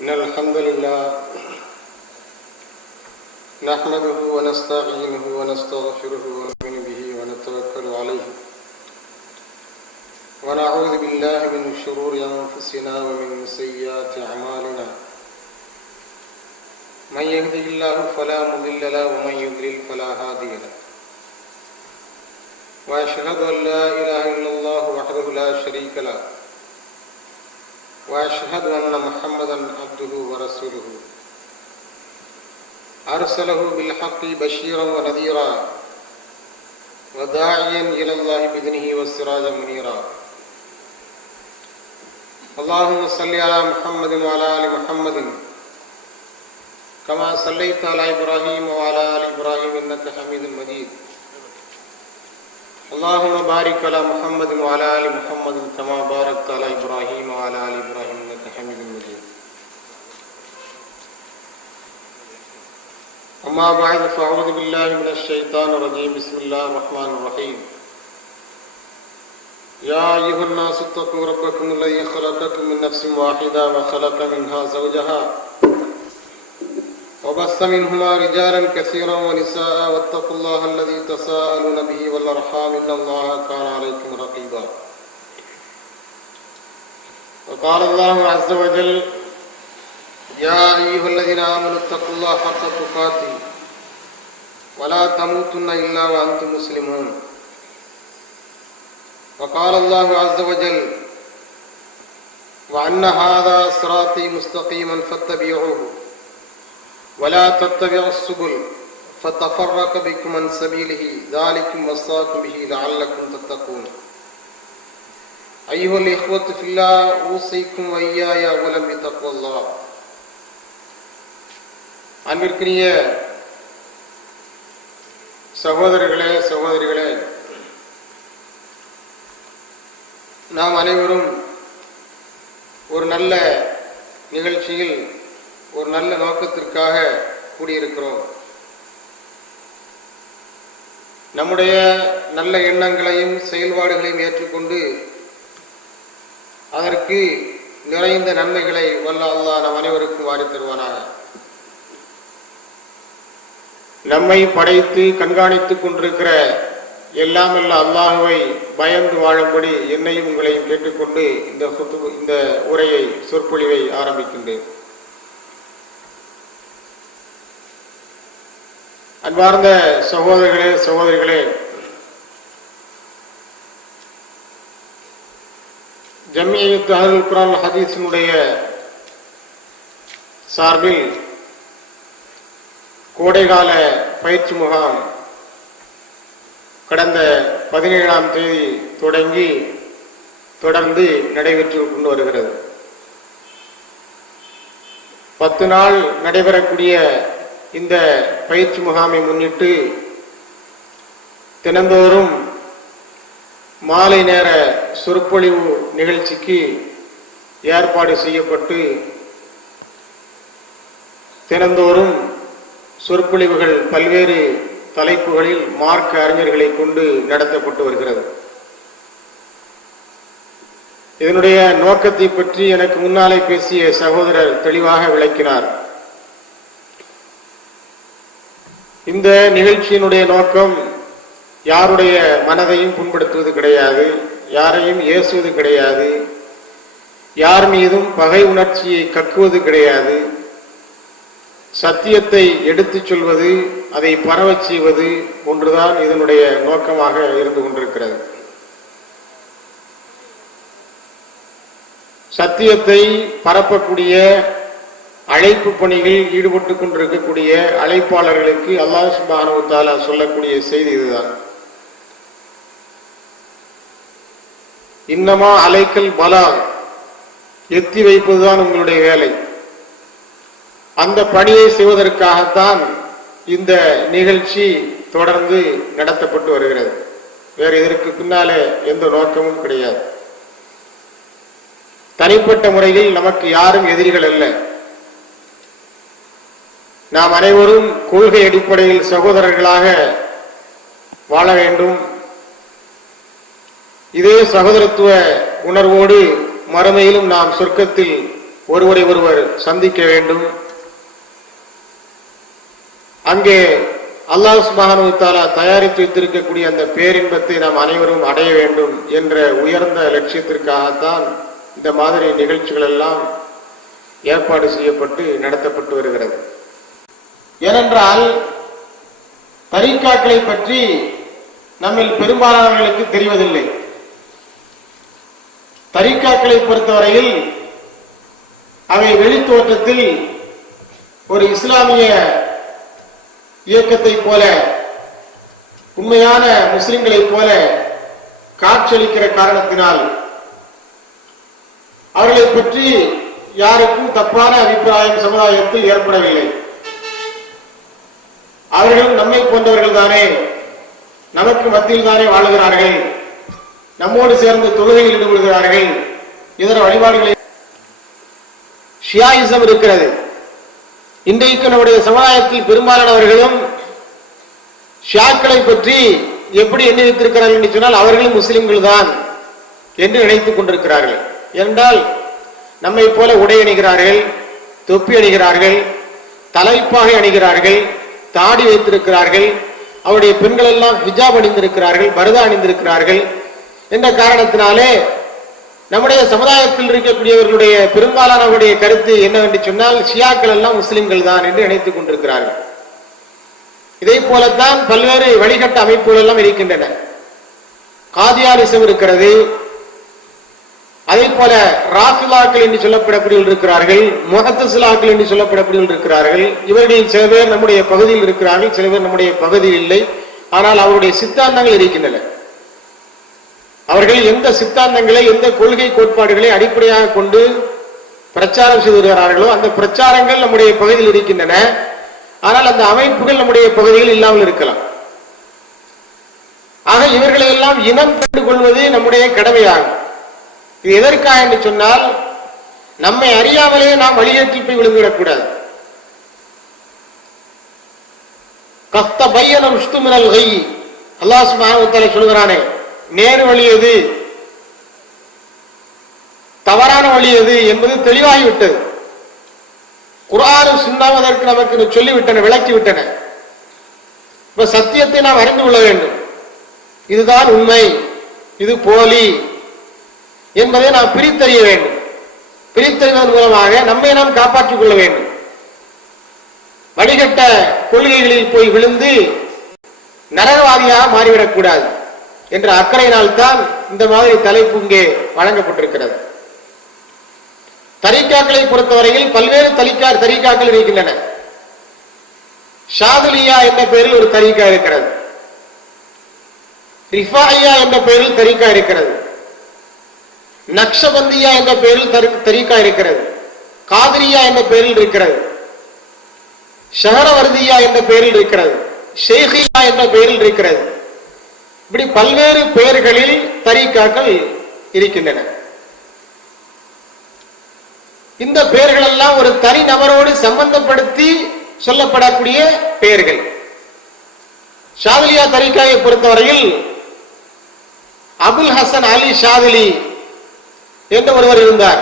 إن الحمد لله نحمده ونستعينه ونستغفره ونؤمن به ونتوكل عليه ونعوذ بالله من شرور أنفسنا ومن سيئات أعمالنا من يهده الله فلا مضل له ومن يضلل فلا هادي له وأشهد أن لا إله إلا الله وحده لا شريك له وأشهد أن محمدا عبده ورسوله أرسله بالحق بشيرا ونذيرا وداعيا إلى الله بإذنه وسراجا منيرا اللهم صل على محمد وعلى آل محمد كما صليت على إبراهيم وعلى آل إبراهيم إنك حميد مجيد اللهم بارك على محمد وعلى آل محمد كما باركت على إبراهيم وعلى آل إبراهيم إنك حميد مجيد أما بعد فأعوذ بالله من الشيطان الرجيم بسم الله الرحمن الرحيم يا أيها الناس اتقوا ربكم الذي خلقكم من نفس واحدة وخلق منها زوجها وبث منهما رجالا كثيرا ونساء واتقوا الله الذي تساءلون به والأرحام إن الله كان عليكم رقيبا وقال الله عز وجل يا أيها الذين آمنوا اتقوا الله حق تقاته ولا تموتن إلا وأنتم مسلمون وقال الله عز وجل وأن هذا صراطي مستقيما فاتبعوه ولا تتبعوا السبل فتفرق بكم عن سبيله ذلكم وصاكم به لعلكم تتقون أيها الإخوة في الله أوصيكم وإياي أولا بتقوى الله. அன்பிற்குரிய சகோதரர்களே சகோதரிகளே, நாம் அனைவரும் ஒரு நல்ல நிகழ்ச்சியில் ஒரு நல்ல நோக்கத்திற்காக கூடியிருக்கிறோம். நம்முடைய நல்ல எண்ணங்களையும் செயல்பாடுகளையும் ஏற்றுக்கொண்டு அதற்கு நிறைந்த நன்மைகளை வல்ல அல்லாஹ் நம் அனைவருக்கும் வாரித் தருவானாக. நம்மை படைத்து கண்காணித்துக் கொண்டிருக்கிற எல்லாம் அல்ல அல்லாஹுவை பயந்து வாழும்படி என்னையும் உங்களையும் கேட்டுக்கொண்டு இந்த உரையை சொற்பொழிவை ஆரம்பிக்கின்றேன். அன்பார்ந்த சகோதரர்களே சகோதரிகளே, ஜம்இய்யத் அஹ்லுல் குர்ஆன் ஹதீஸினுடைய சார்பில் கோடைகால பயிற்சி முகாம் கடந்த 17ஆம் தேதி தொடங்கி தொடர்ந்து நடைபெற்று கொண்டு வருகிறது. 10 நாள் நடைபெறக்கூடிய இந்த பயிற்சி முகாமை முன்னிட்டு தினந்தோறும் மாலை நேர சொற்பொழிவு நிகழ்ச்சிக்கு ஏற்பாடு செய்யப்பட்டு தினந்தோறும் சொற்பொழிவுகள் பல்வேறு தலைப்புகளில் மார்க்க அறிஞர்களை கொண்டு நடத்தப்பட்டு வருகிறது. இதனுடைய நோக்கத்தை பற்றி எனக்கு முன்னாலே பேசிய சகோதரர் தெளிவாக விளக்கினார். இந்த நிகழ்ச்சியினுடைய நோக்கம் யாருடைய மனதையும் புண்படுத்துவது கிடையாது, யாரையும் ஏசுவது கிடையாது, யார் மீதும் பகை உணர்ச்சியை கக்குவது கிடையாது. சத்தியத்தை எடுத்துச் சொல்வது, அதை பரவச் செய்வது ஒன்றுதான் இதனுடைய நோக்கமாக இருந்து கொண்டிருக்கிறது. சத்தியத்தை பரப்பக்கூடிய அழைப்பு பணியில் ஈடுபட்டு கொண்டிருக்கக்கூடிய அழைப்பாளர்களுக்கு அல்லாஹ் சுப்ஹானஹு வ தஆலா சொல்லக்கூடிய செய்தி இதுதான். இன்னமா அலைக்கல் பலாக், எத்தி வைப்பதுதான் உங்களுடைய வேலை. அந்த பணியை செய்வதற்காகத்தான் இந்த நிகழ்ச்சி தொடர்ந்து நடத்தப்பட்டு வருகிறது. வேறு இதற்கு பின்னாலே எந்த நோக்கமும் கிடையாது. தனிப்பட்ட முறையில் நமக்கு யாரும் எதிரிகள் அல்ல. நாம் அனைவரும் கொள்கை அடிப்படையில் சகோதரர்களாக வாழ வேண்டும். இதே சகோதரத்துவ உணர்வோடு மறுமையிலும் நாம் சொர்க்கத்தில் ஒருவரை ஒருவர் சந்திக்க வேண்டும். அங்கே அல்லாஹ் சுப்ஹானஹு வ தஆலா தயாரித்து வைத்திருக்கக்கூடிய அந்த பேரின்பத்தை நாம் அனைவரும் அடைய வேண்டும் என்ற உயர்ந்த லட்சியத்திற்காகத்தான் இந்த மாதிரி நிகழ்ச்சிகள் எல்லாம் ஏற்பாடு செய்யப்பட்டு நடத்தப்பட்டு வருகிறது. ஏனென்றால் தரீக்காக்களை பற்றி நம்மில் பெரும்பாலானவர்களுக்கு தெரிவதில்லை. தரீக்காக்களை பொறுத்தவரையில் அவை வெளித்தோற்றத்தில் ஒரு இஸ்லாமிய இயக்கத்தை போல, உண்மையான முஸ்லிம்களை போல காட்சியளிக்கிற காரணத்தினால் அவர்களை பற்றி யாருக்கும் தப்பான அபிப்பிராயம் சமுதாயத்தில் ஏற்படவில்லை. அவர்களும் நம்மை போன்றவர்கள் தானே, நமக்கு மத்தியில் தானே வாழுகிறார்கள், நம்மோடு சேர்ந்து தொழுகையில் ஈடுபடுகிறார்கள், இதர வழிபாடுகளை ஷியாயிசம் இருக்கிறது. இன்றைக்கு நம்முடைய சமுதாயத்தில் பெரும்பாலானவர்களும் ஷியாக்களை பற்றி எப்படி எண்ணி வைத்திருக்கிறார்கள் என்று சொன்னால் அவர்களும் முஸ்லிம்கள் தான் என்று நினைத்துக் கொண்டிருக்கிறார்கள். என்றால் நம்மை போல உடை அணிகிறார்கள், தொப்பி அணிகிறார்கள், தலைப்பாகை அணிகிறார்கள், தாடி வைத்திருக்கிறார்கள், அவருடைய பெண்கள் எல்லாம் ஹிஜாப் அணிந்திருக்கிறார்கள், பர்தா அணிந்திருக்கிறார்கள் என்ற காரணத்தினாலே நம்முடைய சமுதாயத்தில் இருக்கக்கூடியவர்களுடைய பெரும்பாலானவருடைய கருத்து என்னவென்று சொன்னால் ஷியாக்கள் எல்லாம் முஸ்லிம்கள் தான் என்று நினைத்துக் கொண்டிருக்கிறார்கள். இதை போலத்தான் பல்வேறு வழிகட்ட அமைப்புகள் எல்லாம் இருக்கின்றன. காதியானிசம் இருக்கிறது, அதே போல ராஃபிலாக்கள் என்று சொல்லப்படக்கூடியவர்கள் இருக்கிறார்கள், முஅத்தஸிலாக்கள் என்று சொல்லப்படக்கூடியவர்கள் இருக்கிறார்கள். இவர்களில் சில பேர் நம்முடைய பகுதியில் இருக்கிறார்கள், சில பேர் நம்முடைய பகுதியில் இல்லை. ஆனால் அவருடைய சித்தாந்தங்கள் இருக்கின்றன. அவர்கள் எந்த சித்தாந்தங்களை, எந்த கொள்கை கோட்பாடுகளை அடிப்படையாக கொண்டு பிரச்சாரம் செய்து வருகிறார்களோ அந்த பிரச்சாரங்கள் நம்முடைய பகுதியில் இருக்கின்றன. ஆனால் அந்த அமைப்புகள் நம்முடைய பகுதியில் இல்லாமல் இருக்கலாம். ஆக இவர்களை எல்லாம் இனம் கண்டு கொள்வது நம்முடைய கடமையாகும். இது எதற்காக என்று சொன்னால் நம்மை அறியாமலே நாம் வழிகேட்டில் போய் விழுந்துவிடக்கூடாது. கஸ்த பையன உஷ்து மினல் கை, அல்லாஹ் சுப்ஹானஹு வ தஆலா சொல்கிறானே, நேரு வழி எது, தவறான வழி எது என்பது தெளிவாகிவிட்டது. குர்ஆனும் சுன்னத்தும் அதற்கு நமக்கு சொல்லிவிட்டன, விளக்கிவிட்டன. இப்ப சத்தியத்தை நாம் அறிந்து கொள்ள வேண்டும். இதுதான் உண்மை, இது போலி என்பதை நாம் பிரித்தறிய வேண்டும். பிரித்தறிவதன் மூலமாக நம்மை நாம் காப்பாற்றிக் கொள்ள வேண்டும். வடிகட்ட கொள்கைகளில் போய் விழுந்து நரகவாதியாக மாறிவிடக்கூடாது என்ற அக்கறையினால்தான் இந்த மாதிரி தலைப்பு இங்கே வழங்கப்பட்டிருக்கிறது. தரீக்காக்களை பொறுத்தவரையில் பல்வேறு தரீக்காக்கள் இருக்கின்றன. ஷாதுலியா என்ற பெயரில் ஒரு தரீக்கா இருக்கிறது, ரிஃபாயியா என்ற பெயரில் தரீக்கா இருக்கிறது, நக்ஷபந்தியா என்ற பெயரில் தரீக்கா இருக்கிறது, காதிரியா என்ற பெயரில் இருக்கிறது, ஷஹரவர்தியா என்ற பெயரில் இருக்கிறது, ஷேഖியா என்ற பெயரில் இருக்கிறது. இப்படி பல்வேறு பெயர்களில் தரீக்காக்கள் இருக்கின்றன. இந்த பெயர்கள் எல்லாம் ஒரு தனி நபரோடு சம்பந்தப்படுத்தி சொல்லப்படக்கூடிய பெயர்கள். ஷாதுலியா தரீக்காவை பொறுத்தவரையில் அபுல் ஹசன் அலி ஷாதுலி என்று ஒருவர் இருந்தார்.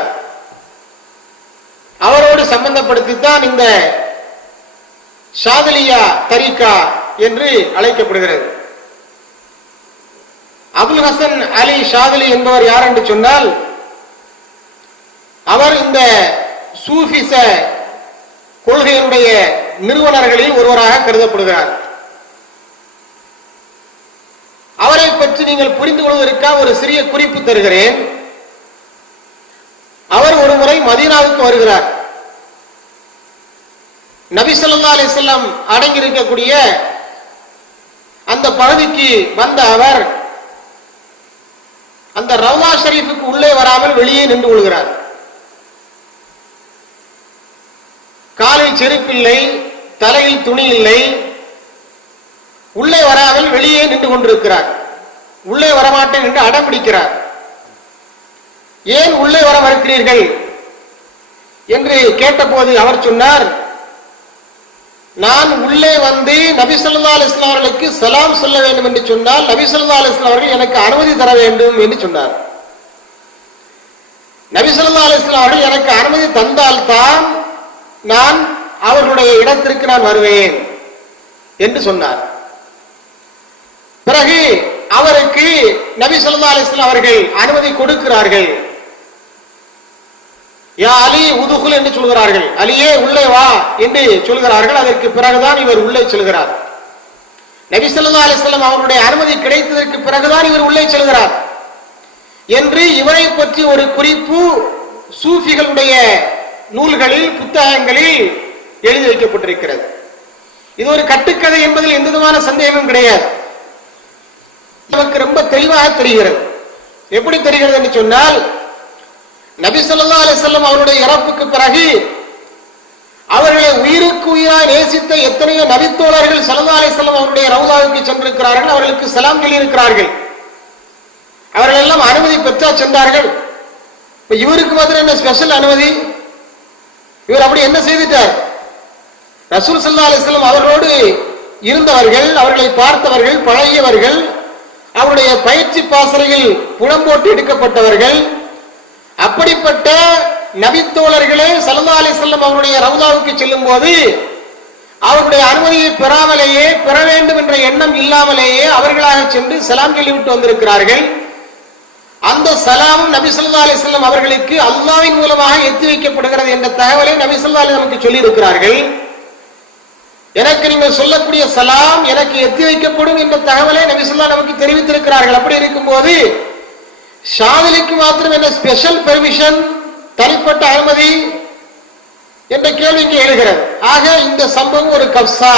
அவரோடு சம்பந்தப்படுத்தித்தான் இந்த ஷாதுலியா தரீக்கா என்று அழைக்கப்படுகிறது. அபுல் ஹசன் அலி ஷாதுலி என்பவர் யார் என்று சொன்னால் அவர் இந்த சூஃபிச கொள்கையினுடைய நிறுவனர்களில் ஒருவராக கருதப்படுகிறார். அவரை பற்றி நீங்கள் புரிந்து கொள்வதற்காக ஒரு சிறிய குறிப்பு தருகிறேன். அவர் ஒரு முறை மதீனாவுக்கு வருகிறார். நபி ஸல்லல்லாஹு அலைஹி வஸல்லம் அடங்கி இருக்கக்கூடிய அந்த பகுதிக்கு வந்த அவர் அந்த ரவுலா ஷரீஃபுக்கு உள்ளே வராமல் வெளியே நின்று கொள்கிறார். காலில் செருப்பில்லை, தலையில் துணி இல்லை, உள்ளே வராமல் வெளியே நின்று கொண்டிருக்கிறார். உள்ளே வரமாட்டேன் என்று அடம் பிடிக்கிறார். ஏன் உள்ளே வர மறுக்கிறீர்கள் என்று கேட்டபோது அவர் சொன்னார், நான் உள்ளே வந்து நபி ஸல்லல்லாஹு அலைஹி வஸல்லம் அவர்களுக்கு சலாம் சொல்ல வேண்டும் என்று சொன்னால் நபி ஸல்லல்லாஹு அலைஹி வஸல்லம் அவர்கள் எனக்கு அனுமதி தர வேண்டும் என்று சொன்னார். நபி ஸல்லல்லாஹு அலைஹி வஸல்லம் அவர்கள் எனக்கு அனுமதி தந்தால்தான் நான் அவர்களுடைய இடத்திற்கு நான் வருவேன் என்று சொன்னார். பிறகு அவருக்கு நபி ஸல்லல்லாஹு அலைஹி வஸல்லம் அவர்கள் அனுமதி கொடுக்கிறார்கள். யா அலி உதுகுல் என்று சொல்கிறார்கள். அலியே உள்ளே வா என்று சொல்கிறார்கள். அதற்கு பிறகுதான் இவர் உள்ளே செல்கிறார். நபி ஸல்லல்லாஹு அலைஹி வஸல்லம் அவருடைய அனுமதி கிடைத்ததற்கு பிறகுதான் இவர் உள்ளே செல்கிறார் என்று இவரை பற்றி ஒரு குறிப்பு சூஃபிகளுடைய நூல்களில் புத்தகங்களில் எழுதி வைக்கப்பட்டிருக்கிறது. இது ஒரு கட்டுக்கதை என்பதில் எந்த விதமான சந்தேகமும் கிடையாது. நமக்கு ரொம்ப தெளிவாக தெரிகிறது. எப்படி தெரிகிறது என்று சொன்னால், நபி ஸல்லல்லாஹு அலைஹி வஸல்லம் அவருடைய இறப்புக்கு பிறகு அவர்களை உயிருக்கு உயிராய் நேசித்த எத்தனையோ நபித்தோழர்கள் ஸல்லல்லாஹு அலைஹி வஸல்லம் அவருடைய ரவுதாவுக்கு சென்றிருக்கிறார்கள். அவர்களுக்கு சலாம் சொல்லி இருக்கிறார்கள். அவர்கள் எல்லாம் அனுமதி பெற்றா சென்றார்கள். இவருக்கு மாத்திரம் என்ன ஸ்பெஷல் அனுமதி? இவர் அப்படி என்ன செய்துட்டார்? ரசூல் ஸல்லல்லாஹு அலைஹி வஸல்லம் அவர்களோடு இருந்தவர்கள், அவர்களை பார்த்தவர்கள், பழகியவர்கள், அவருடைய பயிற்சி பாசறையில் புடம்போட்டு எடுக்கப்பட்டவர்கள், அப்படிப்பட்ட நபித்தோழர்களே ஸல்லல்லாஹு அலைஹி வஸல்லம் அவருடைய ரவுதாவுக்கு செல்லும் போது அவருடைய அனுமதியை பெறாமலேயே, பெற வேண்டும் என்ற எண்ணம் இல்லாமலேயே அவர்களாக சென்று சலாம் சொல்லிவிட்டு வந்திருக்கிறார்கள். அந்த சலாமும் நபி ஸல்லல்லாஹு அலைஹி வஸல்லம் அவர்களுக்கு அல்லாஹ்வின் மூலமாக எத்தி வைக்கப்படுகிறது என்ற தகவலை நபி ஸல்லல்லாஹு அலைஹி வஸல்லம் நமக்கு சொல்லி இருக்கிறார்கள். எனக்கு நீங்கள் சொல்லக்கூடிய சலாம் எனக்கு எத்தி வைக்கப்படும் என்ற தகவலை நபி ஸல்லல்லாஹு அலைஹி வஸல்லம் நமக்கு தெரிவித்திருக்கிறார்கள். அப்படி இருக்கும்போது ஷாதிலிக்கு மாத்திரம் என்ன ஸ்பெஷல் பெர்மிஷன், தனிப்பட்ட அனுமதி என்ற கேள்வி இங்கே எழுகிறது. ஆக இந்த சம்பவம் ஒரு கப்சா,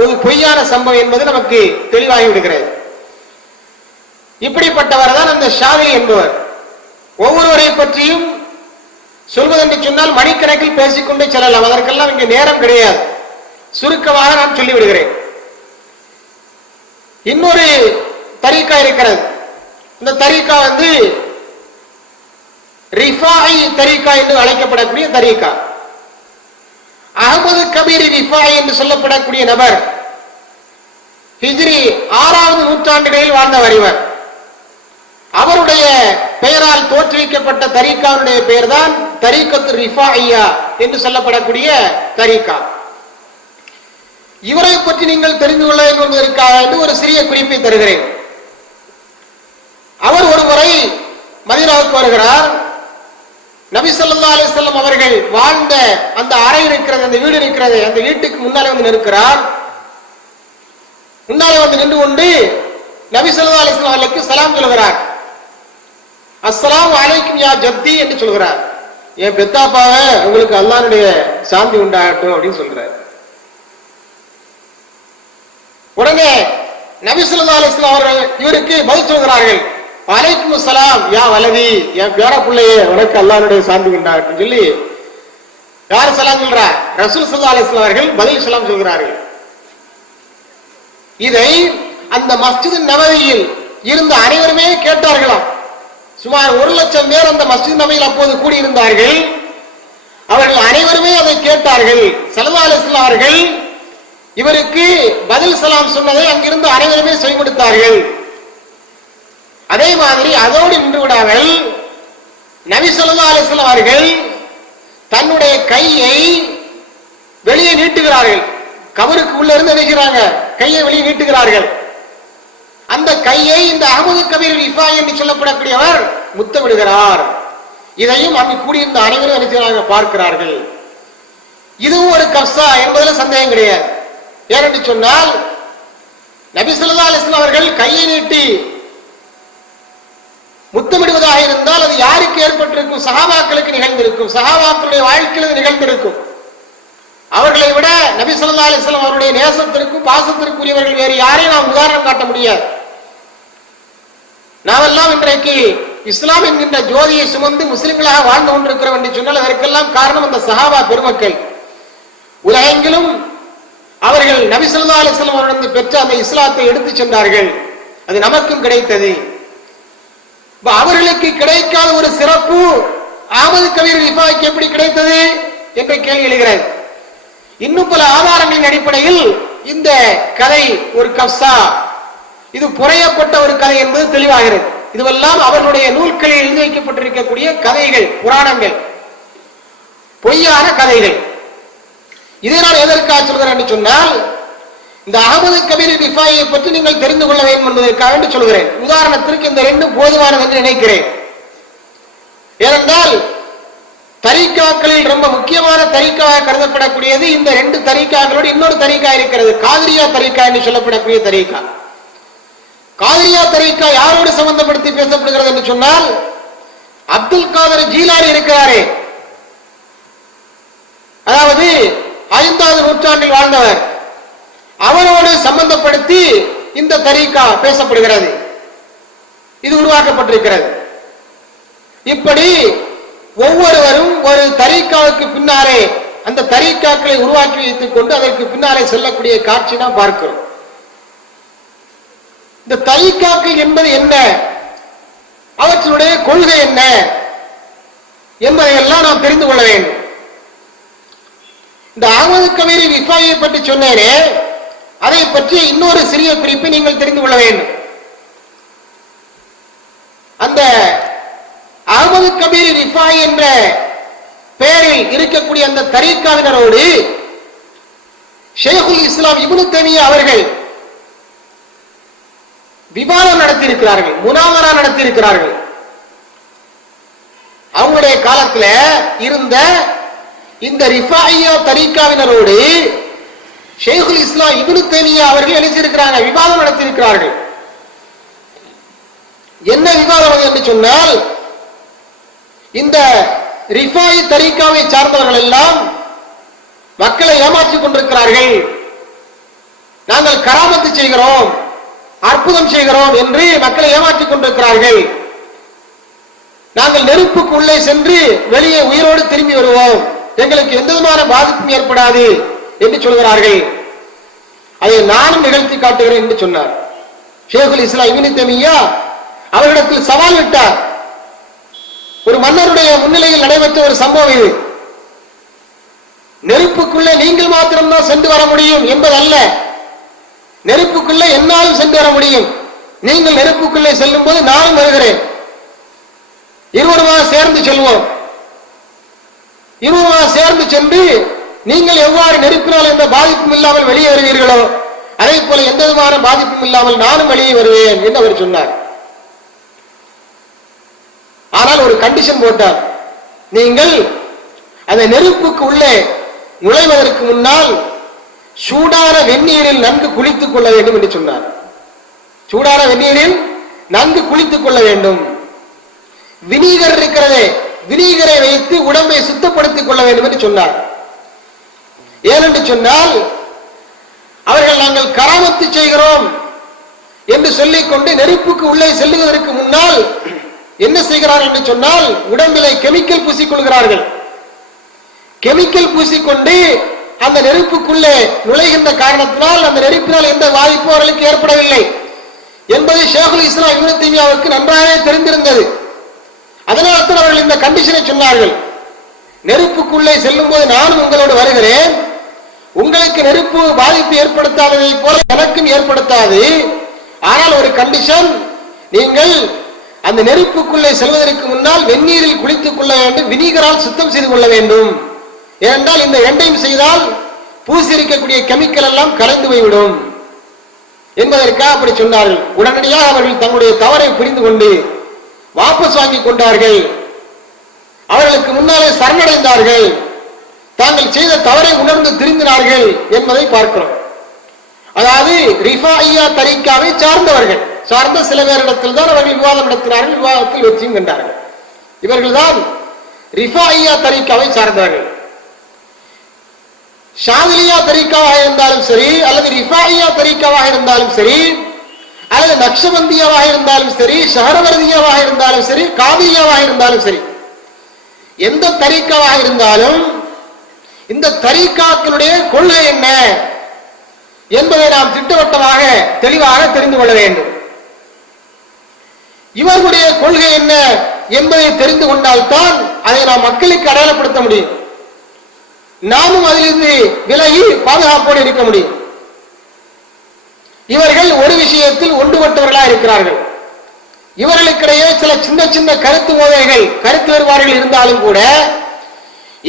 ஒரு பொய்யான சம்பவம் என்பது நமக்கு தெளிவாகி விடுகிறது. இப்படிப்பட்டவர் தான் அந்த ஷாதிலி என்பவர். ஒவ்வொருவரை பற்றியும் சொல்வதென்று சொன்னால் மணிக்கணக்கில் பேசிக்கொண்டே செல்லலாம். அதற்கெல்லாம் இங்கே நேரம் கிடையாது. சுருக்கமாக நான் சொல்லிவிடுகிறேன். இன்னொரு தரீக்கா இருக்கிறது. இந்த தரீக்கா ரிஃபாஇ தரீக்கா என்று அழைக்கப்படக்கூடிய தரீக்கா. அஹ்மது கபீர் ரிஃபாஇ என்று சொல்லப்படக்கூடிய நபர் ஹிஜ்ரி 6வது நூற்றாண்டுகளில் வாழ்ந்தவர். இவர் அவருடைய பெயரால் தோற்றுவிக்கப்பட்ட தரீக்காவுடைய பெயர் தான் தரீக்கத்து ரிஃபாஇய்யா என்று சொல்லப்படக்கூடிய தரீக்கா. இவரை பற்றி நீங்கள் தெரிந்து கொள்ள என்பதற்காக ஒரு சிறிய குறிப்பை தருகிறேன். அவர் ஒரு முறை மதீனாவுக்கு வருகிறார். நபி ஸல்லல்லாஹு அலைஹி வஸல்லம் அவர்கள் வாழ்ந்த அந்த அறை இருக்கிறது, அந்த வீடு இருக்கிறது, அந்த வீட்டுக்கு முன்னாலே வந்து நிற்கிறார். முன்னாலே வந்து நின்று கொண்டு நபி ஸல்லல்லாஹு அலைஹி வஸல்லம் அவர்களுக்கு சலாம் சொல்கிறார். அஸ்ஸலாமு அலைக்கும் யா ஜத்தி என்று சொல்கிறார். என் பெத்தாப்பாவே உங்களுக்கு அல்லாஹ்வுடைய சாந்தி உண்டாகட்டும் அப்படின்னு சொல்றார். உடனே நபி ஸல்லல்லாஹு அலைஹி வஸல்லம் அவர்கள் இவருக்கு பதில் சொல்கிறார்கள். வலைக்கும் அஸ்ஸலாம் யா வலதி, என் பேர பிள்ளையே உனக்கு அல்லாஹ்வுடைய சாந்தி உண்டாகட்டும் சொல்லி யார் சலாம் சொல்றார்? ரசூல் ஸல்லல்லாஹு அலைஹி வஸல்லம் அவர்கள் பதில் சலாம் சொல்கிறார்கள். இதை அந்த மஸ்ஜித் நபவியில் இருந்த அனைவருமே கேட்டார்களாம். சுமார் 1,00,000 பேர் அந்த மஸ்ஜித் நபவியில் அப்போது கூடியிருந்தார்கள். அவர்கள் அனைவருமே அதை கேட்டார்கள். ஸல்லல்லாஹு அலைஹி வஸல்லம் அவர்கள் இவருக்கு பதில் சலாம் சொன்னதை அங்கிருந்து அனைவருமே செய்யப்படுத்தார்கள். அதே மாதிரி அதோடு நின்று விடாமல் நபி ஸல்லல்லாஹு அலைஹி வஸல்லம் அவர்கள் தன்னுடைய கையை வெளியே நீட்டுகிறார்கள். கபருக்கு உள்ள இருந்து நினைக்கிறாங்க, கையை வெளியே நீட்டுகிறார்கள். அந்த கையை இந்த அஹ்மது கபீர் ரிஃபாஇ என்று சொல்லப்படக்கூடியவர் முத்தமிடுகிறார். இதையும் அங்கு கூடியிருந்த அனைவரும் நினைக்கிறாங்க, பார்க்கிறார்கள். இதுவும் ஒரு கப்சா என்பதில் சந்தேகம் கிடையாது. ஏனென்று சொன்னால் நபி ஸல்லல்லாஹு அலைஹி வஸல்லம் அவர்கள் கையை நீட்டி முத்தமிடுவதாக இருந்தால் அது யாருக்கு ஏற்பட்டிருக்கும்? சஹாபாக்களுக்கு நிகழ்ந்திருக்கும். சஹாபாக்களுடைய வாழ்க்கையில் நிகழ்ந்திருக்கும். அவர்களை விட நபி ஸல்லல்லாஹு அலைஹி வஸல்லம் அவருடைய நேசத்திற்கும் பாசத்திற்குரியவர்கள் வேறு யாரையும் நாம் உதாரணம் காட்ட முடியாது. நாமெல்லாம் இன்றைக்கு இஸ்லாம் என்கின்ற ஜோதியை சுமந்து முஸ்லிம்களாக வாழ்ந்து கொண்டிருக்கிறோம் என்று சொன்னால் அதற்கெல்லாம் காரணம் அந்த சஹாபா பெருமக்கள். உலகெங்கிலும் அவர்கள் நபி ஸல்லல்லாஹு அலைஹி வஸல்லம் அவர்களிடம் பெற்ற அந்த இஸ்லாத்தை எடுத்து சென்றார்கள். அது நமக்கும் கிடைத்தது. அவர்களுக்கு கிடைக்காத ஒரு சிறப்பு அஹ்மது கபீர் ரிஃபாஇக்கு எப்படி கிடைத்தது என்ற கேள்வி எழுகிறது. இன்னும் பல ஆதாரங்களின் அடிப்படையில் இந்த கதை ஒரு கப்சா, இது புரையப்பட்ட ஒரு கதை என்பது தெளிவாகிறது. இதுவெல்லாம் அவர்களுடைய நூல்களில் எழுதி வைக்கப்பட்டிருக்கக்கூடிய கதைகள், புராணங்கள், பொய்யான கதைகள். இதை நான் எதற்காக சொல்கிறேன் என்று சொன்னால், இந்த அகமது கபீர் ரிஃபாயை பற்றி நீங்கள் தெரிந்து கொள்ள வேண்டும் என்பதற்காக சொல்கிறேன். உதாரணத்திற்கு இந்த ரெண்டு போதுமானது என்று நினைக்கிறேன். ஏனென்றால் தரீக்காக்களில் ரொம்ப முக்கியமான தரீக்காவாக கருதப்படக்கூடியது இந்த ரெண்டு தரீக்காக்களோடு இன்னொரு தரீக்கா இருக்கிறது, காதிரியா தரீக்கா என்று சொல்லப்படக்கூடிய தரீக்கா. காதிரியா தரீக்கா யாரோடு சம்பந்தப்படுத்தி பேசப்படுகிறது என்று சொன்னால், அப்துல் காதர் ஜீலானி இருக்கிறாரே, அதாவது 5வது நூற்றாண்டில் வாழ்ந்தவர், அவரோடு சம்பந்தப்படுத்தி இந்த தரீக்கா பேசப்படுகிறது, இது உருவாக்கப்பட்டிருக்கிறது. இப்படி ஒவ்வொருவரும் ஒரு தரீக்காவுக்கு பின்னாலே அந்த தரீக்காக்களை உருவாக்கி வைத்துக் கொண்டு அதற்கு பின்னாலே செல்லக்கூடிய காட்சி நாம் பார்க்கிறோம். இந்த தரீக்காக்கள் என்பது என்ன, அவற்றுடைய கொள்கை என்ன என்பதையெல்லாம் நாம் தெரிந்து கொள்ள வேண்டும். இந்த அகமது கபீர் ரிஃபாயை பற்றி சொன்னேனே, அதை பற்றிய இன்னொரு சிறிய குறிப்பை நீங்கள் தெரிந்து கொள்ள வேண்டும். அந்த அகமது கபீர் ரிஃபாய் என்ற பெயரில் இருக்கக்கூடிய அந்த தரீக்காவினரோடு ஷேகுல் இஸ்லாம் இப்னு தய்மிய்யா அவர்கள் விவாதம் நடத்தியிருக்கிறார்கள், முனாவரா நடத்தியிருக்கிறார்கள். அவங்களுடைய காலத்தில் இருந்த இந்த ரிஃபாயியா தரீக்காவினரோடு ஷேகுல் இஸ்லாம் இப்னு தய்மிய்யா அவர்கள் எழுதியிருக்கிறாங்க, விவாதம் நடத்தியிருக்கிறார்கள். என்ன விவாதம் என்று சொன்னால், இந்த ரிஃபாயி தரீக்காவை சார்ந்தவர்கள் எல்லாம் மக்களை ஏமாற்றிக் கொண்டிருக்கிறார்கள், நாங்கள் கராமத்து செய்கிறோம், அற்புதம் செய்கிறோம் என்று மக்களை ஏமாற்றிக் கொண்டிருக்கிறார்கள், நாங்கள் நெருப்புக்கு உள்ளே சென்று வெளியே உயிரோடு திரும்பி வருவோம், எங்களுக்கு எந்த விதமான பாதிப்பும் ஏற்படாது என்று சொல்கிறார்கள். அதை நானும் நிகழ்த்தி காட்டுகிறேன் என்று சொன்னார். ஷேகுல் இஸ்லாம் இப்னு தய்மிய்யா அவர்களிடத்தில் சவால் விட்டார். ஒரு மன்னருடைய முன்னிலையில் நடைபெற்ற ஒரு சம்பவம் இது. நெருப்புக்குள்ளே நீங்கள் மாத்திரம்தான் சென்று வர முடியும் என்பதல்ல, நெருப்புக்குள்ளே என்னாலும் சென்று வர முடியும், நீங்கள் நெருப்புக்குள்ளே செல்லும் போது நானும் வருகிறேன், இருவருமாக சேர்ந்து செல்வோம், இருவருமாக சேர்ந்து சென்று நீங்கள் எவ்வாறு நெருப்பினால் எந்த பாதிப்பும் இல்லாமல் வெளியே வருவீர்களோ அதே போல எந்த விதமான பாதிப்பும் இல்லாமல் நானும் வெளியே வருவேன் என்று அவர் சொன்னார். ஆனால் ஒரு கண்டிஷன் போட்டார், நீங்கள் அந்த நெருப்புக்கு உள்ளே நுழைவதற்கு முன்னால் சூடான வெந்நீரில் நன்கு குளித்துக் கொள்ள வேண்டும் என்று சொன்னார். சூடான வெந்நீரில் நன்கு குளித்துக் கொள்ள வேண்டும். வினிகர் இருக்கிறதே, வினிகரை வைத்து உடம்பை சுத்தப்படுத்திக் கொள்ள வேண்டும் என்று சொன்னார். ஏனென்று சொன்னால், அவர்கள் நாங்கள் கராமத்து செய்கிறோம் என்று சொல்லிக் கொண்டு நெருப்புக்கு உள்ளே செல்லுவதற்கு முன்னால் என்ன செய்கிறார் என்று சொன்னால், உடம்பிலே கெமிக்கல் பூசிக்கொள்கிறார்கள். கெமிக்கல் பூசிக்கொண்டு அந்த நெருப்புக்குள்ளே நுழைகின்ற காரணத்தினால் அந்த நெருப்பினால் எந்த பாதிப்பும் அவர்களுக்கு ஏற்படவில்லை என்பது ஷேகுல் இஸ்லாம் இப்னு தய்மிய்யாவுக்கு நன்றாகவே தெரிந்திருந்தது. அதனால் தான் அவர்கள் இந்த கண்டிஷனை சொன்னார்கள், நெருப்புக்குள்ளே செல்லும் போது நானும் உங்களோடு வருகிறேன், உங்களுக்கு நெருப்பு பாதிப்பு ஏற்படுத்தாததை போல எனக்கும் ஏற்படுத்தாது, ஆனால் ஒரு கண்டிஷன், நீங்கள் அந்த நெருப்புக்குள்ளே செல்வதற்கு முன்னால் வெந்நீரில் குளித்துக் கொள்ள வேண்டும், வினிகரால் சுத்தம் செய்து கொள்ள வேண்டும். ஏனென்றால் இந்த ரெண்டையும் செய்தால் பூசி இருக்கக்கூடிய கெமிக்கல் எல்லாம் கலந்து போய்விடும் என்பதற்காக அப்படி சொன்னார்கள். உடனடியாக அவர்கள் தங்களுடைய தவறை புரிந்து கொண்டு வாபஸ் வாங்கி கொண்டார்கள். அவர்களுக்கு முன்னாலே சரணடைந்தார்கள், தாங்கள் செய்த தவறை உணர்ந்து திருந்தினார்கள் என்பதை பார்க்கிறோம். அதாவது ரிஃபாயியா தரீக்காவை சார்ந்தவர்கள், சார்ந்த சில பேரிடத்தில் தான் அவர்கள் விவாதம் நடத்தினார்கள், விவாதத்தில் வெற்றியும் கண்டார்கள். இவர்கள் தான் ரிஃபாயியா தரீக்காவை சார்ந்தவர்கள். ஷாதிலியா தரீக்காவாக இருந்தாலும் சரி, அல்லது ரிஃபாயியா தரீக்காவாக இருந்தாலும் சரி, அல்லது நக்ஷபந்தியாவாக இருந்தாலும் சரி, ஷஹரவர்தியாவாக இருந்தாலும் சரி, காதியாவாக இருந்தாலும் சரி, எந்த தரீக்காவாக இருந்தாலும் இந்த தரீக்காக்களுடைய கொள்கை என்ன என்பதை நாம் திட்டவட்டமாக தெளிவாக தெரிந்து கொள்ள வேண்டும். இவர்களுடைய கொள்கை என்ன என்பதை தெரிந்து கொண்டால்தான் அதை நாம் மக்களுக்கு அடையாளப்படுத்த முடியும், நாமும் அதிலிருந்து விலகி பாதுகாப்போடு இருக்க முடியும். இவர்கள் ஒரு விஷயத்தில் ஒன்றுபட்டவர்களாக இருக்கிறார்கள். இவர்களுக்கு சமுதாயத்தில் சின்ன சின்ன கருத்து மோதல்கள், கருத்து வேறுபாடுகள் இருந்தாலும் கூட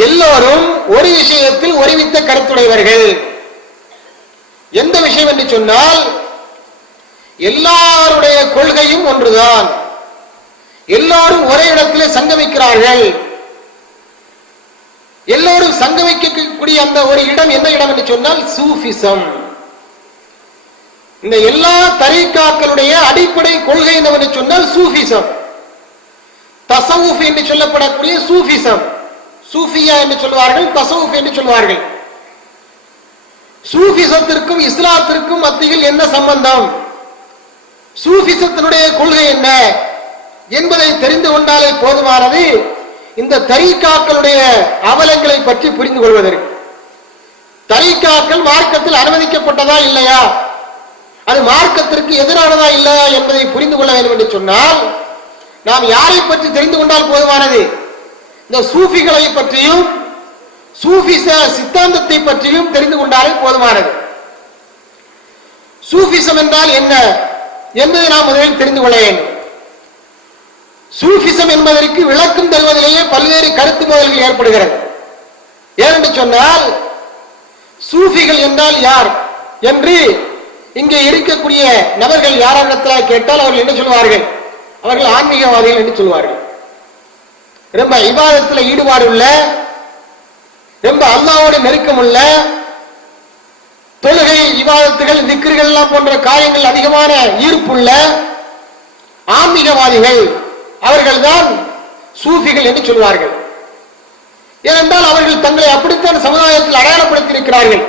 எல்லோரும் ஒரு விஷயத்தில் ஒருமித்த கருத்துடையவர்கள். எந்த விஷயம் என்று சொன்னால், எல்லாருடைய கொள்கையும் ஒன்றுதான். எல்லோரும் ஒரே இடத்திலே சங்கமிக்கிறார்கள். எல்லோரும் சங்கமிக்கக்கூடிய அந்த ஒரு இடம் என்ன இடம் என்று சொன்னால் சூஃபிசம். இந்த எல்லா தரீக்காக்களுடைய அடிப்படை கொள்கை என்னவென்று சொன்னால் சூஃபிசம். தசவுஃப் என்று சொல்லப்படக்கூடிய சூஃபிசம், சூஃபியா என்று சொல்வார்கள், தசவுஃப் என்று சொல்வார்கள். சூஃபிசத்திற்கும் இஸ்லாத்திற்கும் மத்தியில் என்ன சம்பந்தம், சூஃபிசத்தினுடைய கொள்கை என்ன என்பதை தெரிந்து கொண்டாலே போதுமானது இந்த தரீக்காக்களுடைய அவலங்களை பற்றி புரிந்து கொள்வதற்கு. தரீக்காக்கள் மார்க்கத்தில் அனுமதிக்கப்பட்டதா இல்லையா, அது மார்க்கத்திற்கு எதிரானதா இல்லையா என்பதை புரிந்து கொள்ள வேண்டும் என்று சொன்னால் நாம் யாரை பற்றி தெரிந்து கொண்டால் போதுமானது, இந்த சூஃபிகளை பற்றியும் சூஃபிச சித்தாந்தத்தை பற்றியும் தெரிந்து கொண்டாலே போதுமானது. சூஃபிசம் என்றால் என்ன என்பதை நாம் முதலில் தெரிந்து கொள்ள வேண்டும். சூஃபிசம் என்பதற்கு விளக்கம் தருவதிலேயே பல்வேறு கருத்து மோதல்கள் ஏற்படுகிறது. ஏனென்று சொன்னால், சூஃபிகள் என்றால் யார் என்று இங்கே இருக்கக்கூடிய நபர்கள் யாரிடத்தில் கேட்டால் அவர்கள் என்ன சொல்வார்கள், அவர்கள் ஆன்மீகவாதிகள் என்று சொல்வார்கள். ரொம்ப இபாதத்தில் ஈடுபாடு உள்ள, ரொம்ப அல்லாஹ்வோடு நெருக்கம் உள்ள, தொழுகை இபாதத்துகள் திக்ர்கள் எல்லாம் போன்ற காரியங்கள் அதிகமான ஈர்ப்புள்ள ஆன்மீகவாதிகள் அவர்கள்தான் சூஃபிகள் என்று சொல்வார்கள். ஏனென்றால் அவர்கள் தங்களை அப்படித்தான் சமுதாயத்தில் அடையாளப்படுத்தி இருக்கிறார்கள்.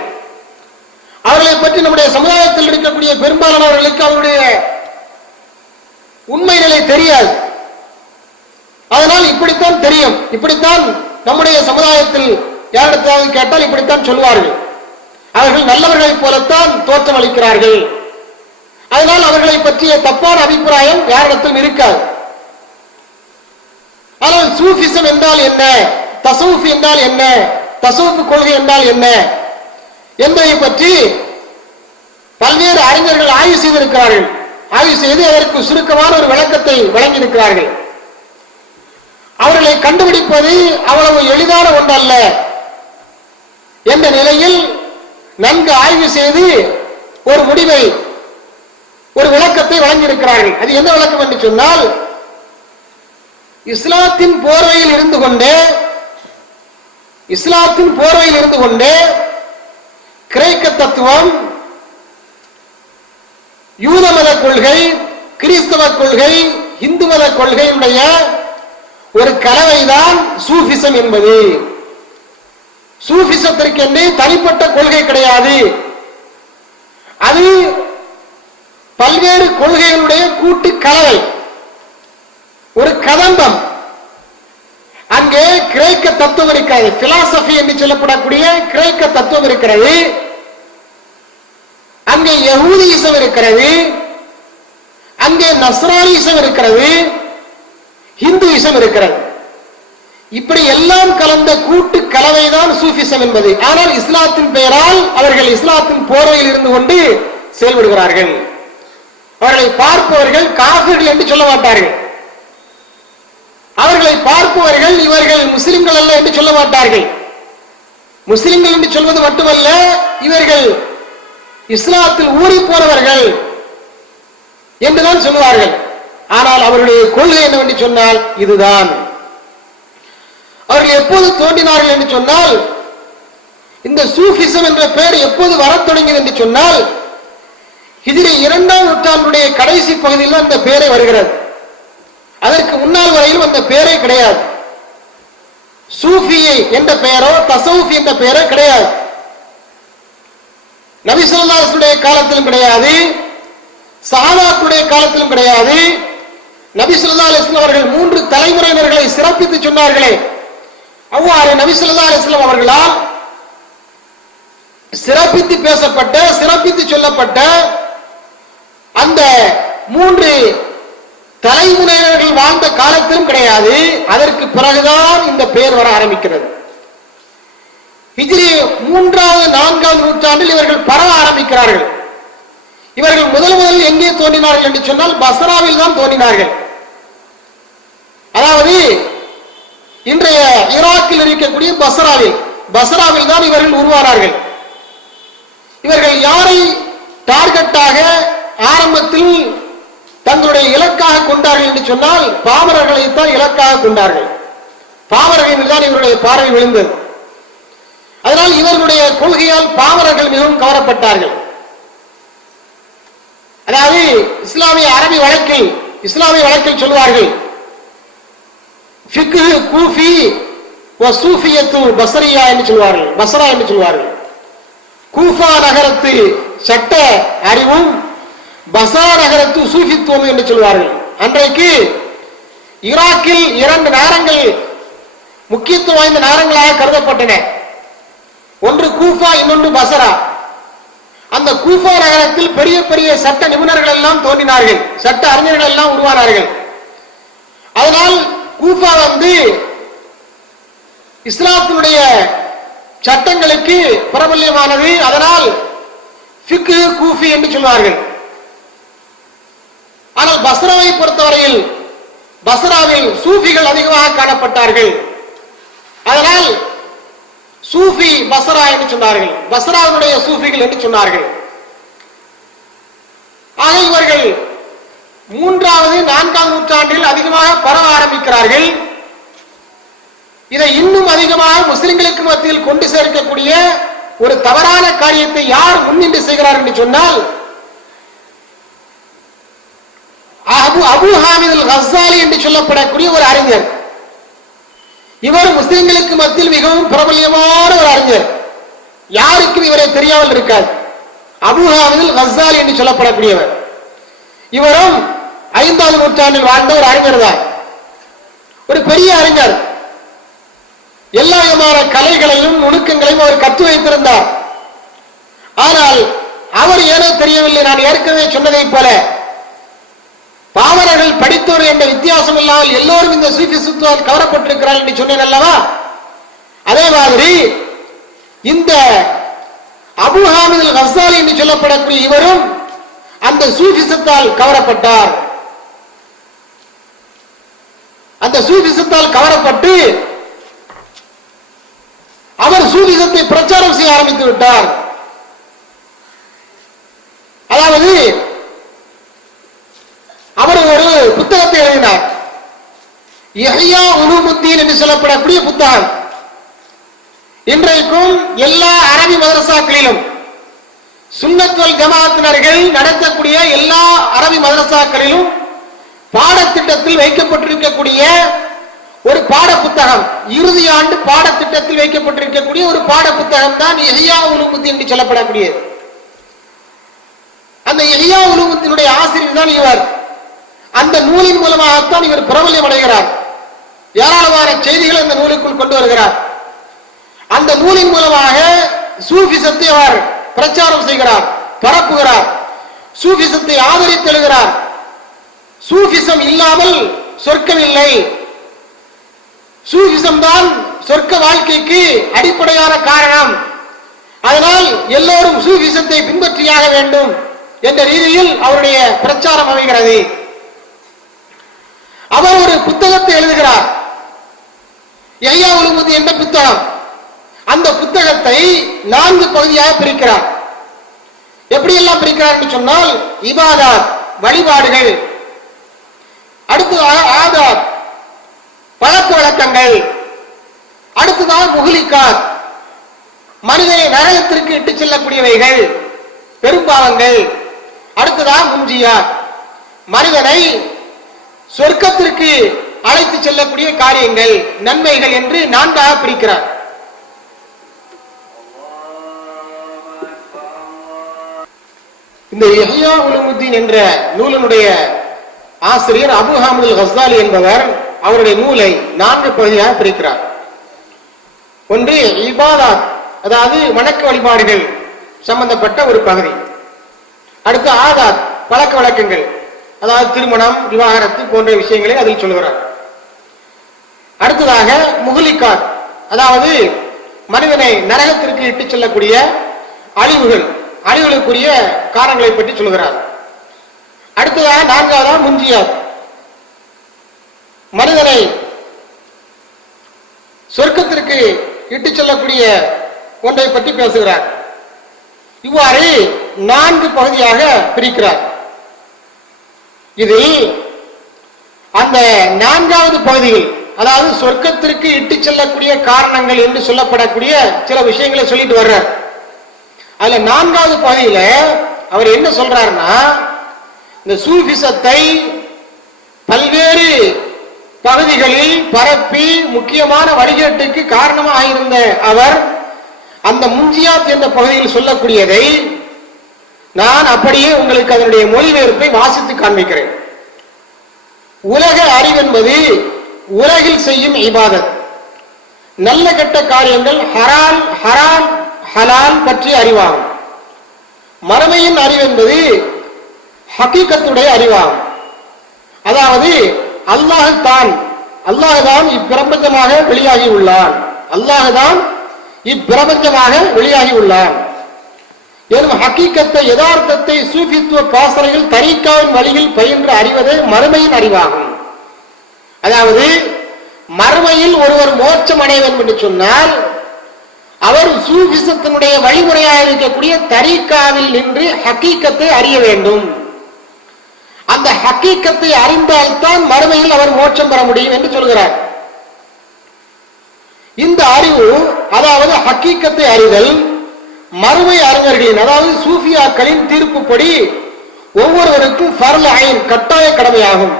அவர்களை பற்றி நம்முடைய சமுதாயத்தில் இருக்கக்கூடிய பெரும்பாலானவர்களுக்கு அவருடைய உண்மை நிலை தெரியாது. அதனால் இப்படித்தான் தெரியும், இப்படித்தான் நம்முடைய சமுதாயத்தில் யாரிடத்தாவது கேட்டால் இப்படித்தான் சொல்வார்கள். அவர்கள் நல்லவர்களைப் போலத்தான் தோற்றம் அளிக்கிறார்கள். அதனால் அவர்களை பற்றிய தப்பான அபிப்பிராயம் யாரிடத்திலும் இருக்காது. ஆனால் சூஃபிசம் என்றால் என்ன, தசவுஃப் என்றால் என்ன, தசவுஃப் கொள்கை என்றால் என்ன என்பதை பற்றி பல்வேறு அறிஞர்கள் ஆய்வு செய்திருக்கிறார்கள். ஆய்வு செய்து அதற்கு சுருக்கமான ஒரு விளக்கத்தை வழங்கியிருக்கிறார்கள். அவர்களை கண்டுபிடிப்பது அவ்வளவு எளிதான ஒன்றல்ல என்ற நிலையில் நன்கு ஆய்வு செய்து ஒரு முடிவை, ஒரு விளக்கத்தை வழங்கியிருக்கிறார்கள். அது என்ன விளக்கம் என்று சொன்னால், இஸ்லாத்தின் போர்வையில் இருந்து கொண்டே கிரேக்க தத்துவம், யூத மத கொள்கை, கிறிஸ்தவ கொள்கை, இந்து மத கொள்கையுடைய ஒரு கலவைதான் சூஃபிசம் என்பது. சூஃபிசத்திற்கு என்று தனிப்பட்ட கொள்கை கிடையாது. அது பல்வேறு கொள்கைகளுடைய கூட்டு கலவை, ஒரு கதம்பம். அங்கே கிரேக்க தத்துவம் இருக்கிறது, பிலாசபி என்று சொல்லப்படக்கூடிய கிரேக்க தத்துவம் இருக்கிறது. அங்கே யஹூதிசம் இருக்கிறது, அங்கே நஸ்ரானிசம் இருக்கிறது, ஹிந்துயிசம் இருக்கிறது. இப்படி எல்லாம் கலந்த கூட்டு கலவைதான் சூஃபிசம் என்பது. ஆனால் இஸ்லாத்தின் பெயரால் அவர்கள் இஸ்லாத்தின் போர்வையில் இருந்து கொண்டு செயல்படுகிறார்கள். அவர்களை பார்ப்பவர்கள் காஃபிர்கள் என்று சொல்ல மாட்டார்கள். அவர்களை பார்ப்பவர்கள் இவர்கள் முஸ்லிம்கள் அல்ல என்று சொல்ல மாட்டார்கள். முஸ்லிம்கள் என்று சொல்வது மட்டுமல்ல, இவர்கள் இஸ்லாத்தில் ஊறி போனவர்கள் என்றுதான் சொல்லுவார்கள். ஆனால் அவருடைய கொள்கை என்னவென்று சொன்னால் இதுதான். அவர்கள் எப்போது தோன்றினார்கள் என்று சொன்னால், இந்த சூஃபிசம் என்ற பெயர் எப்போது வரத் தொடங்கியது என்று சொன்னால், ஹிஜ்ரி 2ஆம் நூற்றாண்டுடைய கடைசி பகுதியில் அந்த பெயரை வருகிறது. அதற்கு முன்னால் வரையிலும் அந்த பெயரே கிடையாது. சூஃபியை என்ற பெயரோ தசவுஃப் என்ற பெயரோ கிடையாது. நபி ஸல்லல்லாஹு அலைஹி வஸல்லம் காலத்திலும் கிடையாது, சஹாபாக்களுடைய காலத்திலும் கிடையாது. நபி ஸல்லல்லாஹு அலைஹி வஸல்லம் அவர்கள் 3 தலைமுறையினர்களை சிறப்பித்து சொன்னார்களே, அவ்வாறு நபி ஸல்லல்லாஹு அலைஹி வஸல்லம் அவர்களால் சிறப்பித்து பேசப்பட்ட, சிறப்பித்து சொல்லப்பட்ட அந்த 3 தலைமுறையினர்கள் வாழ்ந்த காலத்திலும் கிடையாது. அதற்கு பிறகுதான் இந்த பெயர் வர ஆரம்பிக்கிறது. ஹிஜ்ரி 3ஆவது 4ஆம் நூற்றாண்டில் இவர்கள் பரவ ஆரம்பிக்கிறார்கள். இவர்கள் முதலில் எங்கே தோன்றினார்கள் என்று சொன்னால் பஸ்ராவில் தான் தோன்றினார்கள். அதாவது இன்றைய ஈராக்கில் இருக்கக்கூடிய பஸ்ராவில் தான் இவர்கள் உருவானார்கள். இவர்கள் யாரை டார்கெட்டாக ஆரம்பத்தில் தங்களுடைய இலக்காக கொண்டார்கள் என்று சொன்னால் பாமரர்களைத்தான் இலக்காக கொண்டார்கள். பாமரர்கள் தான் இவருடைய பார்வை விழுந்தது. அதனால் இவர்களுடைய கொள்கையால் பாமரர்கள் மிகவும் கவரப்பட்டார்கள். அதாவது இஸ்லாமிய வழக்கில் சொல்வார்கள், ஃபிக்ஹ் கூஃபி வ சூஃபியத்து பஸ்ரியா என்று சொல்வார்கள், பஸ்ரா என்று சொல்வார்கள். கூஃபா நகரத்து சட்ட அறிவும் பஸ்ரா நகரத்து சூஃபித்துவம் என்று சொல்வார்கள். அன்றைக்கு ஈராக்கில் 2 நகரங்கள் முக்கியத்துவம் வாய்ந்த நகரங்களாக கருதப்பட்டன. ஒன்று கூஃபா, இன்னொன்று பஸ்ரா. அந்த கூஃபா நகரத்தில் பெரிய பெரிய சட்ட நிபுணர்கள் எல்லாம் தோன்றினார்கள், சட்ட அறிஞர்கள் எல்லாம் உருவானார்கள். அதனால் கூஃபா இஸ்லாத்தினுடைய சட்டங்களுக்கு பிரபல்யமானது. அதனால் ஃபிக்ஹ் கூஃபி என்று சொல்வார்கள். ஆனால் பஸ்ராவை பொறுத்தவரையில் பஸ்ராவில் சூஃபிகள் அதிகமாக காணப்பட்டார்கள். அதனால் சூஃபி பஸ்ரா என்று சொன்னார்கள், பஸ்ராவுடைய சூஃபிகள் என்று சொன்னார்கள். ஆக இவர்கள் 3வது 4ஆம் நூற்றாண்டில் அதிகமாக பரவ ஆரம்பிக்கிறார்கள். இதை இன்னும் அதிகமாக முஸ்லிம்களுக்கு மத்தியில் கொண்டு சேர்க்கக்கூடிய ஒரு தவறான காரியத்தை யார் முன்னின்று செய்கிறார் என்று சொன்னால் அபு ஹாமித் அல் கஸ்ஸாலி என்று சொல்லப்படக்கூடிய ஒரு அறிஞர். இவர் முஸ்லிம்களுக்கு மத்தியில் மிகவும் பிரபல்யமான ஒரு அறிஞர். யாருக்கும் இவரை தெரியாமல் இருக்காது. அபு ஹாமித் அல் கஸ்ஸாலி என்று சொல்லப்படக்கூடியவர். இவரும் 5ஆம் நூற்றாண்டில் வாழ்ந்த ஒரு அறிஞர் தான். ஒரு பெரிய அறிஞர். எல்லா விதமான கலைகளையும் நுணுக்கங்களையும் அவர் கற்று வைத்திருந்தார். ஆனால் அவர் ஏனோ தெரியவில்லை, நான் ஏற்கனவே சொன்னதை போல பாமரர்கள் படித்தோர் என்ற வித்தியாசம் இல்லாமல் எல்லோரும் இந்த சூஃபிசத்தால் கவரப்பட்டிருக்கிறார்கள் என்று சொன்னேன் அல்லவா? அதே மாதிரி இந்த அபு ஹாமித் அல் கஸ்ஸாலி என்று சொல்லப்படக்கூடிய இவரும் அந்த சூஃபிசத்தால் கவரப்பட்டார். அந்த சூஃபிசத்தால் கவரப்பட்டு அவர் சூஃபிசத்தை பிரச்சாரம் செய்ய ஆரம்பித்து விட்டார். அதாவது அவர் ஒரு புத்தகத்தை எழுதினார், இஹ்யா உலூமுத்தீன் என்று சொல்லப்படக்கூடிய புத்தகம். இன்றைக்கும் எல்லா அரபி மதரசாக்களிலும் சுன்னத் வல் ஜமாஅத்தினர்கள் நடத்தக்கூடிய எல்லா அரபி மதரசாக்களிலும் பாடத்திட்டத்தில் வைக்கப்பட்டிருக்கக்கூடிய ஒரு பாட புத்தகம், இறுதி ஆண்டு பாடத்திட்டத்தில் வைக்கப்பட்டிருக்கக்கூடிய ஒரு பாட புத்தகம் தான் இஹ்யா உலூமுத்தீன் என்று சொல்லப்படக்கூடியது. அந்த இஹ்யா உலூமுத்தீனுடைய ஆசிரியர் தான் இவர். அந்த நூலின் மூலமாகத்தான் இவர் பிரபல்யம் அடைகிறார். ஏராளமான செய்திகளை அந்த நூலுக்குள் கொண்டு வருகிறார். அந்த நூலின் மூலமாக சூஃபிசத்தை அவர் பிரச்சாரம் செய்கிறார், பரப்புகிறார். சூஃபிசத்தை ஆதரித்து எழுகிறார். சூஃபிசம் இல்லாமல் சொர்க்கம் இல்லை, சூஃபிசம் தான் சொர்க்க வாழ்க்கைக்கு அடிப்படையான காரணம், அதனால் எல்லோரும் சூஃபிசத்தை பின்பற்றியாக வேண்டும் என்ற ரீதியில் அவருடைய பிரச்சாரம் அமைகிறது. அவர் ஒரு புத்தகத்தை எழுதுகிறார், இஹ்யா உலூமுத்தீன் என்ற புத்தகம். அந்த புத்தகத்தை 4 பகுதியாக பிரிக்கிறார். எப்படியெல்லாம் பிரிக்கிறார் என்று சொன்னால், இபாதத் வழிபாடுகள், அடுத்ததாக ஆதாத் பழக்க வழக்கங்கள், அடுத்ததாக முஹ்லிகாத் மனிதனை நரகத்திற்கு இட்டு செல்லக்கூடியவைகள் பெரும்பாவங்கள், அடுத்ததாக முன்ஜியாத் மனிதனை சொர்க்கத்திற்கு அழைத்து செல்லக்கூடிய காரியங்கள் நன்மைகள் என்று 4ஆக பிரிக்கிறார். இந்த இஹ்யா உலூமுத்தீன் என்ற நூலினுடைய ஆசிரியர் அபு ஹாமித் அல் கஸ்ஸாலி என்பவர் அவருடைய நூலை 4 பகுதியாக பிரிக்கிறார். ஒன்று இபாதத், அதாவது வணக்க வழிபாடுகள் சம்பந்தப்பட்ட ஒரு பகுதி. அடுத்து ஆதாத் பழக்க வழக்கங்கள், அதாவது திருமணம் விவாகரத்து போன்ற விஷயங்களை அதில் சொல்கிறார். அடுத்ததாக முஹ்லிகாத், அதாவது மனிதனை நரகத்திற்கு இட்டு செல்லக்கூடிய அழிவுகளுக்குரிய காரணங்களை பற்றி சொல்கிறார். அடுத்ததாக 4ஆவதாக முன்ஜியாத், மனிதனை சொர்க்கத்திற்கு இட்டுச் செல்லக்கூடிய ஒன்றை பற்றி பேசுகிறார். இவ்வாறு 4 பகுதியாக பிரிக்கிறார். இதில் அந்த 4வது பகுதியில், அதாவது சொர்க்கத்திற்கு இட்டுச் செல்லக்கூடிய காரணங்கள் என்று சொல்லப்படக்கூடிய சில விஷயங்களை சொல்லிட்டு வர்றார். அதுல 4வது பகுதியில அவர் என்ன சொல்றாருன்னா, இந்த சூஃபிசத்தை பல்வேறு பகுதிகளில் பரப்பி முக்கியமான வழிகேட்டுக்கு காரணமாக இருந்த அவர் அந்த முஞ்சியாத் என்ற பகுதியில் சொல்லக்கூடியதை நான் அப்படியே உங்களுக்கு அதனுடைய மொழிபெயர்ப்பை வாசித்து காண்பிக்கிறேன். உலக அறிவென்பது உலகில் செய்யும் இபாதத், நல்ல கெட்ட காரியங்கள், ஹராம் ஹலால் பற்றிய அறிவாகும். மறுமையின் அறிவென்பது ஹகீகத்துடைய அறிவாகும். அதாவது அல்லாஹ்தான் இப்பிரபஞ்சமாக வெளியாகி உள்ளான், அல்லாஹ்தான் இப்பிரபஞ்சமாக வெளியாகி உள்ளான் எனும் ஹகீகத்தை, யதார்த்தத்தை சூஃபித்துவ பாசறையில் தரீக்காவின் வழியில் பயின்று அறிவதே மறுமையின் அறிவாகும். அதாவது மறுமையில் ஒருவர் மோட்சம் அடைய வேண்டும் என்று சொன்னால் அவர் சூஃபிசத்தினுடைய வழிமுறையாக இருக்கக்கூடிய தரீக்காவில் நின்று ஹகீகத்தை அறிய வேண்டும். அந்த ஹகீகத்தை அறிந்தால்தான் மறுமையில் அவர் மோட்சம் பெற முடியும் என்று சொல்கிறார். இந்த அறிவு, அதாவது ஹகீகத்தை அறிதல், மறுமை அறிஞர்களின், அதாவது சூஃபியாக்களின் தீர்ப்புப்படி ஒவ்வொருவருக்கும் ஃபர்ல் ஐன், கட்டாய கடமையாகும்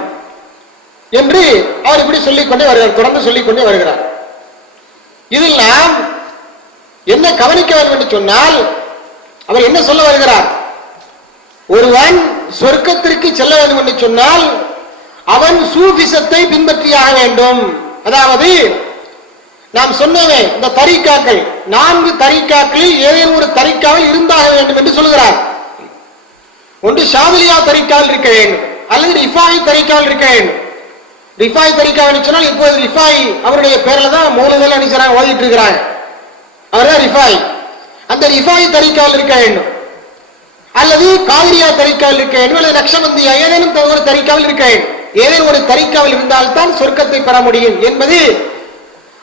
என்று அவர் இப்படி சொல்லிக்கொண்டே வருகிறார், தொடர்ந்து சொல்லிக்கொண்டே வருகிறார். இதில் நாம் என்ன கவனிக்க வேண்டும் என்று சொன்னால், அவர் என்ன சொல்ல வருகிறார்? ஒருவன் சொர்க்கத்திற்கு செல்ல வேண்டும் என்று சொன்னால் அவன் சூஃபிசத்தை பின்பற்றியாக வேண்டும். அதாவது நாம் சொன்னவே இந்த தரீக்காக்கள், 4 தரீக்காக்களில் ஏதேனும் ஒரு தரீக்காவில் இருந்தாக வேண்டும் என்று சொல்கிறார். ஒன்று ஷாதிலியா தரீக்காவில் இருக்க வேண்டும், அல்லது ரிஃபாயி தரீக்காவில் இருக்க வேண்டும். ரிஃபாயி தரீக்காவில் சொன்னால் இப்போது ரிஃபாயி அவருடைய பேர்ல தான் மூலதல் அணிச்சராக ஓதிட்டு இருக்கிறாங்க, அவர்தான் ரிஃபாயி. அந்த ரிஃபாயி தரீக்காவில் இருக்க வேண்டும், அல்லது காதிரியா தரீக்காவில் இருக்க வேண்டும், அல்லது நக்ஷபந்தியா ஏதேனும் ஒரு தரீக்காவில் இருக்க வேண்டும். ஏதேனும் ஒரு தரீக்காவில் இருந்தால்தான் சொர்க்கத்தை பெற முடியும் என்பது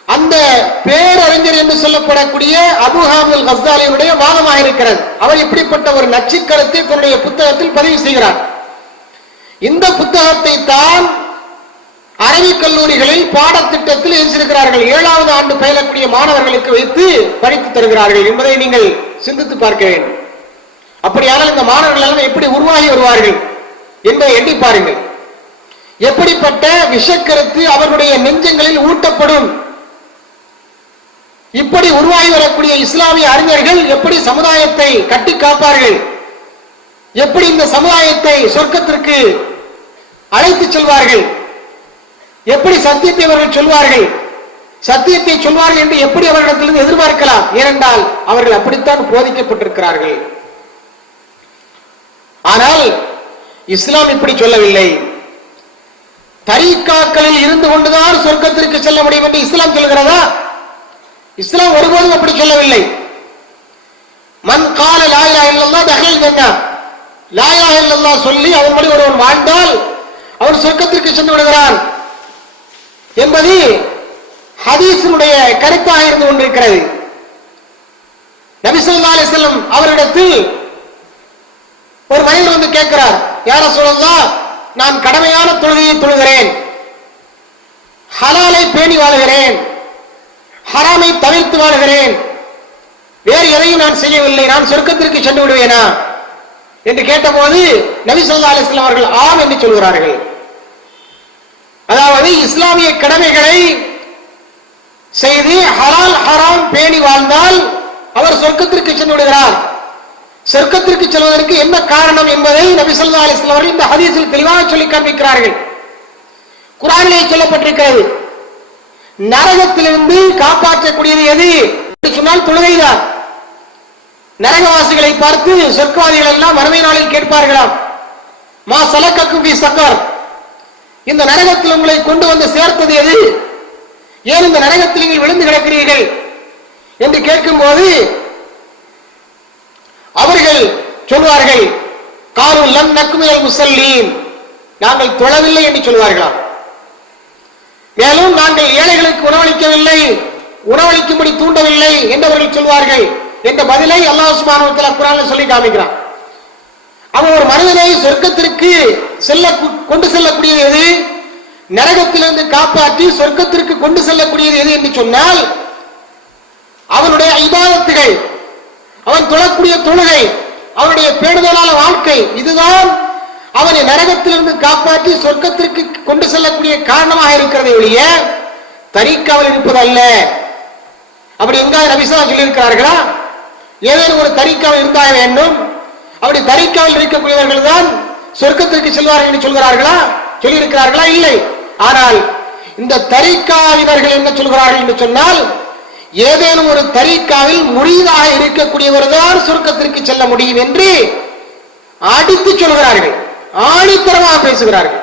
அந்த பேரறிஞர் என்று சொல்லப்படக்கூடிய அபு ஹாமித் கஸ்ஸாலியுடைய வாதமாக இருக்கிறது. அவர் இப்படிப்பட்ட ஒரு நச்சுக்கருத்தை தன்னுடைய புத்தகத்தில் பதிவு செய்கிறார். இந்த புத்தகத்தை தான் அரபிக் கல்லூரிகளில் பாடத்திட்டத்தில் எழுதியிருக்கிறார்கள். 7வது ஆண்டு பயிலக்கூடிய மாணவர்களுக்கு வைத்து படித்து தருகிறார்கள் என்பதை நீங்கள் சிந்தித்து பார்க்க வேண்டும். அப்படியானால் இந்த மாணவர்கள் எல்லாம் எப்படி உருவாகி வருவார்கள் என்பதை எண்ணி பாருங்கள். எப்படிப்பட்ட விஷக்கருத்து அவர்களுடைய நெஞ்சங்களில் ஊட்டப்படும். இப்படி உருவாகி வரக்கூடிய இஸ்லாமிய அறிஞர்கள் எப்படி சமுதாயத்தை கட்டி காப்பார்கள், எப்படி இந்த சமுதாயத்தை சொர்க்கத்திற்கு அழைத்து செல்வார்கள், எப்படி சத்தியத்தை அவர்கள் சொல்வார்கள், சத்தியத்தை சொல்வார்கள் என்று எப்படி அவர்களிடத்திலிருந்து எதிர்பார்க்கலாம்? ஏனென்றால் அவர்கள் அப்படித்தான் போதிக்கப்பட்டிருக்கிறார்கள். ஆனால் இஸ்லாம் இப்படி சொல்லவில்லை. தரீக்காக்களில் இருந்து கொண்டுதான் சொர்க்கத்திற்கு செல்ல முடியும் என்று இஸ்லாம் சொல்கிறதா? இஸ்லாம் ஒருபோதும் அப்படி சொல்லவில்லை. மன் கால லா இலாஹ இல்லல்லாஹ் தஹல் ஜன்னah, லா இலாஹ இல்லல்லாஹ் சொல்லி அதன்படி ஒருவன் வாழ்ந்தால் அவன் சொர்க்கத்திற்கு சென்று விடுகிறான் என்பது ஹதீஸினுடைய கருத்தாக இருந்து கொண்டிருக்கிறது. நபி ஸல்லல்லாஹு அலைஹி வஸல்லம் அவரிடத்தில் ஒரு மனிதர் வந்து கேட்கிறார், யா ரசூலல்லாஹ், நான் கடமையான தொழுகையை தொழுகிறேன், ஹலாலை பேணி வாழுகிறேன், ஹராமை தவிர்த்து வாழுகிறேன், வேறு எதையும் நான் செய்யவில்லை, நான் சொர்க்கத்திற்கு சென்று விடுவேனா என்று கேட்டபோது நபி ஸல்லல்லாஹு அலைஹி வஸல்லம் அவர்கள் ஆம் என்று சொல்கிறார்கள். அதாவது இஸ்லாமிய கடமைகளை செய்து ஹலால் ஹராம் பேணி வாழ்ந்தால் அவர் சொர்க்கத்திற்கு சென்று விடுகிறார். சொர்க்கத்திற்கு செல்வதற்கு என்ன காரணம் என்பதை நபி ஸல்லல்லாஹு அலைஹி வஸல்லம் அவர்கள் இந்த ஹதீஸில் தெளிவாக சொல்லி காண்பிக்கிறார்கள். குர்ஆனிலே சொல்லப்பட்டிருக்கிறது, நரகத்திலிருந்து காப்பாற்றக்கூடியது எது என்று சொன்னால் தொழுகைதான். நரகவாசிகளை பார்த்து சொர்க்கவாதிகள் எல்லாம் மறுமை நாளில் கேட்பார்களாம், மா சலக்கக்கும் ஃபீ ஸகர், இந்த நரகத்தில் உங்களை கொண்டு வந்து சேர்த்தது எது, ஏன் இந்த நரகத்தில் நீங்கள் விழுந்து கிடக்கிறீர்கள் என்று கேட்கும்போது அவர்கள் சொல்வார்கள், காலு லம் நக்கு மினல் முஸல்லீன், நாங்கள் தொழவில்லை என்று சொல்வார்களாம். மேலும் நாங்கள் ஏழைகளுக்கு உணவளிக்கவில்லை, உணவளிக்கும்படி தூண்டவில்லை என்றவர்கள் சொல்வார்கள் என்ற பதிலை அல்லாஹ் சுப்ஹானஹு வ தஆலா குர்ஆன்ல சொல்லி காமிக்கிறான். அவன் ஒரு மனிதனை சொர்க்கத்திற்கு கொண்டு செல்லக்கூடியது எது, நரகத்திலிருந்து காப்பாற்றி சொர்க்கத்திற்கு கொண்டு செல்லக்கூடியது எது என்று சொன்னால் அவனுடைய இபாதத்துகள், அவன் தொழக்கூடிய தொழுகை, அவனுடைய பேணுதலான வாழ்க்கை, இதுதான் அவனை நரகத்திலிருந்து காப்பாற்றி சொர்க்கத்திற்கு கொண்டு செல்லக்கூடிய காரணமாக இருக்கிறதை ஒழிய தரிக்காவில் இருப்பதல்ல. அப்படி எங்காவது நபி ஸல்லல்லாஹு அலைஹி வஸல்லம் சொல்லியிருக்கிறார்களா? ஏதேனும் ஒரு தரிக்காவில் இருந்தாக வேண்டும், அப்படி தரிக்காவில் இருக்கக்கூடியவர்கள் தான் சொர்க்கத்திற்கு செல்வார்கள் என்று சொல்கிறார்களா? சொல்லியிருக்கிறார்களா? இல்லை. ஆனால் இந்த தரிக்காவினர்கள் என்ன சொல்கிறார்கள் என்று சொன்னால், ஏதேனும் ஒரு தரிக்காவில் முரீதாக இருக்கக்கூடியவர் தான் சொர்க்கத்திற்கு செல்ல முடியும் என்று அடித்து சொல்கிறார்கள், ஆணித்தரமாக பேசுகிறார்கள்.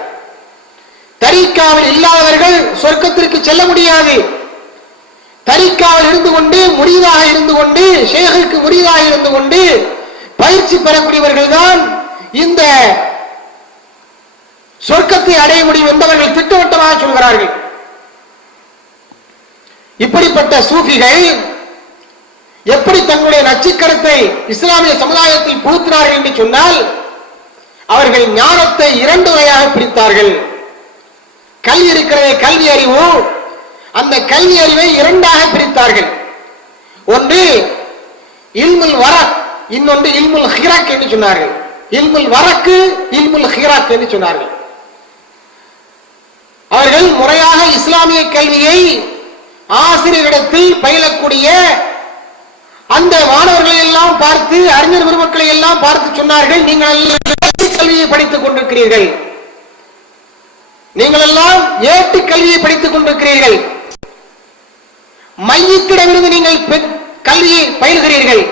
தரிக்காவில் இல்லாதவர்கள் சொர்க்கத்திற்கு செல்ல முடியாது. தரிக்காவில் இருந்து கொண்டு முரீதாக இருந்து கொண்டு ஷேகுக்கு முரீதாக இருந்து கொண்டு பயிற்சி பெறக்கூடியவர்கள் தான் இந்த சொர்க்கத்தை அடைய முடியும் என்பவர்கள் திட்டவட்டமாக சொல்கிறார்கள். இப்படிப்பட்ட சூஃபிகள் எப்படி தங்களுடைய நச்சுக்கருத்தை இஸ்லாமிய சமுதாயத்தில் புகுத்தினார்கள் என்று சொன்னால், அவர்கள் ஞானத்தை இரண்டு வகையாக பிரித்தார்கள். கல்வி இருக்கிறதே, கல்வி அறிவு, அந்த கல்வி அறிவை இரண்டாக பிரித்தார்கள். ஒன்று இல்முல் வரக், இன்னொன்று இல்முல் ஹிராக் என்று சொன்னார்கள். இல்முல் வரக்கு, இல்முல் ஹிராக் என்று சொன்னார்கள். அவர்கள் முறையாக இஸ்லாமிய கல்வியை ஆசிரியரிடத்தில் பயிலக்கூடிய அந்த மாணவர்களை எல்லாம் பார்த்து, அறிஞர் பெருமக்களை எல்லாம் பார்த்து சொன்னார்கள், நீங்கள் கல்வியை படித்துக் கொண்டிருக்கிறீர்கள், நீங்கள் எல்லாம் ஏட்டு கல்வியை படித்துக் கொண்டிருக்கிறீர்கள், மையத்திடமிருந்து நீங்கள் கல்வியை பயில்கிறீர்கள்.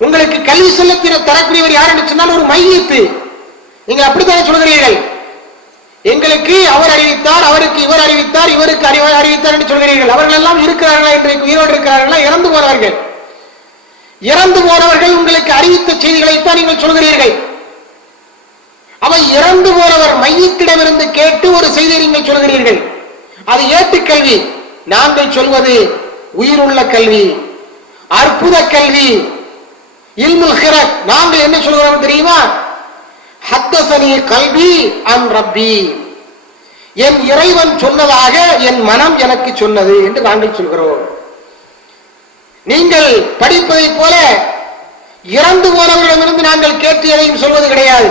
உங்களுக்கு கல்வி செல்லத்தின தரக்கூடியவர் யார் என்று சொன்னால் ஒரு மையத்து, நீங்கள் அப்படித்தானே சொல்கிறீர்கள். எங்களுக்கு அவர் அறிவித்தார், அவருக்கு இவர் அறிவித்தார், இவருக்கு அறிவித்தார் என்று சொல்கிறீர்கள். அவர்கள் எல்லாம் இருக்கிறார்களா, இன்றைக்கு உயிரோடு இருக்கிறார்களா, இறந்து போனவர்கள்? இறந்து போனவர்கள் உங்களுக்கு அறிவித்த செய்திகளைத்தான் நீங்கள் சொல்கிறீர்கள். அவை இறந்து போனவர் மையத்திடமிருந்து கேட்டு ஒரு செய்தியை நீங்கள் சொல்கிறீர்கள், அது ஏட்டுக்கல்வி. நாங்கள் சொல்வது உயிருள்ள கல்வி, அற்புத கல்வி, இல்முல் ஹிரக். நாங்கள் என்ன சொல்கிறோம் தெரியுமா? ஹத்தசனி கல்வி அன் ரப்பி, என் இறைவன் சொன்னதாக என் மனம் எனக்கு சொன்னது என்று நாங்கள் சொல்கிறோம். நீங்கள் படிப்பதை போல இறந்து போனவர்களிடமிருந்து நாங்கள் கேட்டு எதையும் சொல்வது கிடையாது.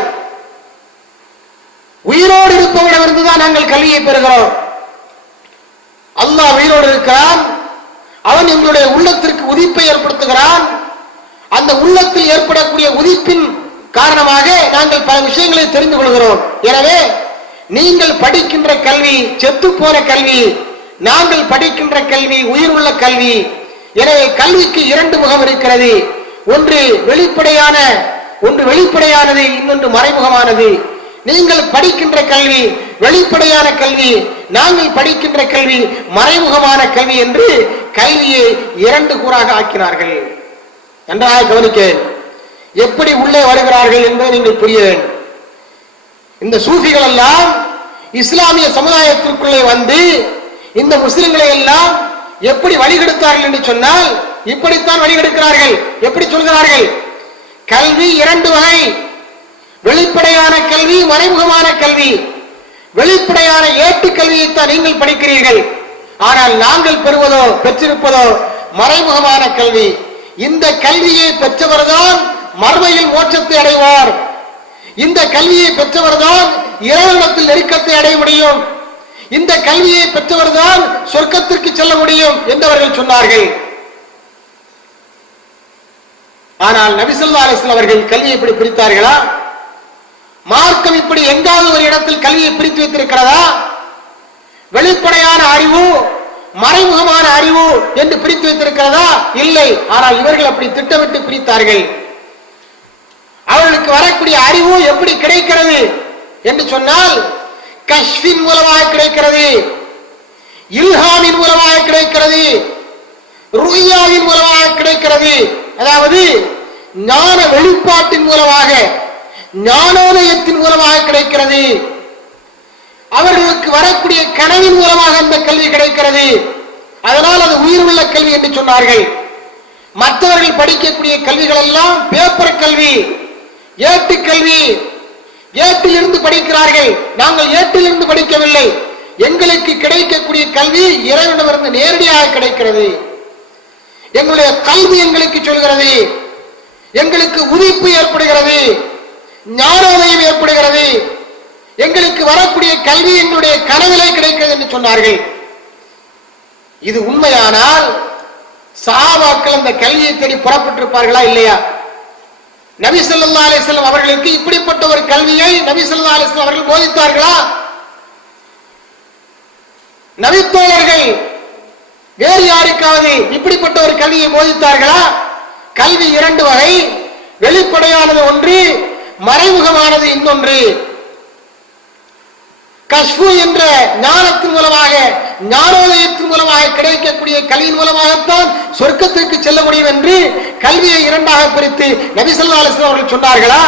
உயிரோடு இருப்பவரிடமிருந்து தான் நாங்கள் கல்வியை பெறுகிறோம். அல்லாஹ் உயிரோடு இருக்கிறான், அவன் எங்களுடைய உள்ளத்திற்கு உதிப்பை ஏற்படுத்துகிறான். அந்த உள்ளத்தில் ஏற்படக்கூடிய உதிப்பின் காரணமாக நாங்கள் பல விஷயங்களை தெரிந்து கொள்கிறோம். எனவே நீங்கள் படிக்கின்ற கல்வி செத்து போன கல்வி, நாங்கள் படிக்கின்ற கல்வி உயிருள்ள கல்வி. எனவே கல்விக்கு இரண்டு முகம் இருக்கிறது. ஒன்று வெளிப்படையானது, இன்னொன்று மறைமுகமானது. நீங்கள் படிக்கின்ற கல்வி வெளிப்படையான கல்வி, நாங்கள் படிக்கின்ற கல்வி மறைமுகமான கல்வி என்று கல்வியை இரண்டு கூறாக ஆக்கினார்கள். நன்றாக கவனிக்க, எப்படி உள்ளே வருகிறார்கள் என்பதை நீங்கள் புரிய வேண்டும். இந்த சூஃபிகள் எல்லாம் இஸ்லாமிய சமுதாயத்திற்குள்ளே வந்து இந்த முஸ்லிம்களை எல்லாம் எப்படி வழிகெடுத்தார்கள் என்று சொன்னால், இப்படித்தான் வழிகெடுக்கிறார்கள். எப்படி சொல்கிறார்கள்? கல்வி இரண்டு வகை, வெளிப்படையான கல்வி, மறைமுகமான கல்வி. வெளிப்படையான ஏட்டு கல்வியைத்தான் நீங்கள் படிக்கிறீர்கள், ஆனால் நாங்கள் பெற்றிருப்பதோ மறைமுகமான கல்வி. இந்த கல்வியை பெற்றவர்தான் மறுமையில் மோட்சத்தை அடைவார். இந்த கல்வியை பெற்றவர்தான் இறைவனிடத்தில் நெருக்கத்தை அடைய முடியும். இந்த கல்வியை பெற்றவர்தான் சொர்க்கத்திற்கு செல்ல முடியும் என்றவர்கள் சொன்னார்கள். ஆனால் நபி ஸல்லல்லாஹு அலைஹி வஸல்லம் அவர்கள் கல்வியை இப்படி பிரித்தார்களா? மார்க்கம் இப்படி எங்காவது ஒரு இடத்தில் கல்வியை பிரித்து வைத்திருக்கிறதா? வெளிப்படையான அறிவு, மறைமுகமான அறிவு என்று பிரித்து வைத்திருக்கிறதா? இல்லை. ஆனால் இவர்கள் அப்படி திட்டமிட்டு பிரித்தார்கள். அவர்களுக்கு வரக்கூடிய அறிவு எப்படி கிடைக்கிறது என்று சொன்னால், கஷ்ஃபின் மூலமாக கிடைக்கிறது, இல்ஹாமின் மூலமாக கிடைக்கிறது, ருய்யாவின் மூலமாக கிடைக்கிறது. அதாவது ஞான வெளிப்பாட்டின் மூலமாக, ஞானோதயத்தின் மூலமாக கிடைக்கிறது. அவர்களுக்கு வரக்கூடிய கனவின் மூலமாக அந்த கல்வி கிடைக்கிறது. அதனால் அது உயிர் உள்ள கல்வி என்று சொன்னார்கள். மற்றவர்கள் படிக்கக்கூடிய கல்விகள் எல்லாம் பேப்பர் கல்வி, ஏட்டு கல்வி, ஏட்டிலிருந்து படிக்கிறார்கள். நாங்கள் ஏட்டிலிருந்து படிக்கவில்லை. எங்களுக்கு கிடைக்கக்கூடிய கல்வி இறைவனிடமிருந்து நேரடியாக கிடைக்கிறது. எங்களுடைய கல்வி எங்களுக்கு சொல்கிறது, எங்களுக்கு உதிப்பு ஏற்படுகிறது, ஞானோதயம் ஏற்படுகிறது, எங்களுக்கு வரக்கூடிய கல்வி எங்களுடைய கனவிலே கிடைக்கிறது என்று சொன்னார்கள். இது உண்மையானால் சஹாபாக்கள் அந்த கல்வியை தேடி புறப்பட்டிருப்பார்களா இல்லையா? நபி ஸல்லல்லாஹு அலைஹி வஸல்லம் அவர்களுக்கு இப்படிப்பட்ட ஒரு கல்வியை நபி ஸல்லல்லாஹு அலைஹி வஸல்லம் அவர்கள் போதித்தார்களா? நபித்தோழர்கள் வேறு யாருக்காவது இப்படிப்பட்ட ஒரு கல்வியை போதித்தார்களா? கல்வி இரண்டு வகை, வெளிப்படையானது ஒன்று, மறைமுகமானது இன்னொன்று. கஷ்பு என்ற ஞானத்தின் மூலமாக, ஞானோதயத்தின் மூலமாக கிடைக்கக்கூடிய கல்வியின் மூலமாகத்தான் சொர்க்கத்திற்கு செல்ல முடியும் என்று கல்வியை இரண்டாக பிரித்து நபி ஸல்லல்லாஹு அலைஹி வஸல்லம் அவர்கள் சொன்னார்களா?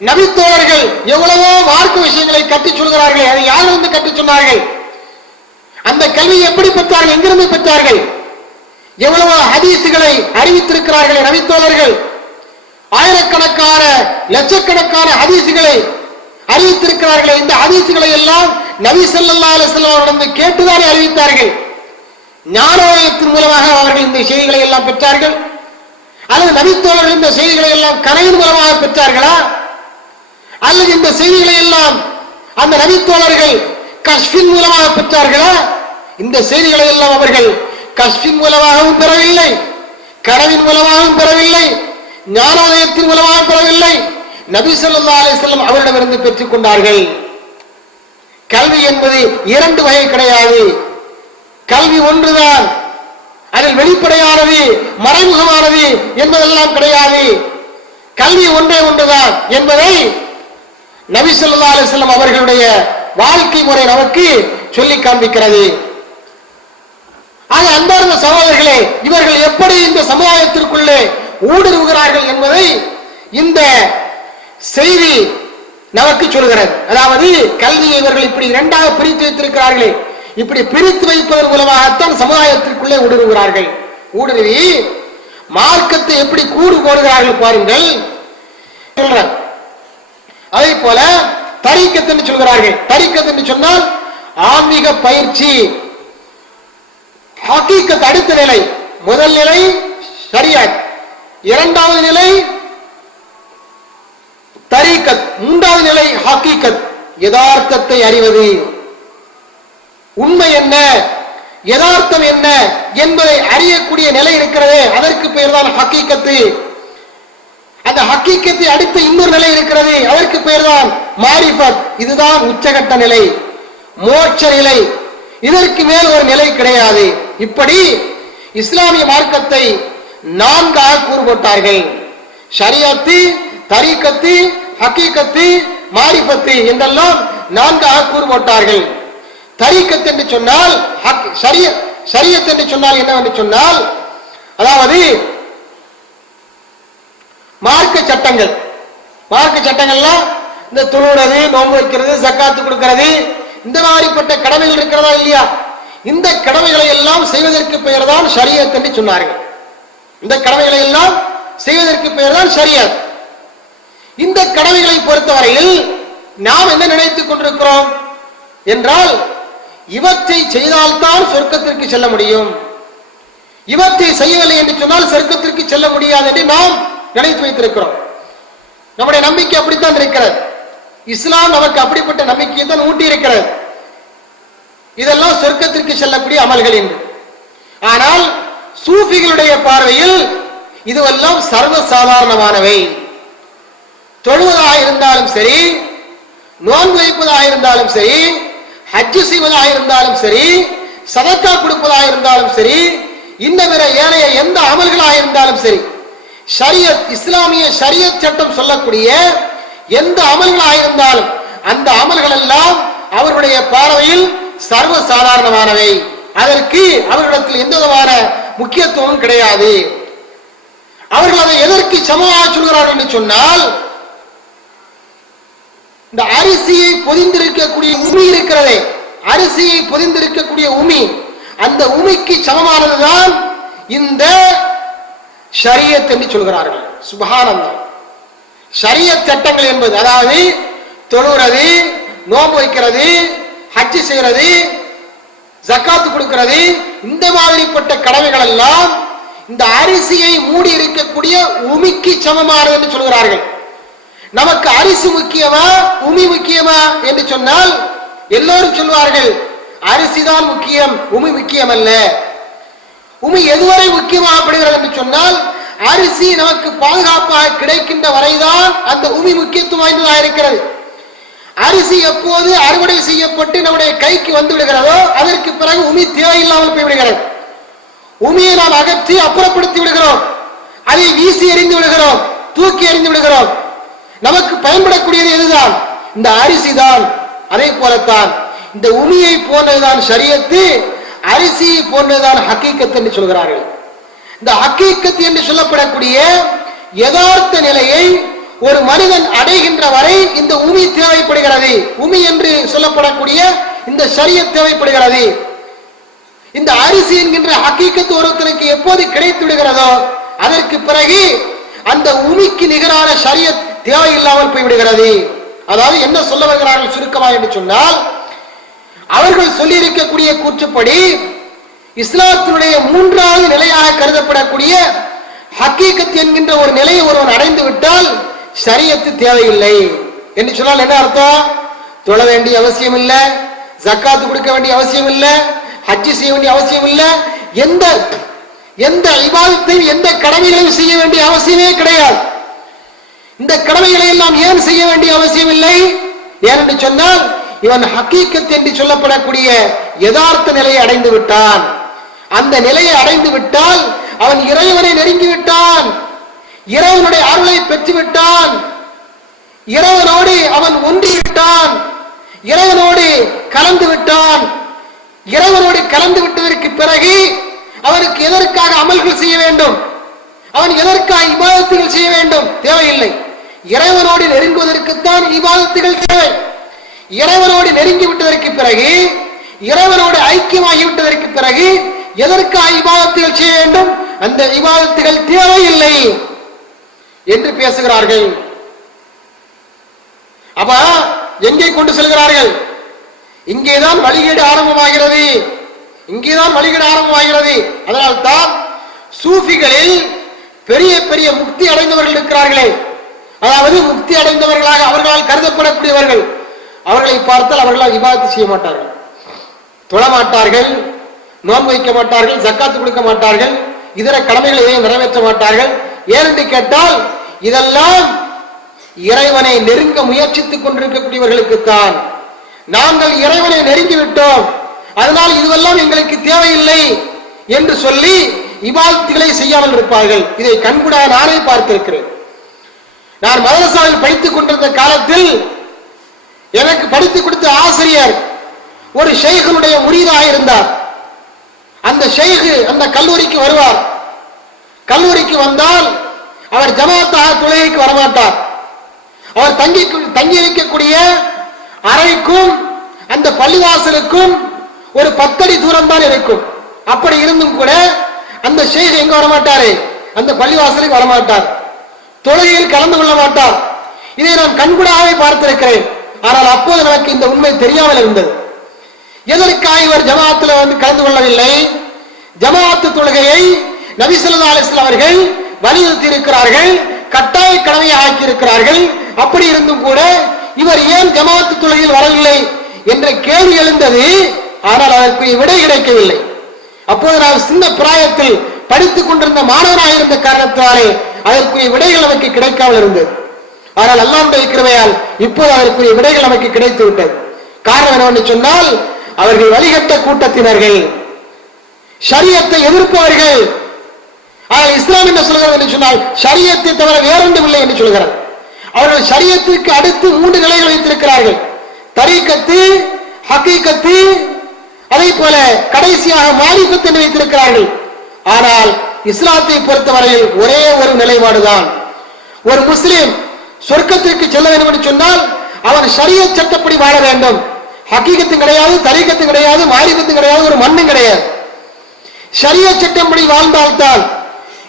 நபித்தோழர்கள் எவ்வளவோ மார்க்க விஷயங்களை கற்றுச் சொல்கிறார்களே, அதை யாரிலிருந்து கற்றுச் சொன்னார்கள்? அந்த கல்வி எப்படி பெற்றார்கள்? எங்கிருந்து பெற்றார்கள்? எவ்வளவு ஹதீசுகளை அறிவித்திருக்கிறார்களே நபித்தோழர்கள், ஆயிரக்கணக்கான லட்சக்கணக்கான ஹதீசுகளை அறிவித்திருக்கிறார்களே. இந்த ஹதீசுகளை எல்லாம் நபி ஸல்லல்லாஹு அலைஹி வஸல்லம் அவர்களிடம் கேட்டுதானே அறிவித்தார்கள். ஞானோதயத்தின் மூலமாக அவர்கள் இந்த செய்திகளை எல்லாம் பெற்றார்கள், அல்லது நபித்தோழர்கள் இந்த செய்திகளை எல்லாம் கனவின் மூலமாக பெற்றார்களா? அல்லது இந்த செய்திகளை எல்லாம் அந்த நபித்தோழர்கள் கஷ்பின் மூலமாக பெற்றார்களா? இந்த செய்திகளை எல்லாம் அவர்கள் கஷ்பின் மூலமாகவும் பெறவில்லை, கனவின் மூலமாகவும் பெறவில்லை, ஞானோதயத்தின் மூலமாக பெறவில்லை, நபி ஸல்லல்லாஹு அலைஹி வஸல்லம் அவரிடமிருந்து பெற்றுக் கொண்டார்கள். கல்வி என்பது இரண்டு வகை கிடையாது. கல்வி ஒன்றுதான். அதில் வெளிப்படையானது மறைமுகமானது என்பதெல்லாம் கிடையாது. கல்வி ஒன்றே ஒன்றுதான் என்பதை நபி ஸல்லல்லாஹு அலைஹி வஸல்லம் அவர்களுடைய வாழ்க்கை முறை நமக்கு சொல்லி காண்பிக்கிறது. ஆக அன்பார்ந்த சகோதரர்களே, இவர்கள் எப்படி இந்த சமுதாயத்திற்குள்ளே ஊடுருவுகிறார்கள் என்பதை இந்த செய்தி நமக்கு சொல்கிறது. அதாவது கல்வியை இவர்கள் இப்படி இரண்டாக பிரித்து வைத்திருக்கிறார்களே, இப்படி பிரித்து வைப்பதன் மூலமாகத்தான் சமுதாயத்திற்குள்ளே ஊடுருவுகிறார்கள். ஊடுருவி மார்க்கத்தை எப்படி கூடு போடுகிறார்கள் பாருங்கள். அதே போல தரீக்கத் என்று சொல்கிறார்கள். தரீக்கத் என்று சொன்னால் ஆன்மீக பயிற்சி. ஹகீகத் அடுத்த நிலை. முதல் நிலை ஷரியத், இரண்டாவது நிலை தரீக்கத், மூன்றாவது நிலை ஹகீகத், யதார்த்தத்தை அறிவது. உண்மை என்ன, யதார்த்தம் என்ன என்பதை அறியக்கூடிய நிலை இருக்கிறது, அதற்கு பெயர் தான் ஹகீகத்து. அந்த ஹகீகத்தை அடுத்த இன்னொரு நிலை இருக்கிறது, அதற்கு பெயர் தான் மாரிஃபத். இதுதான் உச்சகட்ட நிலை, மோட்ச நிலை. இதற்கு மேல் ஒரு நிலை கிடையாது. இப்படி இஸ்லாமிய மார்க்கத்தை நான்காக கூறுபட்டார்கள். ஷரியத்து, தரீக்கத்து, ஹகீகத்து, மாரிஃபத்து என்றெல்லாம் நான்காக கூறுபட்டார்கள். தரீக்கத் என்று சொன்னால், ஷரியத் என்று சொன்னால் என்னவென்று சொன்னால், அதாவது மார்க்க சட்டங்கள். மார்க்க சட்டங்கள்லாம் இந்த தொழுகிறது, நோன்பு வைக்கிறது, ஜக்காத்து கொடுக்கிறது, இந்த மாதிரிப்பட்ட கடமைகள் இருக்கிறதா இல்லையா? இந்த கடமைகளை எல்லாம் செய்வதற்கு பெயர் தான் ஷரியத் என்று சொன்னார்கள். இந்த கடமைகளை எல்லாம் செய்வதற்கு பெயர் தான் ஷரியத். இந்த கடமைகளை பொறுத்தவரையில் நாம் என்ன நினைத்துக் கொண்டிருக்கிறோம் என்றால், இவற்றை செய்தால்தான் சொர்க்கத்திற்கு செல்ல முடியும், இவற்றை செய்யவில்லை என்று சொன்னால் சொர்க்கத்திற்கு செல்ல முடியாது என்று நாம் நினைத்து வைத்திருக்கிறோம். நம்முடைய நம்பிக்கை அப்படித்தான் இருக்கிறது. இஸ்லாம் நமக்கு அப்படிப்பட்ட நம்பிக்கையை தான் ஊட்டி இருக்கிறது. இதெல்லாம் சொர்க்கத்திற்கு செல்லக்கூடிய அமல்கள் என்று. ஆனால் சூஃபிகளுடைய பார்வையில் இதுவெல்லாம் சர்வ சாதாரணமானவை. தொழுவதாக இருந்தாலும் சரி, நோன்பு வைப்பதாக இருந்தாலும் சரி, ஹஜ் செய்வதாக இருந்தாலும் சரி, சதக்கா கொடுப்பதாக இருந்தாலும் சரி, இன்னவிர ஏனைய எந்த அமல்களாக இருந்தாலும் சரி, ஷரியத், இஸ்லாமிய ஷரியத் சட்டம் சொல்லக்கூடிய எந்த அமல்களாக இருந்தாலும் அந்த அமல்கள் எல்லாம் அவர்களுடைய பார்வையில் சர்வ சாதாரணமானவை. அதற்கு அவர்களிடத்தில் எந்த விதமான முக்கியத்துவம் கிடையாது. அவர்கள் அதை எதற்கு சமமாக சொல்கிறார்கள் என்று சொன்னால், இந்த அரிசியை பொதிந்திருக்கக்கூடிய உமி இருக்கிறதே, அரிசியை பொதிந்திருக்கக்கூடிய உமி, அந்த உமிக்கு சமமானதுதான் இந்த ஷரியத் என்று சொல்கிறார்கள். சுப்ஹானல்லாஹ். ஷரியத் சட்டங்கள் என்பது அதாவது தொழுகிறது, நோன்பு வைக்கிறது, ஹஜ் செய்யறது, ஜக்காத்து கொடுக்கிறது, இந்த மாதிரிப்பட்ட கடமைகள் எல்லாம் இந்த அரிசியை மூடி இருக்கக்கூடிய உமிக்கு சமமானது என்று சொல்கிறார்கள். நமக்கு அரிசி முக்கியமா உமி முக்கியமா என்று சொன்னால் எல்லோரும் சொல்வார்கள் அரிசி தான் முக்கியம், உமி முக்கியம் அல்ல. உமி எதுவரை முக்கியமாகப்படுகிறது என்று சொன்னால் அரிசி நமக்கு பாதுகாப்பாக கிடைக்கின்ற வரைதான் அந்த உமி முக்கியத்துவம் வாய்ந்ததாக இருக்கிறது. அரிசி எப்போது அறுவடை செய்யப்பட்டு நம்முடைய கைக்கு வந்து விடுகிறதோ அதற்கு பிறகு உமி தேவையில்லாமல் போய்விடுகிறது. உமியை நாம் அகற்றி அப்புறப்படுத்தி விடுகிறோம், அதை வீசி எறிந்து விடுகிறோம், தூக்கி எறிந்து விடுகிறோம். நமக்கு பயன்படக்கூடியது எதுதான்? இந்த அரிசி தான். அதே போலத்தான் இந்த உமியை போன்றதுதான் ஷரியத்து, அரிசியை போன்றதுதான் ஹக்கீக்கத் என்று சொல்கிறார்கள். இந்த ஹக்கீக்கத் என்று சொல்லப்படக்கூடிய யதார்த்த நிலையை ஒரு மனிதன் அடைகின்ற வரை இந்த உமி தேவைப்படுகிறது. உமி என்று சொல்லப்படக்கூடிய இந்த ஷரியத் தேவைப்படுகிறது. இந்த அரிசி என்கின்ற ஹக்கீக்கத் ஒருத்தனுக்கு எப்போது கிடைத்து விடுகிறதோ அதற்கு பிறகு அந்த உமிக்கு நிகரான ஷரியத் தேவையில்லாமல் போய்விடுகிறது. அதாவது என்ன சொல்ல வருகிறார்கள் சுருக்கமா என்று சொன்னால், அவர்கள் சொல்லி இருக்கக்கூடிய கூற்றுப்படி இஸ்லாத்தினுடைய மூன்றாவது நிலையாக கருதப்படக்கூடிய ஹக்கீக்கத் என்கின்ற ஒரு நிலையை ஒருவன் அடைந்து விட்டால் ஷரியத்து தேவையில்லை என்று சொன்னால் என்ன அர்த்தம்? தொழ வேண்டிய அவசியம் இல்லை, ஜக்காத்து கொடுக்க வேண்டிய அவசியம் இல்லை, ஹஜ் செய்ய வேண்டிய அவசியம் இல்லை, எந்த இபாதத்தையும் எந்த கடமைகளையும் செய்ய வேண்டிய அவசியமே கிடையாது. இந்த கடமைகளை எல்லாம் ஏன் செய்ய வேண்டிய அவசியம் இல்லை? ஏனென்று சொன்னால் இவன் ஹக்கீக்கத் என்று சொல்லப்படக்கூடிய யதார்த்த நிலையை அடைந்து விட்டான். அந்த நிலையை அடைந்து விட்டால் அவன் இறைவனை நெருங்கி விட்டான், இறைவனுடைய அருளை பெற்று விட்டான், இறைவனோடு அவன் ஒன்றி விட்டான், இறைவனோடு கலந்து விட்டான். இறைவனோடு கலந்து விட்டதற்கு பிறகு அவனுக்கு எதற்காக அமல்கள் செய்ய வேண்டும், அவன் எதற்காக இபாதத்துகள் செய்ய வேண்டும்? தேவையில்லை. இறைவனோடு நெருங்குவதற்குத்தான் இபாதத்துகள் தேவை. இறைவனோடு நெருங்கி விட்டதற்கு பிறகு, இறைவனோடு ஐக்கியமாகிவிட்டதற்கு பிறகு எதற்காக இபாதத்துகள் செய்ய வேண்டும்? அந்த இபாதத்துகள் தேவையில்லை என்று பேசுகிறார்கள். அப்ப எங்கே கொண்டு செல்கிறார்கள்? இங்கேதான் வழிகேடு ஆரம்பமாகிறது, இங்கேதான் வழிகேடு ஆரம்பமாகிறது. அதனால்தான் சூஃபிகளில் பெரிய பெரிய முக்தி அடைந்தவர்கள் இருக்கிறார்களே, அதாவது முக்தி அடைந்தவர்களாக அவர்களால் கருதப்படக்கூடியவர்கள், அவர்களை பார்த்தால் அவர்களால் இபாதத்து செய்ய மாட்டார்கள், தொழ மாட்டார்கள், நோன்பு வைக்க மாட்டார்கள், ஜக்காத்து கொடுக்க மாட்டார்கள், இதர கடமைகளை எதையும் நிறைவேற்ற மாட்டார்கள். ஏனென்று கேட்டால் இதெல்லாம் இறைவனை நெருங்க முயற்சித்துக் கொண்டிருக்கக்கூடியவர்களுக்குத்தான். நாங்கள் இறைவனை நெருங்கிவிட்டோம், அதனால் இதுவெல்லாம் எங்களுக்கு தேவையில்லை என்று சொல்லி இபாதத்துகளை செய்யாமல் இருப்பார்கள். இதை கண்கூடாக நானே பார்த்திருக்கிறேன். நான் மதரசாவில் படித்துக் கொண்டிருந்த காலத்தில் எனக்கு படித்துக் கொடுத்த ஆசிரியர் ஒரு ஷைഖனுடைய முரீதாக இருந்தார். அந்த ஷைഖ் அந்த கல்லூரிக்கு வருவார். கல்லூரிக்கு வந்தால் அவர் ஜமாத்தாக தொழுகைக்கு வரமாட்டார். அவர் தங்கி இருக்கக்கூடிய அறைக்கும் அந்த பள்ளிவாசலுக்கும் ஒரு 10 அடி தூரம் தான் இருக்கும். அப்படி இருந்தும் கூட அந்த ஷைഖ் எங்க வரமாட்டாரு? அந்த பள்ளிவாசலுக்கு வரமாட்டார், தொழுகையில் கலந்து கொள்ள மாட்டார். இதை நான் கண்கூடாகவே பார்த்திருக்கிறேன். ஆனால் அப்போது எனக்கு இந்த உண்மை தெரியாமல் இருந்தது. எதற்காக இவர் ஜமாத்தில் வந்து கலந்து கொள்ளவில்லை? ஜமாத்து தொழுகையை நபி ஸல்லல்லாஹு அலைஹி வஸல்லம் அவர்கள் வலியுறுத்தி இருக்கிறார்கள், கட்டாய கடமையை ஆக்கி இருக்கிறார்கள். அப்படி இருந்தும் கூட இவர் ஏன் ஜமாத்து தொழுகையில் வரவில்லை என்ற கேள்வி எழுந்தது. ஆனால் அதற்கு விடை கிடைக்கவில்லை. அப்போது நான் சின்ன பிராயத்தில் படித்துக் கொண்டிருந்த மாணவனாக இருந்த காரணத்தினாலே அதற்குரிய விடைகள் நமக்கு கிடைக்காமல் இருந்தது. ஆனால் அல்லாஹ்வுடைய கிருபையால் இப்போது அதற்குரிய விடைகள் நமக்கு கிடைத்து விட்டது. காரணம் என்னவென்று சொன்னால் அவர்கள் வழிகட்ட கூட்டத்தினர்கள், ஷரியத்தை எதிர்ப்பவர்கள். ஆனால் இஸ்லாம் என்ன சொல்கிறது என்று சொன்னால் ஷரியத்தை தவிர வேறொன்றும் இல்லை என்று சொல்கிறார். அவர்கள் ஷரியத்துக்கு அடுத்து 3 நிலைகள் வைத்திருக்கிறார்கள்: தரீக்கத்து, ஹக்கீக்கத்து, அதே போல கடைசியாக மாரிஃபத் என்று வைத்திருக்கிறார்கள். ஆனால் இஸ்லாத்தை பொறுத்தவரையில் ஒரே ஒரு நிலைப்பாடுதான். ஒரு முஸ்லிம் சொர்க்கத்திற்கு செல்ல வேண்டும் என்று சொன்னால் அவன் ஷரியத் சட்டப்படி வாழ வேண்டும். ஹக்கீக்கத்தும் கிடையாது, தரீக்கத்தும் கிடையாது, மாரிஃபத்தும் கிடையாது, ஒரு மண்ணும் கிடையாது. ஷரியத் சட்டப்படி வாழ்ந்தால்தான்,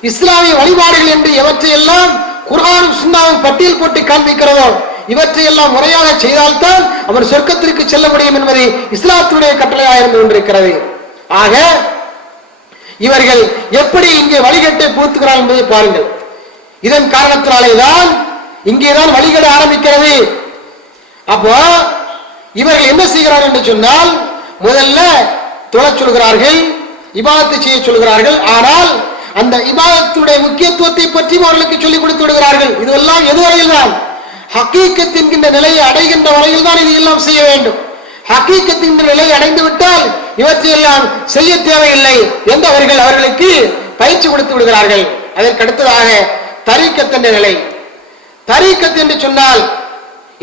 இஸ்லாமிய வழிபாடுகள் என்று எவற்றையெல்லாம் குர்ஆனும் சுன்னாவும் பட்டியல் போட்டு காண்பிக்கிறதோ இவற்றையெல்லாம் முறையாக செய்தால்தான் அவர் சொர்க்கத்திற்கு செல்ல முடியும் என்பது இஸ்லாத்துடைய கட்டளையாக இருந்து கொண்டிருக்கிறது. ஆக இவர்கள் எப்படி இங்கே வழிகட்டை பூத்துக்கிறார் என்பதை பாருங்கள். இதன் காரணத்தினாலேதான் இங்கேதான் வழிகட ஆரம்பிக்கிறது. அப்போ இவர்கள் என்ன செய்கிறார்கள் என்று சொன்னால், முதல்ல தொழச் சொல்கிறார்கள், இபாதத்தை செய்ய சொல்கிறார்கள். ஆனால் அந்த இபாதத்துடைய முக்கியத்துவத்தை பற்றியும் அவர்களுக்கு சொல்லிக் கொடுத்து விடுகிறார்கள். இதெல்லாம் எதுவரையில் தான் ஹக்கீக்கத் என்கின்ற நிலையை அடைகின்ற வரையில் தான் இது எல்லாம் செய்ய வேண்டும். ஹக்கீக்கத் என்ற நிலையை அடைந்து விட்டால் இவற்றையெல்லாம் செய்ய தேவையில்லை என்று அவர்களுக்கு பயிற்சி கொடுத்து விடுகிறார்கள். அதற்கு அடுத்ததாக தரீக்கத் என்ற நிலை. தரீக்கத் என்று சொன்னால்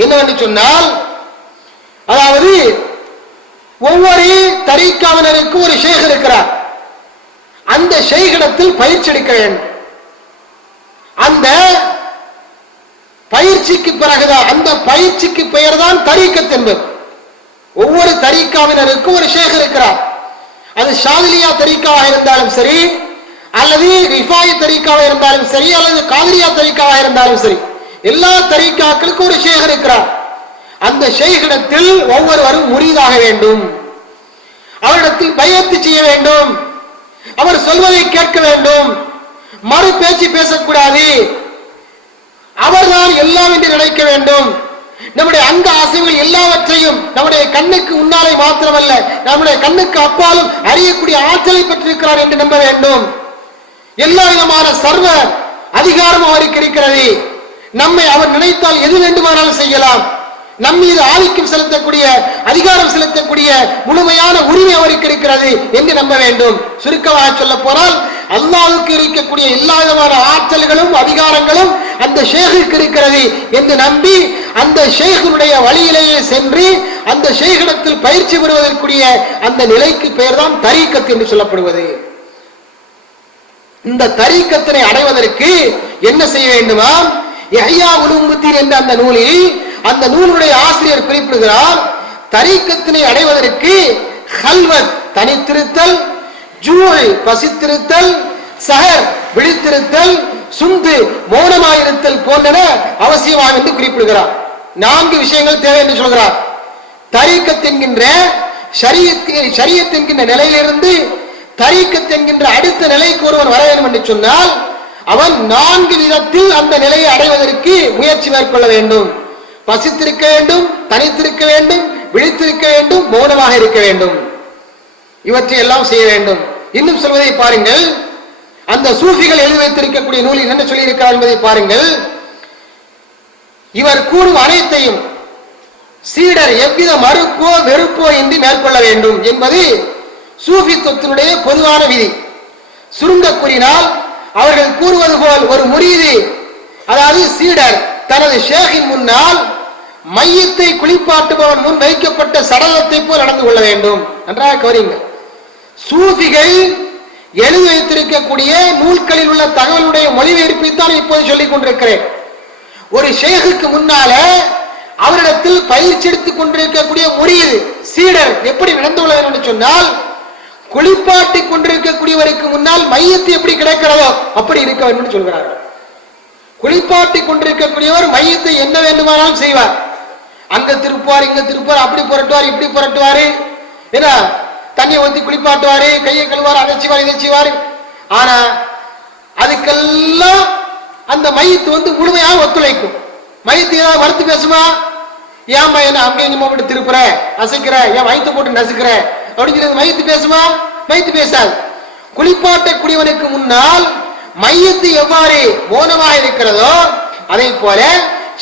என்னவென்று சொன்னால், அதாவது ஒவ்வொரு தரீக்காவினருக்கும் ஒரு ஷேக் இருக்கிறார். அந்த ஷேகிடத்தில் பயிற்சி எடுக்க வேண்டும். அந்த பயிற்சிக்கு பிறகுதான், அந்த பயிற்சிக்கு பெயர் தான் தரீக்கத் என்பது. ஒவ்வொரு தரீக்காவினருக்கும் ஒரு ஷேக் இருக்கிறார். அது ஷாதிலியா தரீக்காவாக இருந்தாலும் சரி, அல்லது ரிஃபாயி தரீக்காவாக இருந்தாலும் சரி, அல்லது காதிரியா தரீக்காவாக இருந்தாலும் சரி, எல்லா தரீக்காக்களுக்கும் ஒரு ஷேக் இருக்கிறார். அந்த ஷேகிடத்தில் ஒவ்வொருவரும் முரீதாக வேண்டும். அவரிடத்தில் பைஅத்து செய்ய வேண்டும். அவர் சொல்வதை கேட்க வேண்டும். மறு பேச்சு பேசக்கூடாது. அவர்தான் எல்லாம் என்று நினைக்க வேண்டும். நம்முடைய அங்க அசைவுகள் எல்லாவற்றையும் நம்முடைய கண்ணுக்கு முன்னாலே மாத்திரமல்ல, நம்முடைய கண்ணுக்கு அப்பாலும் அறியக்கூடிய ஆற்றலை பெற்றிருக்கிறார் என்று நம்ப வேண்டும். எல்லா விதமான சர்வ அதிகாரம் அவருக்கு இருக்கிறது. நம்மை அவர் நினைத்தால் எது வேண்டுமானாலும் செய்யலாம். நம் மீது ஆதிக்கம் செலுத்தக்கூடிய, அதிகாரம் செலுத்தக்கூடிய முழுமையான உரிமை அவருக்கு இருக்கிறது என்று நம்ப வேண்டும். சுருக்கமாக சொல்ல போனால், அல்லாஹ்வுக்கு இருக்கக்கூடிய எல்லா விதமான ஆற்றல்களும் அதிகாரங்களும் அந்த ஷேகுக்கு இருக்கிறது என்று நம்பி அந்த ஷேகுடைய வழியிலேயே சென்று அந்த ஷேகிடத்தில் பயிற்சி பெறுவதற்குரிய அந்த நிலைக்கு பெயர் தான் தரீக்கத் என்று சொல்லப்படுவது. இந்த தரீக்கத்தினை அடைவதற்கு என்ன செய்ய வேண்டுமா? யஹ்யா உலூமுத்தீன் என்ற அந்த நூலில் அந்த நூலுடைய ஆசிரியர் குறிப்பிடுகிறார், தரீக்கத்தினை அடைவதற்கு ஹல்வத் தனித்திருத்தல், ஜூல் பசித்திருத்தல், சஹர் விழித்திருத்தல், சுந்து மௌனமாயிருத்தல் போன்றன அவசியமாகும் என்று குறிப்பிடுகிறார். 4 விஷயங்கள் தேவை என்று சொல்கிறார். தரீக்கத் என்கின்ற ஷரியத் என்கின்ற நிலையிலிருந்து தரீக்கத் என்கின்ற அடுத்த நிலைக்கு ஒருவன் வர வேண்டும் என்று சொன்னால் அவன் 4 விதத்தில் அந்த நிலையை அடைவதற்கு முயற்சி மேற்கொள்ள வேண்டும். பசித்திருக்க வேண்டும், தனித்திருக்க வேண்டும், விழித்திருக்க வேண்டும், மௌனமாக இருக்க வேண்டும். இவற்றை எல்லாம் செய்ய வேண்டும். இன்னும் சொல்வதை பாருங்கள், அந்த சூஃபிகள் எழுதி வைத்திருக்கக்கூடிய நூலில் என்ன சொல்லியிருக்கிறார் என்பதை பாருங்கள். இவர் கூறும் அனைத்தையும் சீடர் எவ்வித மறுப்போ வெறுப்போ இன்றி மேற்கொள்ள வேண்டும் என்பது சூஃபித்துவத்தினுடைய பொதுவான விதி. சுருங்க கூறினால், அவர்கள் கூறுவது போல் ஒரு முரீது, அதாவது சீடர் தனது ஷேகின் முன்னால் மையத்தை குளிப்பாட்டுபவன் முன் வைக்கப்பட்ட சடலத்தை போல் நடந்து கொள்ள வேண்டும். நன்றாக கவனிங்க. சூஃபிகள் எழுதி வைத்திருக்கக்கூடிய நூல்களில் உள்ள தகவலுடைய மொழிபெயர்ப்பை தான் இப்போது சொல்லிக் கொண்டிருக்கிறேன். ஒரு ஷேகுக்கு முன்னால அவரிடத்தில் பயிற்சி எடுத்துக் கொண்டிருக்கக்கூடிய முரீது சீடர் எப்படி நடந்து கொள்ள வேண்டும் என்று சொன்னால், குளிப்பாட்டி கொண்டிருக்கக்கூடியவருக்கு முன்னால் மையத்தை எப்படி கிடக்கிறதோ அப்படி இருக்க வேண்டும் என்று சொல்கிறார்கள். குளிப்பாட்டி கொண்டிருக்கக்கூடியவர் மையத்தை என்ன வேண்டுமானாலும் செய்வார். அங்க திருப்புவார், இங்க திருப்புவார், அப்படி புரட்டுவார், இப்படி புரட்டுவாரு, என்ன தண்ணியை ஊற்றி குளிப்பாட்டுவாரு, கையை கழுவார், அதை செய்வார், இதை செய்வார். ஆனா அதுக்கெல்லாம் அந்த மையத்து முழுமையாக ஒத்துழைக்கும். மையத்தை ஏதாவது மறுத்து பேசுமா? ஏன் என்ன அங்கே போட்டு திருப்புற, அசைக்கிற, ஏன் மையத்தை போட்டு நசுக்கிற அப்படின்னு மையத்து பேசுமா? மையத்து பேசாது. குளிப்பாட்டக்கூடியவனுக்கு முன்னால் மையத்து எவ்வாறு மௌனமாக இருக்கிறதோ அதை போல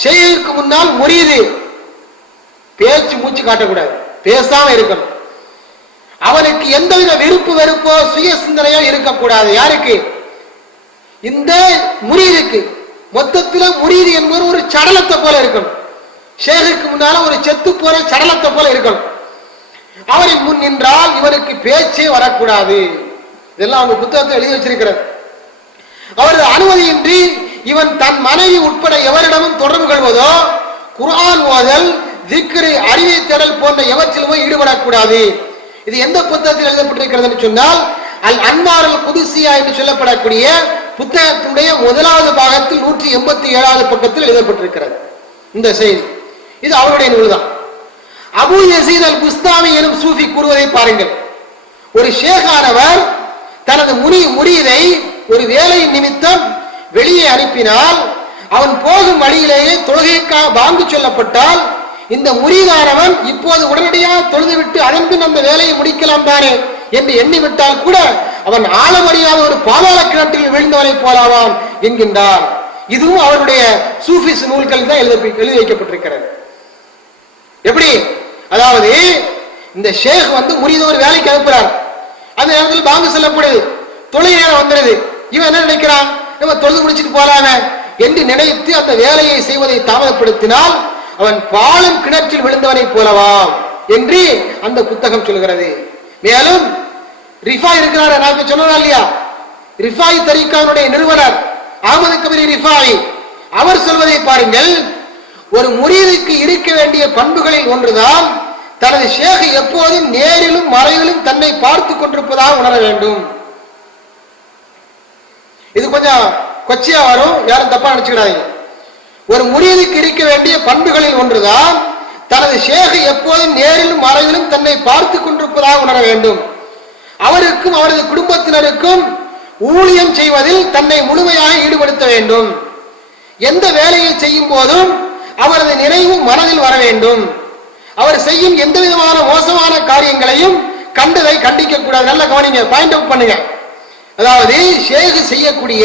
ஷேகுக்கு முன்னால் முரீது பேச்சு மூச்சு காட்டக்கூடாது, பேசாம இருக்கணும். அவனுக்கு எந்தவித விருப்பு வெறுப்போ சுய சிந்தனையோ இருக்கக்கூடாது. யாருக்கு? இந்த முரீதுக்கு. மொத்தத்தில் முரீது என்பது ஒரு சடலத்தை போல இருக்கணும். ஷேகுக்கு முன்னால ஒரு செத்து போற சடலத்தை போல இருக்கணும். அவரின் முன் நின்றால் இவனுக்கு பேச்சே வரக்கூடாது. இதெல்லாம் அவங்க புத்தகத்தை எழுதி வச்சிருக்கிறார். அவரது அனுமதியின்றி இவன் தன் மனைவி உட்பட எவரிடமும் தொடர்பு கொள்வதோ, குர்ஆன் ஓதல், திக்ரு, அறிவை தேடல் போன்ற எவற்றிலுமோ ஈடுபடக்கூடாது. இது எந்த புத்தகத்தில் எழுதப்பட்டிருக்கிறது என்று சொன்னால், அல் அன்வார் அல் குதுசியா என்று சொல்லப்படக்கூடிய புத்தகத்தினுடைய முதலாவது பாகத்தில் 187வது பக்கத்தில் எழுதப்பட்டிருக்கிறது இந்த செய்தி. இது அவருடைய நூல்தான். அபு யசீத் அல் புஸ்தாமி எனும் சூஃபி கூறுவதை பாருங்கள். ஒரு ஷேகானவர் தனது முரீதை ஒரு வேலையின் நிமித்தம் வெளியே அனுப்பினால் அவன் போகும் வழியிலேயே தொழுகைக்காக பாங்கு சொல்லப்பட்டால் இந்த முரீதானவன் இப்போது உடனடியாக தொழுதுவிட்டு அதன்பின் அந்த வேலையை முடிக்கலாம் தானே என்று எண்ணிவிட்டால் கூட அவன் ஆழமறியாத ஒரு பாதாள கிணற்றில் விழுந்தவனை போலாவான் என்கின்றார். இதுவும் அவருடைய சூஃபிஸ் நூல்கள் தான் எழுதி வைக்கப்பட்டிருக்கிறது. எப்படி? அதாவது இந்த ஷேக் முரீத ஒரு வேலைக்கு அனுப்புறார். அந்த நேரத்தில் பாங்கு சொல்லப்படுது, தொழுகை நேரம் வந்துடுது. இவன் என்ன நினைக்கிறான், நம்ம தொழுது முடிச்சுட்டு போலாமே என்று நினைத்து அந்த வேலையை செய்வதை தாமதப்படுத்தினால் அவன் பாலம் கிணற்றில் விழுந்தவனை போலவாம் என்று அந்த புத்தகம் சொல்கிறது. மேலும் ரிஃபாய் இருக்கிறார், நான் சொன்னா இல்லையா, ரிஃபாய் தரீக்காவுடைய நிறுவனர் அஹ்மது கபீர் ரிஃபாய் அவர் சொல்வதை பாருங்கள். ஒரு முரீதுக்கு இருக்க வேண்டிய பண்புகளில் ஒன்றுதான் தனது ஷேக் எப்போதும் நேரிலும் மறைவிலும் தன்னை பார்த்து கொண்டிருப்பதாக உணர வேண்டும். இது கொஞ்சம் கொச்சையா வரும், யாரும் தப்பா நினைச்சுக்கிறாங்க. ஒரு முரீதுக்கு இருக்க வேண்டிய பண்புகளில் ஒன்றுதான் தனது ஷேக் எப்போதும் நேரிலும் மறைவிலும் தன்னை பார்த்து கொண்டிருப்பதாக உணர வேண்டும். அவருக்கும் அவரது குடும்பத்தினருக்கும் ஊழியம் செய்வதில் தன்னை முழுமையாக ஈடுபடுத்த வேண்டும். எந்த வேலையை செய்யும் போதும் அவரது நினைவு மனதில் வர வேண்டும். அவர் செய்யும் எந்த விதமான மோசமான காரியங்களையும் கண்டதை கண்டிக்க கூடாது. நல்ல கவனிங்க, பாயிண்ட் அவுட் பண்ணுங்க. அதாவது ஷேக் செய்யக்கூடிய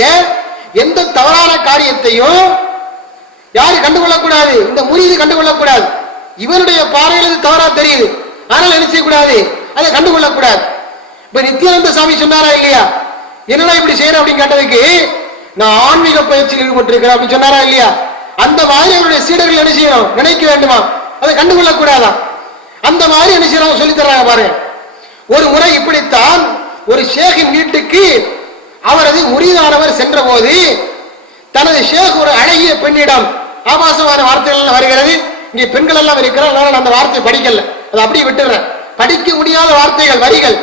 எந்த தவறான காரியத்தையும் யாரு கண்டுகொள்ளக்கூடாது, இந்த முரீது கண்டுகொள்ளக்கூடாது. இவருடைய பார்வையில் இது தவறா தெரியுது, ஆனால் என்ன செய்யக்கூடாது, அதை கண்டுகொள்ளக்கூடாது. இப்ப நித்யானந்த சாமி சொன்னாரா இல்லையா, என்னடா இப்படி செய்யற அப்படின்னு கேட்டதுக்கு நான் ஆன்மீக பயிற்சியில் ஈடுபட்டிருக்கிறேன் அப்படின்னு சொன்னாரா இல்லையா, அந்த மாதிரி அவருடைய சீடர்கள் என்ன செய்யணும், நினைக்க வேண்டுமா, அதை கண்டுகொள்ளக்கூடாதா, அந்த மாதிரி என்ன செய்யறாங்க சொல்லி தர்றாங்க பாருங்க. ஒரு முறை இப்படித்தான் ஒரு ஷேகின் வீட்டுக்கு அவரது முரீதானவர் சென்ற போது தனது ஷேக் ஒரு அழகிய பெண்ணிடம், ஆபாசமான வார்த்தைகள் வருகிறது, இங்கே பெண்கள் எல்லாம் இருக்கிறார், அந்த வார்த்தையை படிக்கல, அதை அப்படியே விட்டுறேன், படிக்க முடியாத வார்த்தைகள் வரிகள்,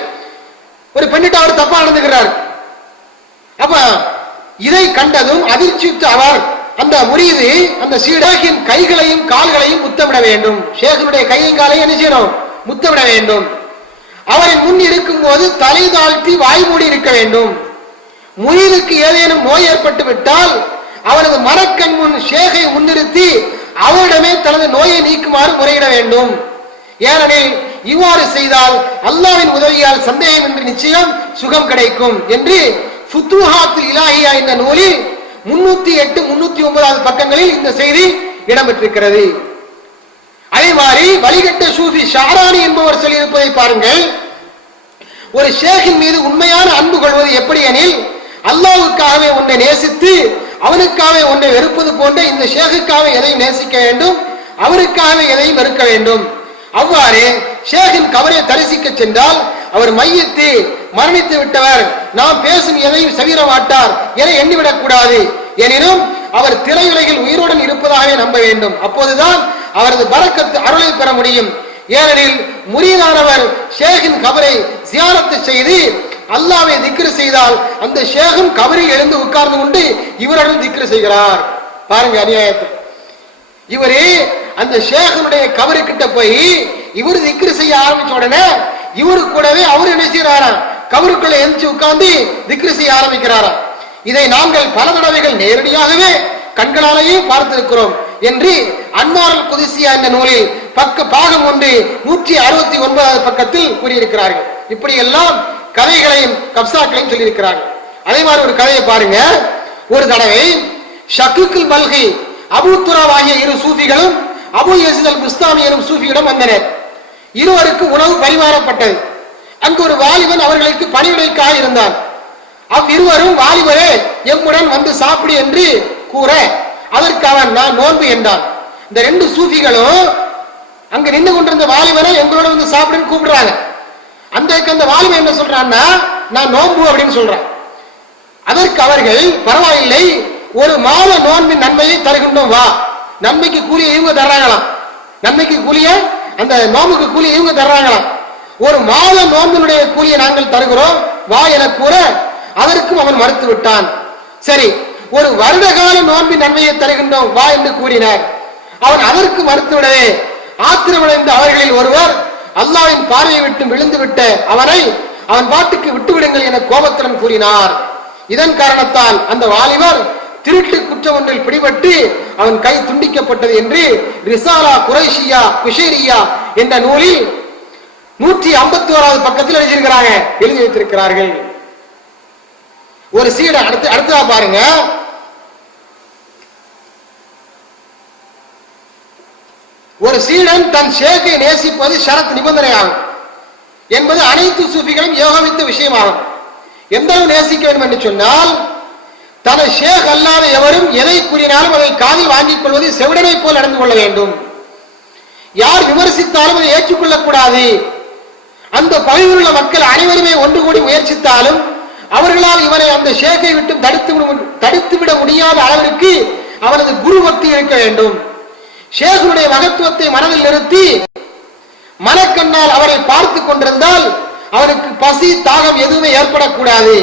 ஒரு பெண்ணிட்ட அவர் தப்பா நடந்துகிறார். அப்ப இதை கண்டதும் அதிர்ச்சித்து அவர் அந்த முரீது அந்த ஷேகின் கைகளையும் கால்களையும் முத்தமிட வேண்டும். ஷேகினுடைய கையும் காலையும் என்ன செய்யணும், முத்தமிட வேண்டும். அவரின் முன் இருக்கும் போது தலை தாழ்த்தி வாய் மூடி இருக்க வேண்டும். முரீதுக்கு ஏதேனும் நோய் ஏற்பட்டு விட்டால் அவரது மரக்கண் முன் ஷேகை முன்னிறுத்தி அவரிடமே தனது நோயை நீக்குமாறு முறையிட வேண்டும். ஏனெனில் இவ்வாறு செய்தால் அல்லாஹ்வின் உதவியால் சந்தேகமின்றி நிச்சயம் சுகம் கிடைக்கும் என்று ஃபுத்துஹாத்துல் இலாஹியா என்ற நூலில் 308, 309 பக்கங்களில் இந்த செய்தி இடம்பெற்றிருக்கிறது. அதே மாதிரி வழிகட்ட சூஃபி ஷாரானி என்பவர் சொல்லியிருப்பதை பாருங்கள். ஒரு ஷேகின் மீது உண்மையான அன்பு கொள்வது எப்படி எனில், அல்லாஹ்வுக்காகவே உன்னை நேசித்து அவனுக்காகவே உன்னை வெறுப்பது போன்ற இந்த ஷேகுக்காக எதையும் நேசிக்க வேண்டும், அவருக்காகவே எதையும் வெறுக்க வேண்டும். அவ்வாறு ஷேகின் கபரை தரிசிக்க சென்றால் அவர் மையத்து மரணித்து விட்டவர், நாம் பேசும் எதையும் செவிர மாட்டார் என எண்ணிவிடக் கூடாது. எனினும் அவர் திரையுலகில் உயிருடன் இருப்பதாகவே நம்ப வேண்டும். அப்போதுதான் அவரது பரக்கத்து அருளை பெற முடியும். ஏனெனில் முரீதானவர் ஷேகின் கபரை ஜியாரத்து செய்து அல்லாஹ்வை திக்ரு செய்தால் அந்த ஷேகும் கபரில் எழுந்து உட்கார்ந்து கொண்டு இவருடன் திக்ரு செய்கிறார். பாருங்க அநியாயத்தை. இவரே அந்த ஷேகனுடைய கபரு கிட்ட போய் இவரு திக்ரு செய்ய ஆரம்பிச்ச உடனே இவரு கூடவே அவரு என்ன செய்யறாராம், கபருக்குள்ள எழுந்து உட்கார்ந்து திக்ரு செய்ய ஆரம்பிக்கிறாராம். இதை நாங்கள் பல தடவைகள் நேரடியாகவே கண்களாலேயே பார்த்திருக்கிறோம் என்று அன்வார் அல் குதுசியா என்ற நூலில் பாகம் 1 169 பக்கத்தில் கூறியிருக்கிறார்கள். இப்படி எல்லாம் கதைகளையும் கப்சாக்களையும் சொல்லியிருக்கிறார்கள். அதே மாதிரி ஒரு கதையை பாருங்க. ஒரு தடவை ஷக்குல் பல்கி அபூ துராப் ஆகிய இரு சூஃபிகளும் அபு யஸீத் அல் புஸ்தாமி எனும் சூஃபியிடம் வந்தனர். இருவருக்கு உணவு பரிமாறப்பட்டது. அங்கு ஒரு வாலிபன் அவர்களுக்கு பணிவிடைக்காக இருந்தான். அவ்விருவரும் வாலிபரே எம்முடன் வந்து சாப்பிடு என்று கூற அதற்கு அவன் நான் நோன்பு என்றான். இந்த 2 சூஃபிகளும் அங்க நின்று கொண்டிருந்த வாலிபரை எங்களோட வந்து சாப்பிடுன்னு கூப்பிடுறாங்க. அந்த வாலிபன் என்ன சொல்றான்னா நான் நோன்பு அப்படின்னு சொல்றான். அதற்கு அவர்கள் பரவாயில்லை, ஒரு மாத நோன்பின் நன்மையை தருகின்றோம், வா. நன்மைக்கு கூலியை இவங்க தர்றாங்களாம், நன்மைக்கு கூலிய அந்த நோம்புக்கு கூலியை இவங்க தர்றாங்களாம். ஒரு மாத நோன்பினுடைய கூலியை நாங்கள் தருகிறோம், வா என கூற அதற்கும் அவன் மறுத்து விட்டான். சரி, ஒரு வருட கால நோன்பின் நன்மையை தருகின்றோம் வா என்று கூறினார். அவன் அதற்கு மறுத்துவிடவே ஆத்திரமடைந்த அவர்களில் ஒருவர் அல்லாஹ்வின் பார்வையை விட்டு விழுந்து விட்ட அவனை அவன் பாட்டுக்கு விட்டுவிடுங்கள் என கோபத்துடன் கூறினார். இதன் காரணத்தால் அந்த வாலிபர் திருட்டு குற்றம் ஒன்றில் பிடிபட்டு அவன் கை துண்டிக்கப்பட்டது என்று ரிசாலா குரைஷியா குஷேரியா என்ற நூலில் 151வது பக்கத்தில் எழுதி வைத்திருக்கிறார்கள். ஒரு சீடன் அடுத்ததா பாருங்க. ஒரு சீடன் தன் ஷேக்கை நேசிப்பது ஷரத் நிபந்தனையாகும் என்பது அனைத்து சூஃபிகளும் யோகமித்த விஷயமாகும். எந்த அளவு நேசிக்க வேண்டும் என்று சொன்னால், தனது ஷேக் அல்லாத எவரும் எதை கூறினாலும் அதை காதில் வாங்கிக் கொள்வது செவிடனை போல் நடந்து கொள்ள வேண்டும். யார் விமர்சித்தாலும் அதை ஏற்றுக்கொள்ளக் கூடாது. அந்த பகுதியில் உள்ள மக்கள் அனைவருமே ஒன்று கூடி முயற்சித்தாலும் அவர்களால் இவனை அந்த ஷேக்கை விட்டு தடுத்துவிட முடியாத அளவிற்கு அவனது குரு பக்தி இருக்க வேண்டும். ஷேகுடைய மகத்துவத்தை மனதில் நிறுத்தி மனக்கண்ணால் அவரை பார்த்து கொண்டிருந்தால் அவனுக்கு பசி தாகம் எதுவுமே ஏற்படக்கூடாது.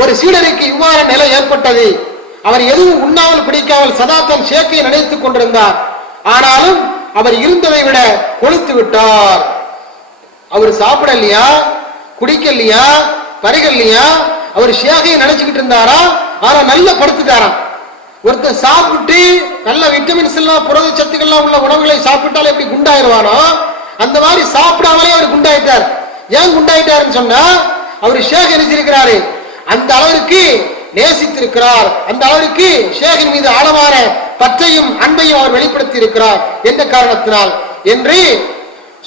ஒரு சீடருக்கு இவ்வாறு நிலை ஏற்பட்டது. அவர் எதுவும் உண்ணாமல் பிடிக்காமல் சதா தன் ஷேக்கை நினைத்துக் கொண்டிருந்தார். ஆனாலும் அவர் இருந்ததை விட கொளுத்து விட்டார். அவர் சாப்பிடலையா, குடிக்கலையா, பருகலையா, அவர் ஷேக்கையை நினைச்சுக்கிட்டு இருந்தாரா? ஆனா நல்ல படுத்துட்டாராம். ஒருத்தர் சாப்பிட்டு நல்ல விட்டமின்ஸ் எல்லாம் புரத சத்துக்கள்லாம் உள்ள உணவுகளை சாப்பிட்டாலே எப்படி குண்டாயிருவானோ அந்த மாதிரி சாப்பிடாமலே அவர் குண்டாயிட்டார். ஏன் குண்டாயிட்டாருன்னு சொன்னா அவர் ஷேக் நினைச்சிருக்கிறாரு, அந்த அளவிற்கு நேசித்திருக்கிறார், அந்த அளவிற்கு ஷேகின் மீது ஆழமான பற்றையும் அன்பையும் அவர் வெளிப்படுத்தி இருக்கிறார் என்ற காரணத்தினால் என்று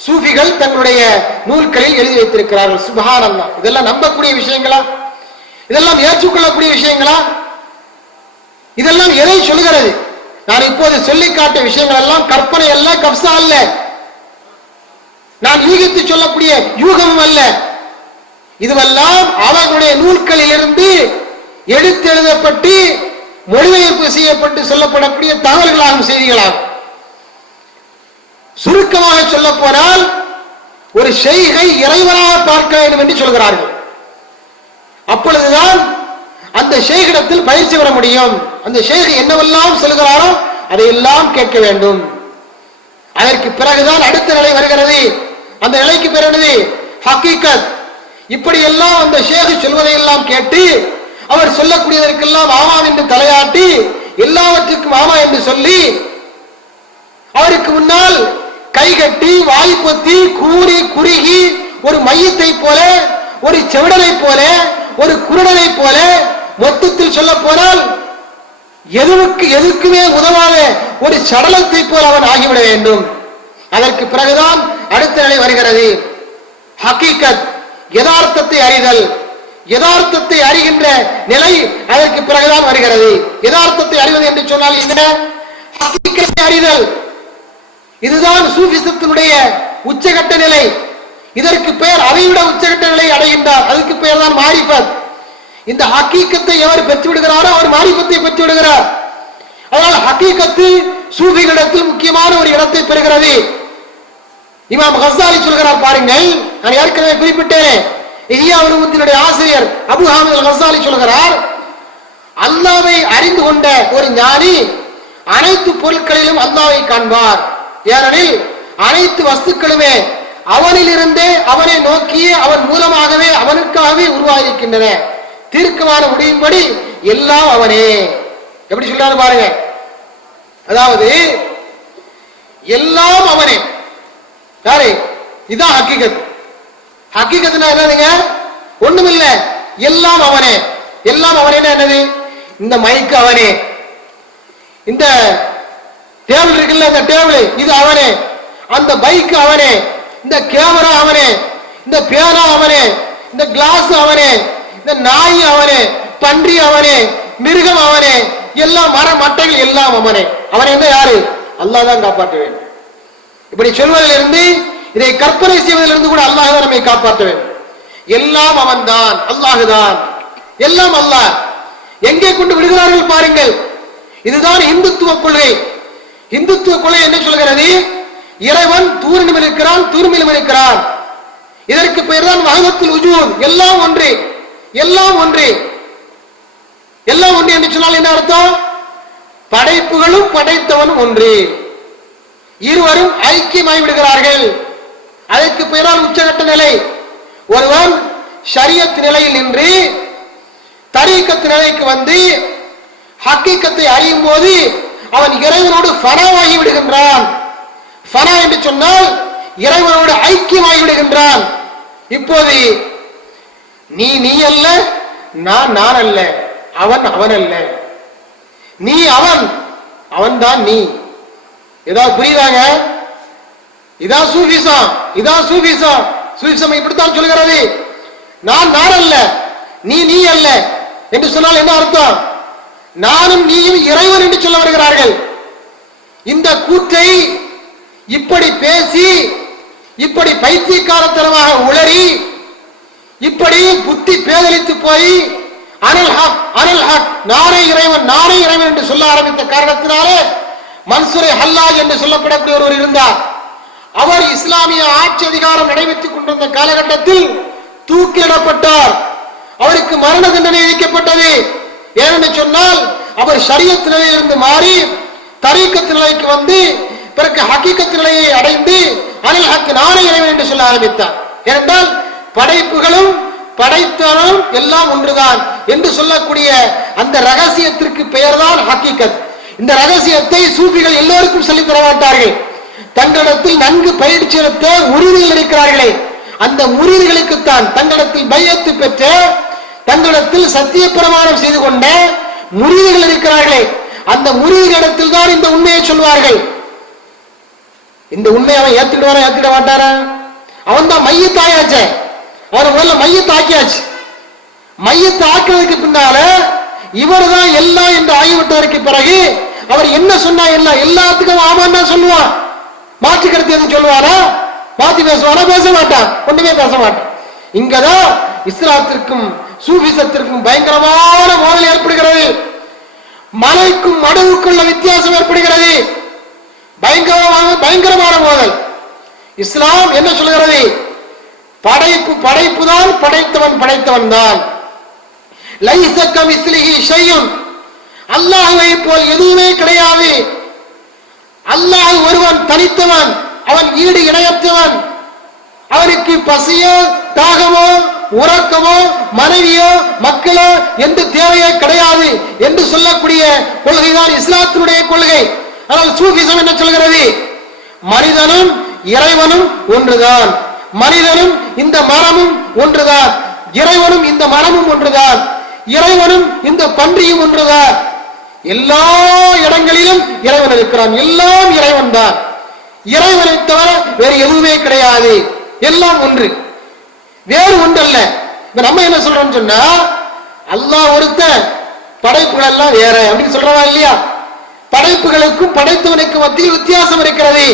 சூஃபிகள் தங்களுடைய நூல்களில் எழுதி வைத்திருக்கிறார்கள். சுப்ஹானல்லாஹ். இதெல்லாம் நம்பக்கூடிய விஷயங்களா? இதெல்லாம் ஏற்றுக்கொள்ளக்கூடிய விஷயங்களா? இதெல்லாம் எதை சொல்லுகிறது? நான் இப்போது சொல்லி காட்டிய விஷயங்கள் எல்லாம் கற்பனை அல்ல, கப்சா அல்ல, நான் யூகித்து சொல்லக்கூடிய யூகமும் அல்ல. இதுவெல்லாம் அவர்களுடைய நூல்களில் இருந்து எடுத்து எழுதப்பட்டு மொழிபெயர்ப்பு செய்யப்பட்டு சொல்லப்படக்கூடிய தகவல்களாகும், செய்திகளாகும். சுருக்கமாக சொல்ல போனால் ஒரு ஷைகை இறைவனாக பார்க்க வேண்டும் என்று சொல்கிறார்கள். அப்பொழுதுதான் அந்த ஷேகிடத்தில் பயிற்சி பெற முடியும். அந்த ஷேக் என்னவெல்லாம் சொல்கிறாரோ அதையெல்லாம் கேட்க வேண்டும். அதற்கு பிறகுதான் அடுத்த நிலை வருகிறது. அந்த நிலைக்கு பிறகு ஹக்கீகத். இப்படி எல்லாம் அந்த ஷேக் சொல்வதையெல்லாம் கேட்டு அவர் சொல்லக்கூடியதற்கெல்லாம் ஆமா என்று தலையாட்டி எல்லாவற்றுக்கும் ஆமா என்று சொல்லி அவருக்கு முன்னால் கைகட்டி வாய்ப்பொத்தி கூறி குறுகி ஒரு மையத்தை போல, ஒரு செவிடனை போல, ஒரு குருடனை போல, மொத்தத்தில் சொல்ல போனால் எதுக்குமே உதவாத ஒரு சடலத்தை போல அவன் ஆகிவிட வேண்டும். அதற்கு பிறகுதான் அடுத்த நிலை வருகிறது. ஹக்கீகத், யதார்த்தத்தை அறிதல். யதார்த்தத்தை அறிகின்ற நிலை அதற்கு பிறகுதான் வருகிறது. யதார்த்தத்தை அறிவது என்று சொன்னால் என்ன? ஹக்கீகத்தை அறிதல். இதுதான் சூஃபிசத்தினுடைய உச்சகட்ட நிலை. இதற்கு பெயர் அதைவிட உச்சகட்ட நிலை அடைகின்றார். அதுக்கு பெயர் தான் மாரிஃபத். இந்த ஹக்கீகத்தை எவர் பெற்று விடுகிறாரோ அவர் மாரிஃபத்தை பெற்று விடுகிறார். அதனால் ஹக்கீகத்து சூஃபிகளிடத்தில் முக்கியமான ஒரு இடத்தை பெறுகிறது. இமாம் கஸ்ஸாலி சொல்கிறார் பாருங்கள், நான் ஏற்கனவே குறிப்பிட்டேன், இஹ்யா உலூமுத்தீனுடைய ஆசிரியர் அபு ஹாமித் அல் கஸ்ஸாலி சொல்கிறார், அல்லாஹ்வை அறிந்து கொண்ட ஒரு ஞானி அனைத்து பொருட்களிலும் அல்லாஹ்வை காண்பார். ஏனெனில் அனைத்து வஸ்துக்களுமே அவனிலிருந்தே அவனை நோக்கியே அவன் மூலமாகவே அவனுக்காகவே உருவாகியிருக்கின்றன. தீர்க்கமான முடியும்படி எல்லாம் அவனே. எப்படி சொல்றாரு பாருங்க, அதாவது எல்லாம் அவனே. யாரு? இதான் ஹக்கீகத். ஹக்கீகத்னா என்னதுங்க? ஒண்ணுமில்ல, எல்லாம் அவனே. எல்லாம் அவனேன்னா என்னது? இந்த மைக்கு அவனே, இந்த டேபிள் இருக்குல்ல, இந்த டேபிள் இது அவனே, அந்த பைக் அவனே, இந்த கேமரா அவனே, இந்த பேனா அவனே, இந்த கிளாஸ் அவனே, இந்த நாய் அவனே, பன்றி அவனே, மிருகம் அவனே, எல்லாம் மர மட்டைகள் எல்லாம் அவனே. அவன் என்ன? யாரு? அல்லாஹ் தான் காப்பாற்ற வேண்டும். இப்படி சொல்வதிலிருந்து, இதை கற்பனை செய்வதிலிருந்து கூட அல்லாஹ் தான் நம்மை காப்பாற்ற வேண்டும். எல்லாம் அவன் தான், அல்லாஹ் தான், எல்லாம் அல்லாஹ். எங்கே கொண்டு விடுகிறார்கள் பாருங்கள். இதுதான் இந்துத்துவ கொள்கை. இந்துத்துவ கொள்கை என்ன சொல்கிறது? இறைவன் தூரிலும் இருக்கிறான், தூர்மையிலும் இருக்கிறான். இதற்கு பெயர் தான் வஹ்தத்துல் வஜூத், எல்லாம் ஒன்றே. எல்லாம் ஒன்று. எல்லாம் ஒன்று என்று சொன்னால் என்ன அர்த்தம்? படைப்புகளும் படைத்தவனும் ஒன்று. இருவரும் ஐக்கியமாகி விடுகிறார்கள். அதற்கு பெயரால் உச்சகட்ட நிலை. ஒருவன் ஷரியத் நிலையில் நின்று தரீக்கத் நிலைக்கு வந்து ஹக்கீக்கத்தை அறியும் போது அவன் இறைவனோடு ஃபனாவாகி விடுகின்றான். ஃபனா என்று சொன்னால் இறைவனோடு ஐக்கியமாகி விடுகின்றான். இப்போது நீ அல்ல, நான் அல்ல, அவன் அல்ல, நீ அவன் தான் நீ. ஏதாவது புரியுதாங்க? இதான் சூஃபிசம். சூஃபிசம் இப்படித்தான் சொல்கிறது. நான் அல்ல, நீ அல்ல என்று சொன்னால் என்ன அர்த்தம்? நானும் நீயும் இறைவன் என்று சொல்ல வருகிறார்கள். இந்த கூற்றை இப்படி பேசி, இப்படி பைத்தியக்காரத்தனமாக உளறி, இப்படி புத்தி பேதலித்து போய் அனல் ஹக் நானே இறைவன் என்று சொல்ல ஆரம்பித்த காரணத்தினாலே மன்சூரை ஹல்லாஜ் என்று சொல்லப்படக்கூடிய ஒருவர் இருந்தார். அவர் இஸ்லாமிய ஆட்சி அதிகாரம் நடைபெற்றுக் கொண்டிருந்த காலகட்டத்தில் தூக்கிலிடப்பட்டார். அவருக்கு மரண தண்டனை விதிக்கப்பட்டது. ஏனென்று சொன்னால் அவர் ஷரியத் நிலையிலிருந்து மாறி தரீக்கத் நிலைக்கு வந்து பிறகு ஹக்கீக்கத் நிலையை அடைந்து அனில் ஹக் நானே இறைவன் என்று சொல்ல ஆரம்பித்தார். ஏனென்றால் படைப்புகளும் படைத்தவனும் எல்லாம் ஒன்றுதான் என்று சொல்லக்கூடிய அந்த ரகசியத்திற்கு பெயர்தான் ஹக்கீக்கத். இந்த ரகசியத்தை சூஃபிகள் எல்லோருக்கும் சொல்லித் தர மாட்டார்கள். தங்களிடத்தில் நன்கு பயிற்சி எடுத்த முரீதுகள் இருக்கிறார்களே, அந்த முரீதுகளுக்குத்தான் தங்களிடத்தில் பையத்து பெற்ற, தங்களிடத்தில் சத்திய பிரமாணம் செய்து கொண்ட முரீதுகள் இருக்கிறார்களே, அந்த முரீதுகளிடத்தில் தான் இந்த உண்மையை சொல்வார்கள். இந்த உண்மையை அவன் ஏத்துடுவாரா ஏத்துட மாட்டாரா? அவன் தான் மையத்தாயாச்ச. அவரை முதல்ல மையத்தாக்கியாச்சு. மையத்தை ஆக்குவதற்கு பின்னால இவர் தான் எல்லாம் என்று ஆகிவிட்டதற்கு பிறகு அவர் என்ன சொன்னா எல்லாத்துக்கும் ஆமான் தான் சொல்லுவான். மாற்று கருத்து எதுவும் சொல்லுவாரா? மாத்தி பேசுவாரா? பேச மாட்டான். ஒண்ணுமே பேச மாட்டான். இங்கதான் இஸ்லாத்திற்கும் சூஃபிசத்திற்கும் பயங்கரமான மோதல் ஏற்படுகிறது. மலைக்கும் மடுவுக்குள்ள வித்தியாசம் ஏற்படுகிறது. பயங்கரமான மோதல். இஸ்லாம் என்ன சொல்கிறது? படைப்பு தான், படைத்தவன் தான். லைஸ கமிஸ்லிஹி ஷையுன், அல்லாஹ்வை போல் எதுவுமே கிடையாது. அல்லாஹ் ஒருவன் தனித்தவன், அவன் ஈடு இணையற்றவன். அவனுக்கு பசியோ தாகமோ உறக்கமோ மனைவியோ மக்களோ எந்த தேவையோ கிடையாது என்று சொல்லக்கூடிய கொள்கைதான் இஸ்லாத்தினுடைய கொள்கை. ஆனால் சூஃபிசம் என்ன சொல்கிறது? மனிதனும் இறைவனும் ஒன்றுதான், மனிதனும் இந்த மரமும் ஒன்றுதான், இறைவனும் இந்த மரமும் ஒன்றுதான், இறைவனும் இந்த பன்றியும் ஒன்றுதான். எல்லா இடங்களிலும் இறைவன் இருக்கிறான். எல்லாம் இறைவன் தான். இறைவனை தவிர வேறு எதுவுமே கிடையாது. எல்லாம் ஒன்று, வேறு ஒன்றல்ல. நம்ம என்ன சொல்றோம் சொன்னா, அல்லாஹ் ஒருத்த, படைப்புகள் எல்லாம் வேற அப்படின்னு சொல்றவா இல்லையா? படைப்புகளுக்கும் படைத்தவனுக்கும் மத்தியில் வித்தியாசம் இருக்கிறது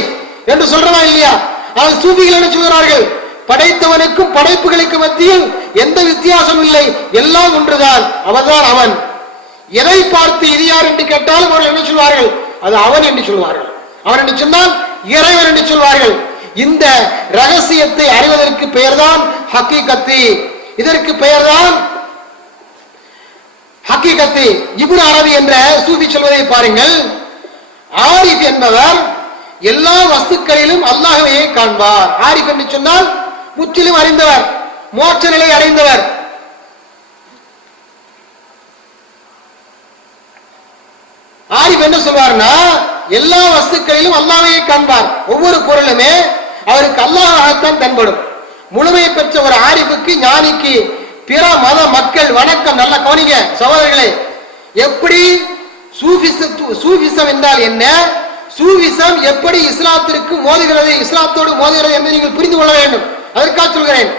என்று சொல்றவா இல்லையா? ஆனால் சூஃபிகள் என்ன சொல்கிறார்கள்? படைத்தவனுக்கும் படைப்புகளுக்கு மத்தியில் எந்த வித்தியாசம் இல்லை, எல்லாம் ஒன்றுதான், அவன்தான் அவன். எதை பார்த்து இது யார் என்று கேட்டாலும் அவர்கள் என்ன சொல்வார்கள்? அது அவன் என்று சொல்வார்கள். அவன் என்று சொன்னால் இறைவன் என்று சொல்வார்கள். இந்த ரகசியத்தை அறிவதற்கு பெயர்தான் ஹக்கீகத்து. இதற்கு பெயர்தான் ஹக்கீகத்து. இப்னு அரபி என்ற சூஃபி சொல்வதை பாருங்கள். ஆரிஃப் என்பவர் எல்லா வஸ்துக்களிலும் அல்லாஹ்வையே காண்பார். ஆரிஃப் என்று சொன்னால் முற்றிலும் அறிந்தவர், மோட்ச நிலை அடைந்தவர். ஆரிஃப் என்ன சொல்வார்னா, எல்லா வஸ்துக்களிலும் அல்லாஹ்வையே காண்பார். ஒவ்வொரு பொருளுமே அவருக்கு அல்லாஹ்வாகத்தான் தென்படும். முழுமை பெற்ற ஒரு ஆரிஃபுக்கு, ஞானிக்கு பிற மத மக்கள் வணக்கம். நல்ல கவனிங்க சகோதரர்களே. எப்படி சூஃபிசம் என்றால் என்ன, சூஃபிசம் எப்படி இஸ்லாத்திற்கு மோதுகிறது, இஸ்லாத்தோடு மோதுகிறது என்று நீங்கள் புரிந்து கொள்ள வேண்டும். அதற்காக சொல்கிறேன்.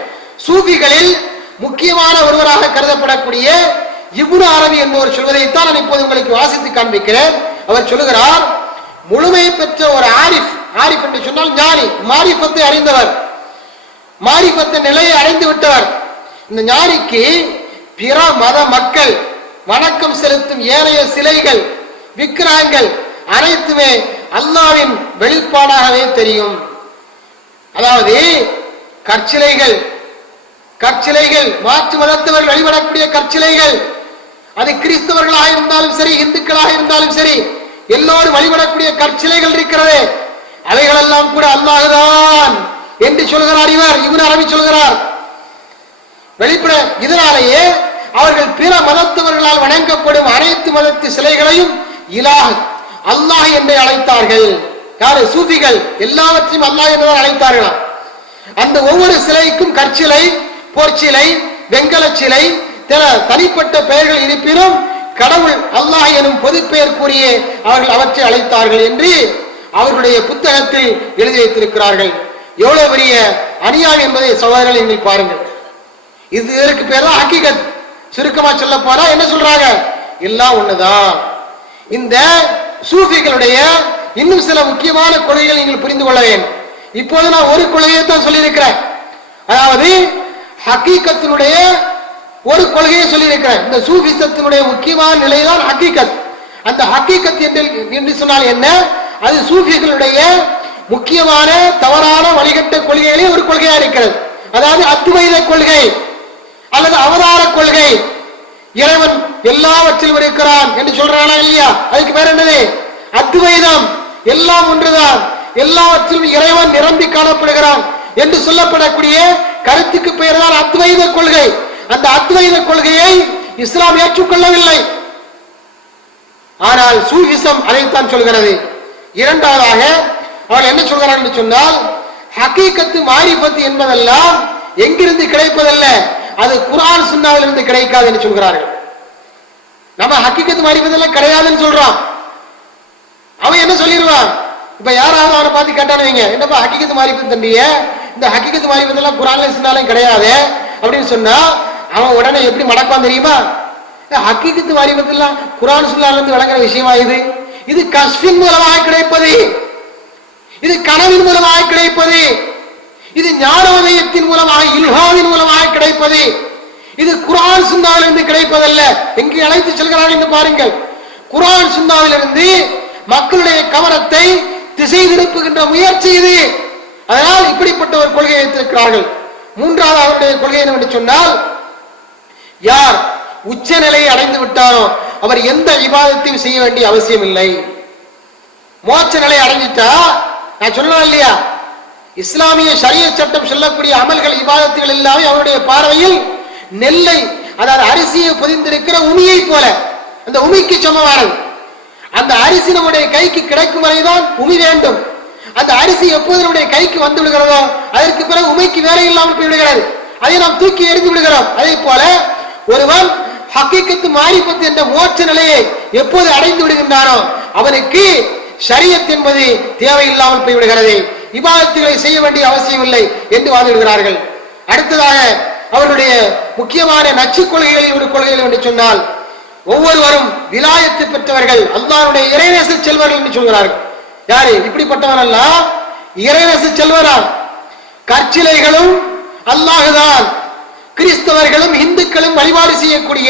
சூஃபிகளில் முக்கியமான ஒருவராக கருதப்படக்கூடிய இப்னு அரபி என்பவர் சொல்வதைத்தான் நான் இப்போது உங்களுக்கு வாசித்து காண்பிக்கிறேன். அவர் சொல்லுகிறார், முழுமை பெற்ற ஒரு ஆரிஃப், ஆரிஃப் என்று சொன்னால் ஞானி, மாரிஃபத்தை அறிந்தவர், மாரிஃபத்தை நிலையை அடைந்து விட்டவர். இந்த ஞானிக்கு பிற மத மக்கள் வணக்கம் செலுத்தும் ஏனைய சிலைகள், விக்கிரகங்கள் அனைத்துமே அல்லாஹ்வின் வெளிப்பாடாகவே தெரியும். அதாவது கற்சிலைகள், கற்சிலைகள், மாற்று மதத்தவர்கள் வழிபடக்கூடிய கற்சிலைகள், அது கிறிஸ்தவர்களாக இருந்தாலும் சரி, இந்துக்களாக இருந்தாலும் சரி, எல்லோரும் வழிபடக்கூடிய கற்சிலைகள் இருக்கிறது. அவைகளெல்லாம் கூட அல்லாஹ்தான் என்று சொல்கிறார் இப்னு அரபி சொல்கிறார். வெளிப்பட இதனாலேயே அவர்கள் பிற மதத்தவர்களால் வணங்கப்படும் அனைத்து மதத்து சிலைகளையும் இலாஹ், அல்லாஹ் என்று அழைத்தார்கள். யாரு? சூஃபிகள். எல்லாவற்றையும் அல்லாஹ் என்றுதான் அழைத்தார்களாம். அந்த ஒவ்வொரு சிலைக்கும் கற்சிலை, போர்ச்சிலை, வெங்கல சிலை, தனிப்பட்ட பெயர்கள் இருப்பினும் கடவுள் அல்லாஹ் எனும் பொது பெயர் கூறிய அவர்கள் அவற்றை அழைத்தார்கள் என்று அவர்களுடைய புத்தகத்தில் எழுதி வைத்திருக்கிறார்கள். எவ்வளவு பெரிய அநியாயம் என்பதை சகோதரர்கள் நீங்கள் பாருங்கள். இதற்கு பேர் தான் ஹக்கீகத். சுருக்கமா சொல்ல போனா என்ன சொல்றாங்க? எல்லாம் ஒண்ணுதான். இந்த சூஃபிகளுடைய இன்னும் சில முக்கியமான கொள்கைகள் நீங்கள் புரிந்து கொள்ள வேண்டும். இப்போது நான் ஒரு கொள்கையை தான் சொல்லியிருக்கிறேன். அதாவது ஹக்கீகத்தினுடைய ஒரு கொள்கையை சொல்லியிருக்கிறேன். இந்த சூஃபிசத்தினுடைய முக்கியமான நிலைதான் ஹக்கீகத். அந்த ஹக்கீகத் என்று சொன்னால் என்ன? அது சூஃபிகளுடைய முக்கியமான தவறான வழிகட்ட கொள்கைகளே ஒரு கொள்கையா இருக்கிறது. அதாவது அத்வைத கொள்கை அல்லது அவதார கொள்கை. இறைவன் எல்லாவற்றிலும் இருக்கிறான் என்று சொல்றானா இல்லையா? அதுக்கு பேர் என்னது? அத்வைதம். எல்லாம் ஒன்றுதான், எல்லாவற்றிலும் இறைவன் நிரம்பி காணப்படுகிறான் என்று சொல்லப்படக்கூடிய கருத்துக்கு பெயர் தான் அத்வைத கொள்கை. அந்த அத்வைத கொள்கையை இஸ்லாம் ஏற்றுக்கொள்ளவில்லை. ஆனால் சூஃபிசம் அதைத்தான் சொல்கிறது. இரண்டாவதாக அவர் என்ன சொல்கிறார் என்று சொன்னால், ஹக்கீகத்து மாரிஃபத் என்பதெல்லாம் எங்கிருந்து கிடைப்பதல்ல, அது குர்ஆன் சுன்னாவிலிருந்து கிடைக்காது என்று சொல்கிறார்கள். நம்ம ஹக்கீகத்து மாரிஃபத் எல்லாம் கிடையாதுன்னு சொல்றோம். அவன் என்ன சொல்லிடுவான்? இப்ப யாராவது அவனை பார்த்து கேட்டானுவீங்க, என்னப்பா ஹக்கீகத்து மாரிஃபத் தண்டிய, இந்த ஹக்கீகத்து மாரிஃபத் எல்லாம் குர்ஆன்ல சுன்னாலையும் கிடையாது அப்படின்னு சொன்னா அவன் உடனே எப்படி மடப்பான் தெரியுமா? ஹக்கீகத்து மாரிஃபத் எல்லாம் குர்ஆன் சுன்னால இருந்து விளங்குற விஷயமா இது? இது கஷ்ஃபின் மூலமாக கிடைப்பது, இது கனவின் மூலமாக கிடைப்பது, இது ஞானோதயத்தின் மூலமாக இல்ஹாமின் மூலமாக கிடைப்பது. இது குர்ஆன் சுன்னாவிலிருந்து கிடைப்பதல்ல. எங்கே அழைத்து செல்கிறார்கள் என்று பாருங்கள். குர்ஆன் சுன்னாவிலிருந்து மக்களுடைய கவனத்தை திசை திருப்புகின்ற முயற்சி இது. அதனால் இப்படிப்பட்ட ஒரு கொள்கையை வைத்திருக்கிறார்கள். மூன்றாவது அவருடைய கொள்கை என்னவென்று சொன்னால், யார் உச்ச நிலையை அடைந்து விட்டாரோ அவர் எந்த இபாதத்தையும் செய்ய வேண்டிய அவசியம் இல்லை. மோட்ச நிலை அடைஞ்சிட்டா, நான் சொல்லலாம் இல்லையா, இஸ்லாமிய ஷரியத் சட்டம் சொல்லக்கூடிய அமல்கள் இபாதத்துகள் எல்லாமே அவருடைய பார்வையில் நெல்லை, அதாவது அரிசியை பொதிந்திருக்கிற உமியை போல, அந்த உமிக்கு சமமானது. அந்த அரிசி நம்முடைய கைக்கு கிடைக்கும் வரைதான் உமி வேண்டும். அந்த அரிசி எப்போது நம்முடைய கைக்கு வந்து விடுகிறதோ அதற்கு பிறகு உமைக்கு வேலை இல்லாமல் போய்விடுகிறது. அதை நாம் தூக்கி எறிந்து விடுகிறோம். அதே போல ஒருவன் ஹக்கீகத்து மாரிஃபத் என்ற மோட்ச நிலையை எப்போது அடைந்து விடுகின்றானோ அவனுக்கு ஷரியத் என்பது தேவையில்லாமல் போய்விடுகிறது. இபாதத்துகளை செய்ய வேண்டிய அவசியம் இல்லை என்று வாதிடுகிறார்கள். அடுத்ததாக அவருடைய முக்கியமான நச்சு கொள்கைகளில் ஒரு கொள்கைகள் என்று சொன்னால், ஒவ்வொருவரும் விலாயத்து பெற்றவர்கள், அல்லாஹ்வுடைய இறைநேச செல்வர்கள் என்று சொல்கிறார்கள். யாரு இப்படிப்பட்டவன்? அல்ல, இறைநேச செல்வரான். கற்சிலைகளும் அல்லாஹ்தான், கிறிஸ்தவர்களும் இந்துக்களும் வழிபாடு செய்யக்கூடிய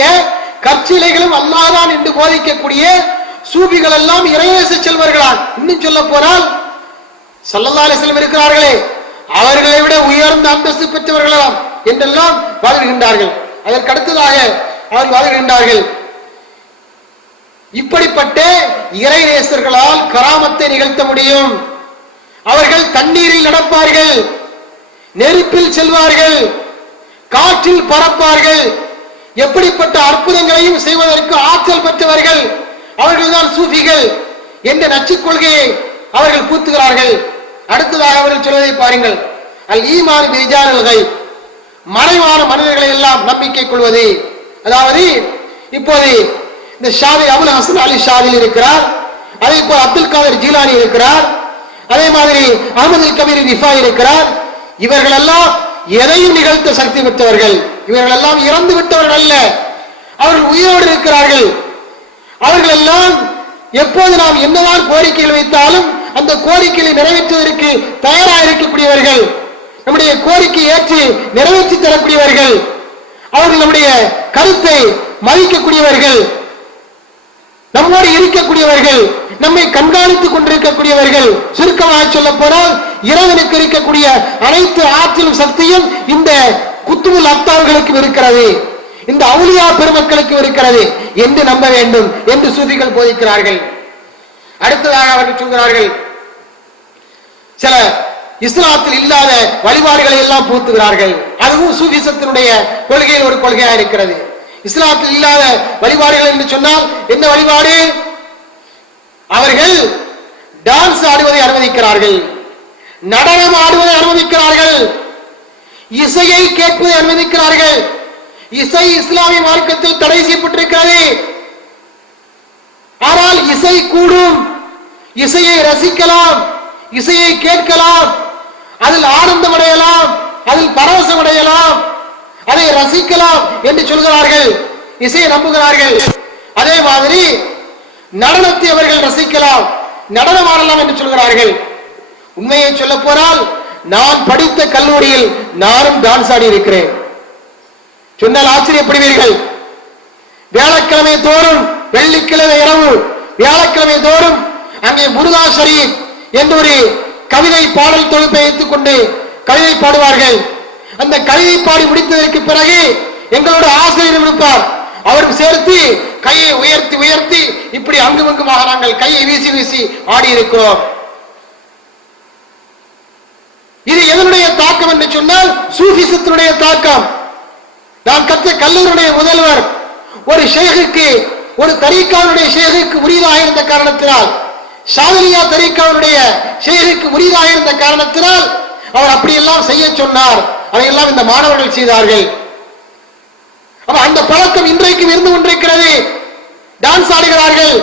கற்சிலைகளும் அல்லாஹ்தான் என்று போதிக்கக்கூடிய சூஃபிகள் எல்லாம் இறைநேச செல்வர்களான். இன்னும் சொல்ல போனால் ஸல்லல்லாஹு அலைஹி வஸல்லம் இருக்கிறார்களே, அவர்களை விட உயர்ந்த அந்தஸ்து பெற்றவர்களாம் என்றெல்லாம் வாதிடுகின்றார்கள். அதற்கு அடுத்ததாக அவர்கள் வாதிடுகின்றார்கள், இப்படிப்பட்ட இறைநேசர்களால் கராமத்தை நிகழ்த்த முடியும். அவர்கள் தண்ணீரில் நடப்பார்கள், நெருப்பில் செல்வார்கள், காற்றில் பறப்பார்கள், எப்படிப்பட்ட அற்புதங்களையும் செய்வதற்கு ஆற்றல் பெற்றவர்கள் அவர்கள்தான் சூஃபிகள் என்ற நச்சுக் கொள்கையை அவர்கள் பூத்துகிறார்கள். அடுத்ததாக அவர்கள் சொல்வதை பாருங்கள், அல் ஈமான் பிரிஜால் கைப், மறைவான மனிதர்களை எல்லாம் நம்பிக்கை கொள்வது. அதாவது இப்போது இந்த ஷாதி அபுல் ஹசன் அலி ஷாதில் இருக்கிறார், அதே போல் அப்துல் காதர் ஜீலானி இருக்கிறார், அதே மாதிரி அஹமது கபீர் ரிஃபாய் இருக்கிறார். இவர்கள் எல்லாம் எதையும் நிகழ்த்த சக்தி பெற்றவர்கள். இவர்கள் எல்லாம் இறந்து விட்டவர்கள் அல்ல, அவர்கள் உயிரோடு இருக்கிறார்கள். அவர்கள் எல்லாம் எப்போது நாம் என்னதான் கோரிக்கைகள் வைத்தாலும் அந்த கோரிக்கைகளை நிறைவேற்றுவதற்கு தயாராக இருக்கக்கூடியவர்கள், நம்முடைய கோரிக்கை ஏற்று நிறைவேற்றி தரக்கூடியவர்கள், அவர்கள் நம்முடைய கருத்தை மதிக்கக்கூடியவர்கள், நம்மோடு இருக்கக்கூடியவர்கள், நம்மை கண்காணித்துக் கொண்டிருக்கக்கூடியவர்கள். சுருக்கமாக சொல்ல போனால் இறைவனுக்கு இருக்கக்கூடிய அனைத்து ஆற்றலும் சக்தியும் இந்த குத்துபுல் அக்தார்களுக்கும் இருக்கிறது, இந்த அவுலியா பெருமக்களுக்கு இருக்கிறது என்று நம்ப வேண்டும் என்று சூஃபிகள் போதிக்கிறார்கள். அடுத்ததாக அவர்கள் சொல்கிறார்கள், சில இஸ்லாத்தில் இல்லாத வழிபாடுகளை எல்லாம் பூத்துகிறார்கள். அதுவும் சூஃபிசத்தினுடைய கொள்கையில் ஒரு கொள்கையா இருக்கிறது. இஸ்லாத்தில் இல்லாத வழிபாடுகள் என்று சொன்னால் என்ன வழிபாடு? அவர்கள் டான்ஸ் ஆடுவதை அனுமதிக்கிறார்கள், நடனம் ஆடுவதை அனுமதிக்கிறார்கள், இசையை கேட்பதை அனுமதிக்கிறார்கள். இசை இஸ்லாமிய மார்க்கத்தில் தடை செய்யப்பட்டிருக்கிறது. ஆனால் இசை கூடும், இசையை ரசிக்கலாம், இசையை கேட்கலாம், அதில் ஆனந்தம் அடையலாம், அதில் பரவசம் அடையலாம், அதை ரசிக்கலாம் என்று சொல்கிறார்கள், இசையை நம்புகிறார்கள். அதே மாதிரி நடனத்தை அவர்கள் ரசிக்கலாம், நடனம் ஆடலாம் என்று சொல்கிறார்கள். உண்மையை சொல்ல போனால் நான் படித்த கல்லூரியில் நானும் டான்ஸ் ஆடி இருக்கிறேன். சொன்னால் ஆச்சரியப்படுவீர்கள். வியாழக்கிழமை தோறும், வெள்ளிக்கிழமை இரவு, வியாழக்கிழமை தோறும் அங்கே முருகா ஷரீப் என்று ஒரு கவிதை பாடல் தொகுப்பை வைத்துக் கொண்டு கவிதை பாடுவார்கள். அந்த கவிதை பாடி முடித்ததற்கு பிறகு எங்களோட ஆசிரியர் இருப்பார், அவரும் சேர்த்து கையை உயர்த்தி உயர்த்தி இப்படி அங்குமங்குமாக நாங்கள் கையை வீசி வீசி ஆடி இருக்கிறோம். இது எதனுடைய தாக்கம் என்று சொன்னால் சூஃபிசத்தினுடைய தாக்கம். நான் கற்ற கல்லூரியுடைய முதல்வர் ஒரு ஷேகுக்கு, ஒரு தரீக்காவுடைய ஷேகுக்கு முரீதாக இருந்த காரணத்தினால், ஷாதிலியா தரீக்காவுடைய ஷேகுக்கு முரீதாக இருந்த காரணத்தினால் அவர் அப்படியெல்லாம் செய்ய சொன்னார். அதையெல்லாம் இந்த மாணவர்கள் செய்தார்கள். அந்த பழக்கம் இன்றைக்கும் இருந்து கொண்டிருக்கிறது. டான்ஸ் ஆடுகிறார்கள்.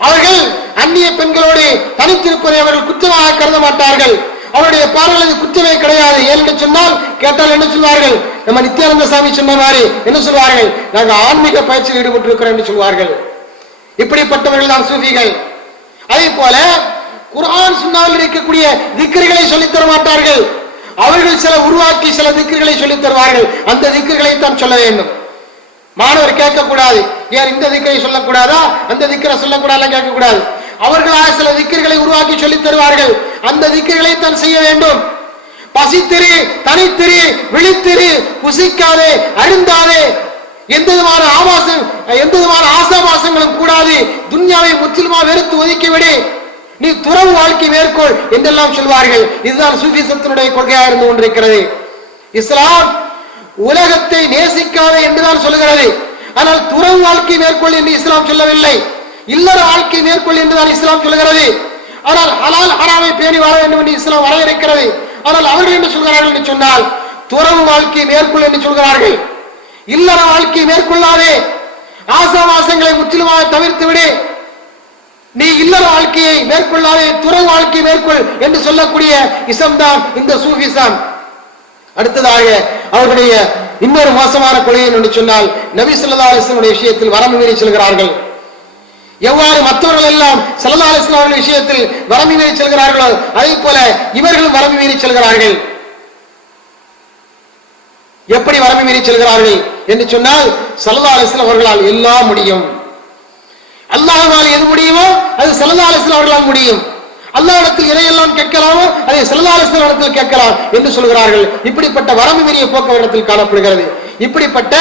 அவர்கள் அந்நிய பெண்களோடு தனித்திருப்பதை அவர்கள் குற்றமாக கருத மாட்டார்கள். அவருடைய பாடல்கள் குற்றமே கிடையாது. ஏன்னு சொன்னால் கேட்டால் என்ன சொல்வார்கள்? நம்ம நித்யானந்த சாமி சொன்ன மாதிரி என்ன சொல்வார்கள்? நாங்கள் ஆன்மீக பயிற்சியில் ஈடுபட்டிருக்கிறோம் என்று சொல்வார்கள். இப்படிப்பட்டவர்கள் தான் சூஃபிகள். அதே போல குர்ஆன் சுன்னாவில் இருக்கக்கூடிய திக்ர்களை சொல்லித் தர மாட்டார்கள். அவர்கள் சில உருவாக்கி சில திக்ர்களை சொல்லித் தருவார்கள். அந்த திக்ர்களை தான் சொல்ல வேண்டும். மாணவர் கேட்கக்கூடாது, ஏன் இந்த திக்கரை சொல்லக்கூடாதா, அந்த திக்கரை சொல்லக்கூடாது கேட்கக்கூடாது. அவர்களாக சில திக்கர்களை உருவாக்கி சொல்லித் தருவார்கள். அந்த திக்கர்களை தான் செய்ய வேண்டும். பசித்திரு, தனித்திரு, விழித்திரு, புசிக்காதே, அருந்தாதே, எந்த விதமான ஆசாபாசங்களும் கூடாது, துன்யாவை முற்றிலுமா வெறுத்து ஒதுக்கிவிடு, நீ துறவு வாழ்க்கை மேற்கொள் என்றெல்லாம் சொல்வார்கள். இதுதான் சூஃபிசத்தினுடைய கொள்கையாக இருந்து கொண்டிருக்கிறது. இஸ்லாம் உலகத்தை நேசிக்காதே என்றுதான் சொல்லுகிறது. ஆனால் துறவு வாழ்க்கை மேற்கொள் என்று இஸ்லாம் சொல்லவில்லை. இல்லற வாழ்க்கை மேற்கொள் என்றுதான் இஸ்லாம் சொல்லுகிறது. ஆனால் ஹலால் ஹராமை பேணி வாழ வேண்டும் என்று இஸ்லாம் வரையறுக்கிறது. ஆனால் அவர்கள் என்ன சொல்கிறார்கள் என்று சொன்னால் துறவு வாழ்க்கை மேற்கொள் என்று சொல்கிறார்கள். இல்லற வாழ்க்கை மேற்கொள்ளாதே, ஆசாவாசங்களை முற்றிலுமாக தவிர்த்து விடு, நீ இல்லற வாழ்க்கையை மேற்கொள்ளாதே, துறவு வாழ்க்கை மேற்கொள் என்று சொல்லக்கூடிய இசம்தான் இந்த சூஃபிசம். அடுத்ததாக அவர்களுடைய இன்னொரு மோசமான கொள்கை என்று சொன்னால் நபி ஸல்லல்லாஹு அலைஹி வஸல்லம் விஷயத்தில் வரம்பு மீறி செல்கிறார்கள். எவ்வாறு மற்றவர்கள் எல்லாம் ஸல்லல்லாஹு அலைஹி வஸல்லம் விஷயத்தில் வரம்பு மீறி செல்கிறார்களோ அதே போல இவர்களும் வரம்பு மீறி செல்கிறார்கள். எப்படி வரம்பு மீறி செல்கிறார்கள் என்று சொன்னால் ஸல்லல்லாஹு அலைஹி வஸல்லம் அவர்களால் எல்லாம் முடியும், அல்லாஹ்வால் எது முடியுமோ அது ஸல்லல்லாஹு அலைஹி வஸல்லம் அவர்களால் முடியும், அல்லாஹ்விடத்தில் எதையெல்லாம் கேட்கலாமோ அதை ஸல்லல்லாஹு அலைஹி வஸல்லம் இடத்தில் கேட்கலாம் என்று சொல்கிறார்கள். இப்படிப்பட்ட வரம்பு மீறிய போக்குவரத்தில் காணப்படுகிறது. இப்படிப்பட்ட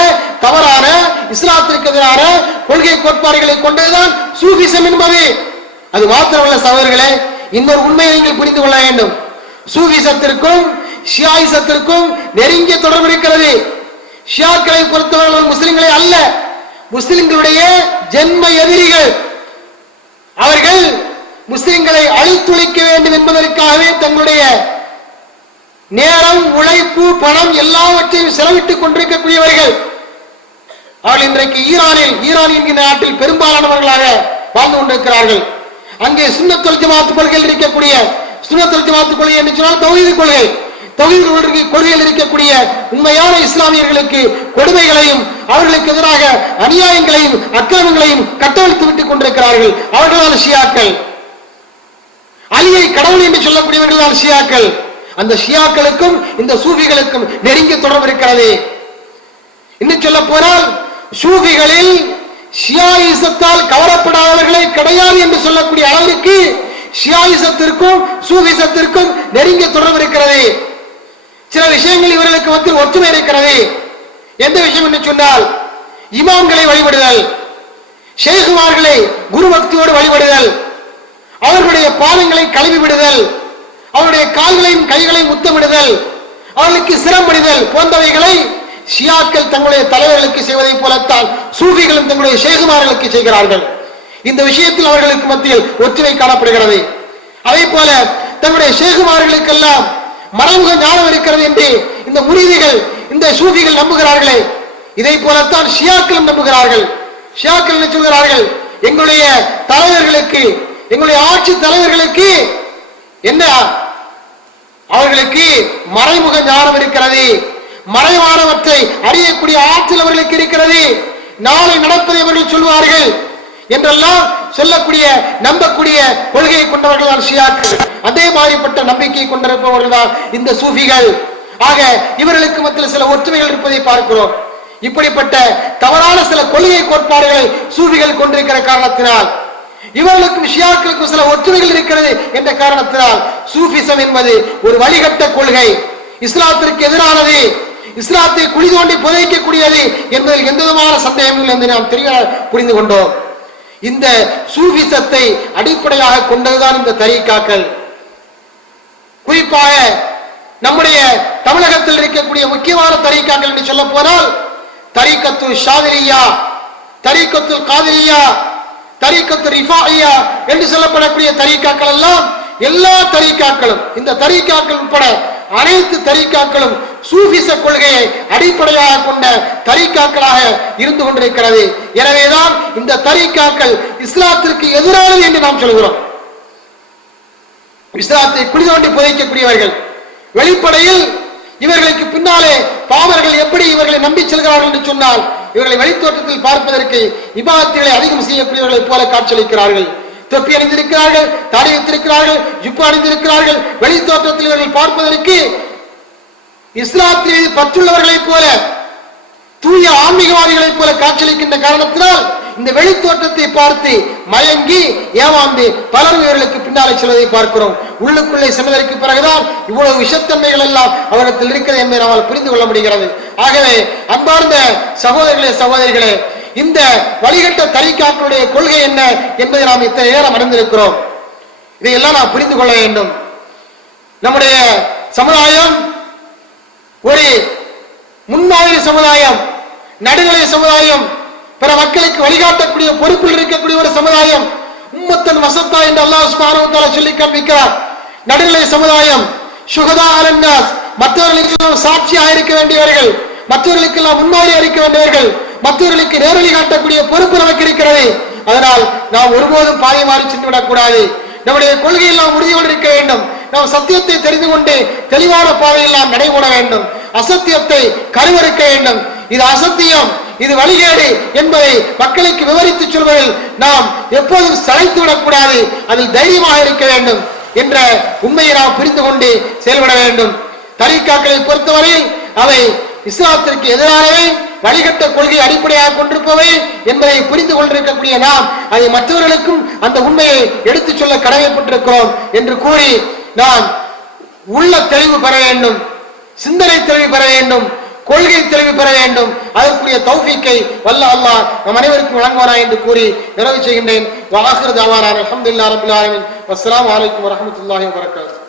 தவறான இஸ்லாத்திற்கு எதிரான கொள்கை கோட்பாடுகளை கொண்டதுதான் சூஃபிசம் என்பது. அது மாத்திரமல்ல சகோதரர்களே, இன்னொரு உண்மையை நீங்கள் புரிந்து கொள்ள வேண்டும். சூஃபிசத்திற்கும் ஷியாயிசத்திற்கும் நெருங்கிய தொடர்பு இருக்கிறது. ஷியாக்களை பொறுத்தவர்கள் முஸ்லிம்களை அல்ல, முஸ்லிம்களுடைய ஜென்ம எதிரிகள். அவர்கள் முஸ்லிம்களை அழித்துளிக்க வேண்டும் என்பதற்காகவே தங்களுடைய நேரம், உழைப்பு, பணம் எல்லாவற்றையும் செலவிட்டுக் கொண்டிருக்கக்கூடியவர்கள். அவர்கள் இன்றைக்கு ஈரான் என்கிற நாட்டில் பெரும்பாலானவர்களாக வாழ்ந்து கொண்டிருக்கிறார்கள். அங்கே சுன்னத்துல் ஜமாத் கொள்கையில் இருக்கக்கூடிய சுன்னத்துல் ஜமாத் கொள்கை என்று சொன்னால் தௌஹீத் கொள்கை, தௌஹீத் கொள்கையில் இருக்கக்கூடிய உண்மையான இஸ்லாமியர்களுக்கு கொடுமைகளையும் அவர்களுக்கு எதிராக அநியாயங்களையும் அக்கிரமங்களையும் கட்டவிழ்த்து விட்டுக் கொண்டிருக்கிறார்கள். அவர்களால் ஷியாக்கள். அலியை கடவுள் என்று சொல்லக்கூடியவர்கள் தான் ஷியாக்கள். அந்த ஷியாக்களுக்கும் இந்த சூஃபிகளுக்கும் நெருங்கிய தொடர்பு இருக்கிறது. இன்னும் சொல்ல போனால் சூஃபிகளில் ஷியாயிசத்தால் கவரப்படாதவர்களே கிடையாது என்று சொல்லக்கூடிய அளவிற்கு ஷியாயிசத்திற்கும் சூஃபிசத்திற்கும் நெருங்கிய தொடர்பு இருக்கிறது. சில விஷயங்கள் இவர்களுக்கு மத்தியில் ஒற்றுமை இருக்கிறது. எந்த விஷயம் என்று சொன்னால், இமாம்களை வழிபடுதல், ஷேகுமார்களை குரு பக்தியோடு வழிபடுதல், அவர்களுடைய பாதங்களை கழுவி விடுதல், அவருடைய கால்களையும் கைகளையும் முத்தமிடுதல், அவர்களுக்கு சிரமடிதல் போன்றவைகளை ஷியாக்கள் தங்களுடைய தலைவர்களுக்கு செய்வதை போலத்தான் சூஃபிகளும் தங்களுடைய ஷேகுமார்களுக்கு செய்கிறார்கள். இந்த விஷயத்தில் அவர்களுக்கு மத்தியில் ஒற்றுமை காணப்படுகிறது. அதே போல தங்களுடைய ஷேகுமார்களுக்கெல்லாம் மறைமுக ஞானம் இருக்கிறது என்று இந்த முரீதிகள், இந்த சூஃபிகள் நம்புகிறார்களே, இதை போலத்தான் ஷியாக்களும் நம்புகிறார்கள். ஷியாக்கள் என்ன சொல்கிறார்கள்? எங்களுடைய தலைவர்களுக்கு, எங்களுடைய ஆட்சி தலைவர்களுக்கு என்ன, அவர்களுக்கு மறைமுக ஞானம் இருக்கிறது, மறைவானவற்றை அறியக்கூடிய ஆற்றல் அவர்களுக்கு இருக்கிறது, நாளை நடப்பதை அவர்கள் சொல்வார்கள் என்றெல்லாம் சொல்லக்கூடிய நம்பக்கூடிய கொள்கையை கொண்டவர்கள் தான் ஷியாக்கள். அதே மாதிரிப்பட்ட நம்பிக்கை கொண்டிருப்பவர்கள் தான் இந்த சூஃபிகள். ஆக இவர்களுக்கு மத்தியில் சில ஒற்றுமைகள் இருப்பதை பார்க்கிறோம். இப்படிப்பட்ட தவறான சில கொள்கை கோட்பாடுகளை சூஃபிகள் கொண்டிருக்கிற காரணத்தினால், இவர்களுக்கும் ஷியாக்களுக்கும் சில ஒற்றுமைகள் இருக்கிறது என்ற காரணத்தினால், சூஃபிசம் என்பது ஒரு வழிகட்ட கொள்கை, இஸ்லாத்திற்கு எதிரானது, இஸ்லாத்தை குழி தோண்டி புதைக்கக்கூடியது என்பதில் எந்த விதமான சந்தேகங்கள் என்று நாம் தெளிவாக புரிந்து கொண்டோம். இந்த சூஃபிசத்தை அடிப்படையாக கொண்டதுதான் இந்த தரீக்காக்கள். குறிப்பாக நம்முடைய தமிழகத்தில் இருக்கக்கூடிய முக்கியமான தரீக்காக்கள் என்று சொல்ல போனால், தரீக்கத்து ஷாதிலியா, தரீக்கத்து காதிரியா, தரீக்கத்து ரிஃபாஇயா என்று சொல்லப்படக்கூடிய தரீக்காக்கள் எல்லாம், எல்லா தரீக்காக்களும், இந்த தரீக்காக்கள் உட்பட அனைத்து தரீக்காக்களும் சூஃபிச கொள்கையை அடிப்படையாக கொண்ட தரீக்காக்களாக இருந்து கொண்டிருக்கிறது. எனவேதான் இந்த தரீக்காக்கள் இஸ்லாத்திற்கு எதிரானது என்று நாம் சொல்கிறோம். இஸ்லாத்தை குழி தோண்டி புதைக்கக்கூடியவர்கள். வெளிப்படையில் இவர்களுக்கு பின்னாலே பாவர்கள் எப்படி இவர்களை நம்பி செல்கிறார்கள் என்று சொன்னால், இவர்களை வெளித்தோட்டத்தில் பார்ப்பதற்கு இபாதத்துகளை அதிகம் செய்யக்கூடியவர்களை போல காட்சியளிக்கிறார்கள். தொப்பி அணிந்திருக்கிறார்கள், தாடி வைத்திருக்கிறார்கள், ஜுப்பா அணிந்திருக்கிறார்கள். வெளித்தோற்றத்தில் இவர்கள் பார்ப்பதற்கு இஸ்லாத்தின் மீது பற்றுள்ளவர்களை போல, தூய ஆன்மீகவாதிகளைப் போல காட்சியளிக்கின்ற காரணத்தினால் இந்த வெளித்தோற்றத்தை பார்த்து மயங்கி ஏமாந்து பலரும் இவர்களுக்கு பின்னாலே செல்வதை பார்க்கிறோம். உள்ளுக்குள்ளே சென்றதற்கு பிறகுதான் இவ்வளவு விஷத்தன்மைகள் எல்லாம் அவரிடத்தில் இருக்கிறது என்பதை நம்மால் புரிந்து கொள்ள முடிகிறது. ஆகவே அன்பார்ந்த சகோதரர்களே, சகோதரிகளே, இந்த வழிகட்ட தரீக்காக்களுடைய கொள்கை என்ன என்பதை நாம் இத்தனை நேரம் அறிந்திருக்கிறோம். இதையெல்லாம் நாம் புரிந்து கொள்ள வேண்டும். நம்முடைய சமுதாயம் ஒரு முன்மாதிரி சமுதாயம், நடுநிலை சமுதாயம், பிற மக்களுக்கு வழிகாட்டக்கூடிய பொறுப்பில் இருக்கக்கூடிய ஒரு சமுதாயம். உம்மத்தன் வசத்தா என்று அல்லாஹ் சுப்ஹானஹு வ தஆலா சொல்லி காண்பிக்கிறார். நடுநிலை சமுதாயம், ஷுஹதா அலன்னாஸ், மற்றவர்களுக்கு சாட்சியாக இருக்க வேண்டியவர்கள், மற்றவர்களுக்கெல்லாம் முன்மாதிரி இருக்க வேண்டியவர்கள், மற்றவர்களுக்கு நேரடி காட்டக்கூடிய பொறுப்பு நமக்கு இருக்கிறது. அதனால் நாம் ஒருபோதும் பாதை மாறி சென்று விடக்கூடாது. நம்முடைய கொள்கையில் நாம் உறுதியோடு இருக்க வேண்டும். நாம் சத்தியத்தை தெரிந்து கொண்டு தெளிவான பாதையில் நாம் நடைபெற வேண்டும். அசத்தியத்தை கருவறுக்க வேண்டும். இது அசத்தியம், இது வழிகேடு என்பதை மக்களுக்கு விவரித்து சொல்வதில் நாம் எப்போதும் சளைத்து விடக்கூடாது. அதில் தைரியமாக இருக்க வேண்டும் என்ற உண்மையை நாம் புரிந்து கொண்டு செயல்பட வேண்டும். தரீக்காக்களை பொறுத்தவரையில் அவை இஸ்லாத்திற்கு எதிரானவை, வழிகட்ட கொள்கை அடிப்படையாக கொண்டிருப்பவை என்பதை புரிந்து கொண்டிருக்கக்கூடிய நாம் அதை மற்றவர்களுக்கும் அந்த உண்மையை எடுத்துச் சொல்ல கடமைப்பட்டிருக்கிறோம் என்று கூறி, நாம் உள்ள தெளிவு பெற வேண்டும், சிந்தனை தெளிவு பெற வேண்டும், கொள்கை தெளிவு பெற வேண்டும். அதற்குரிய தௌஃபீக்கை வல்ல அல்லாஹ் நம் அனைவருக்கும் வழங்குவாரா என்று கூறி நிறைவு செய்கின்றேன். வஆகிரு தஅவானா அல்ஹம்துலில்லாஹி ரப்பில் ஆலமீன். வஸ்ஸலாமு அலைக்கும் வரஹ்மத்துல்லாஹி வபரகாத்துஹு.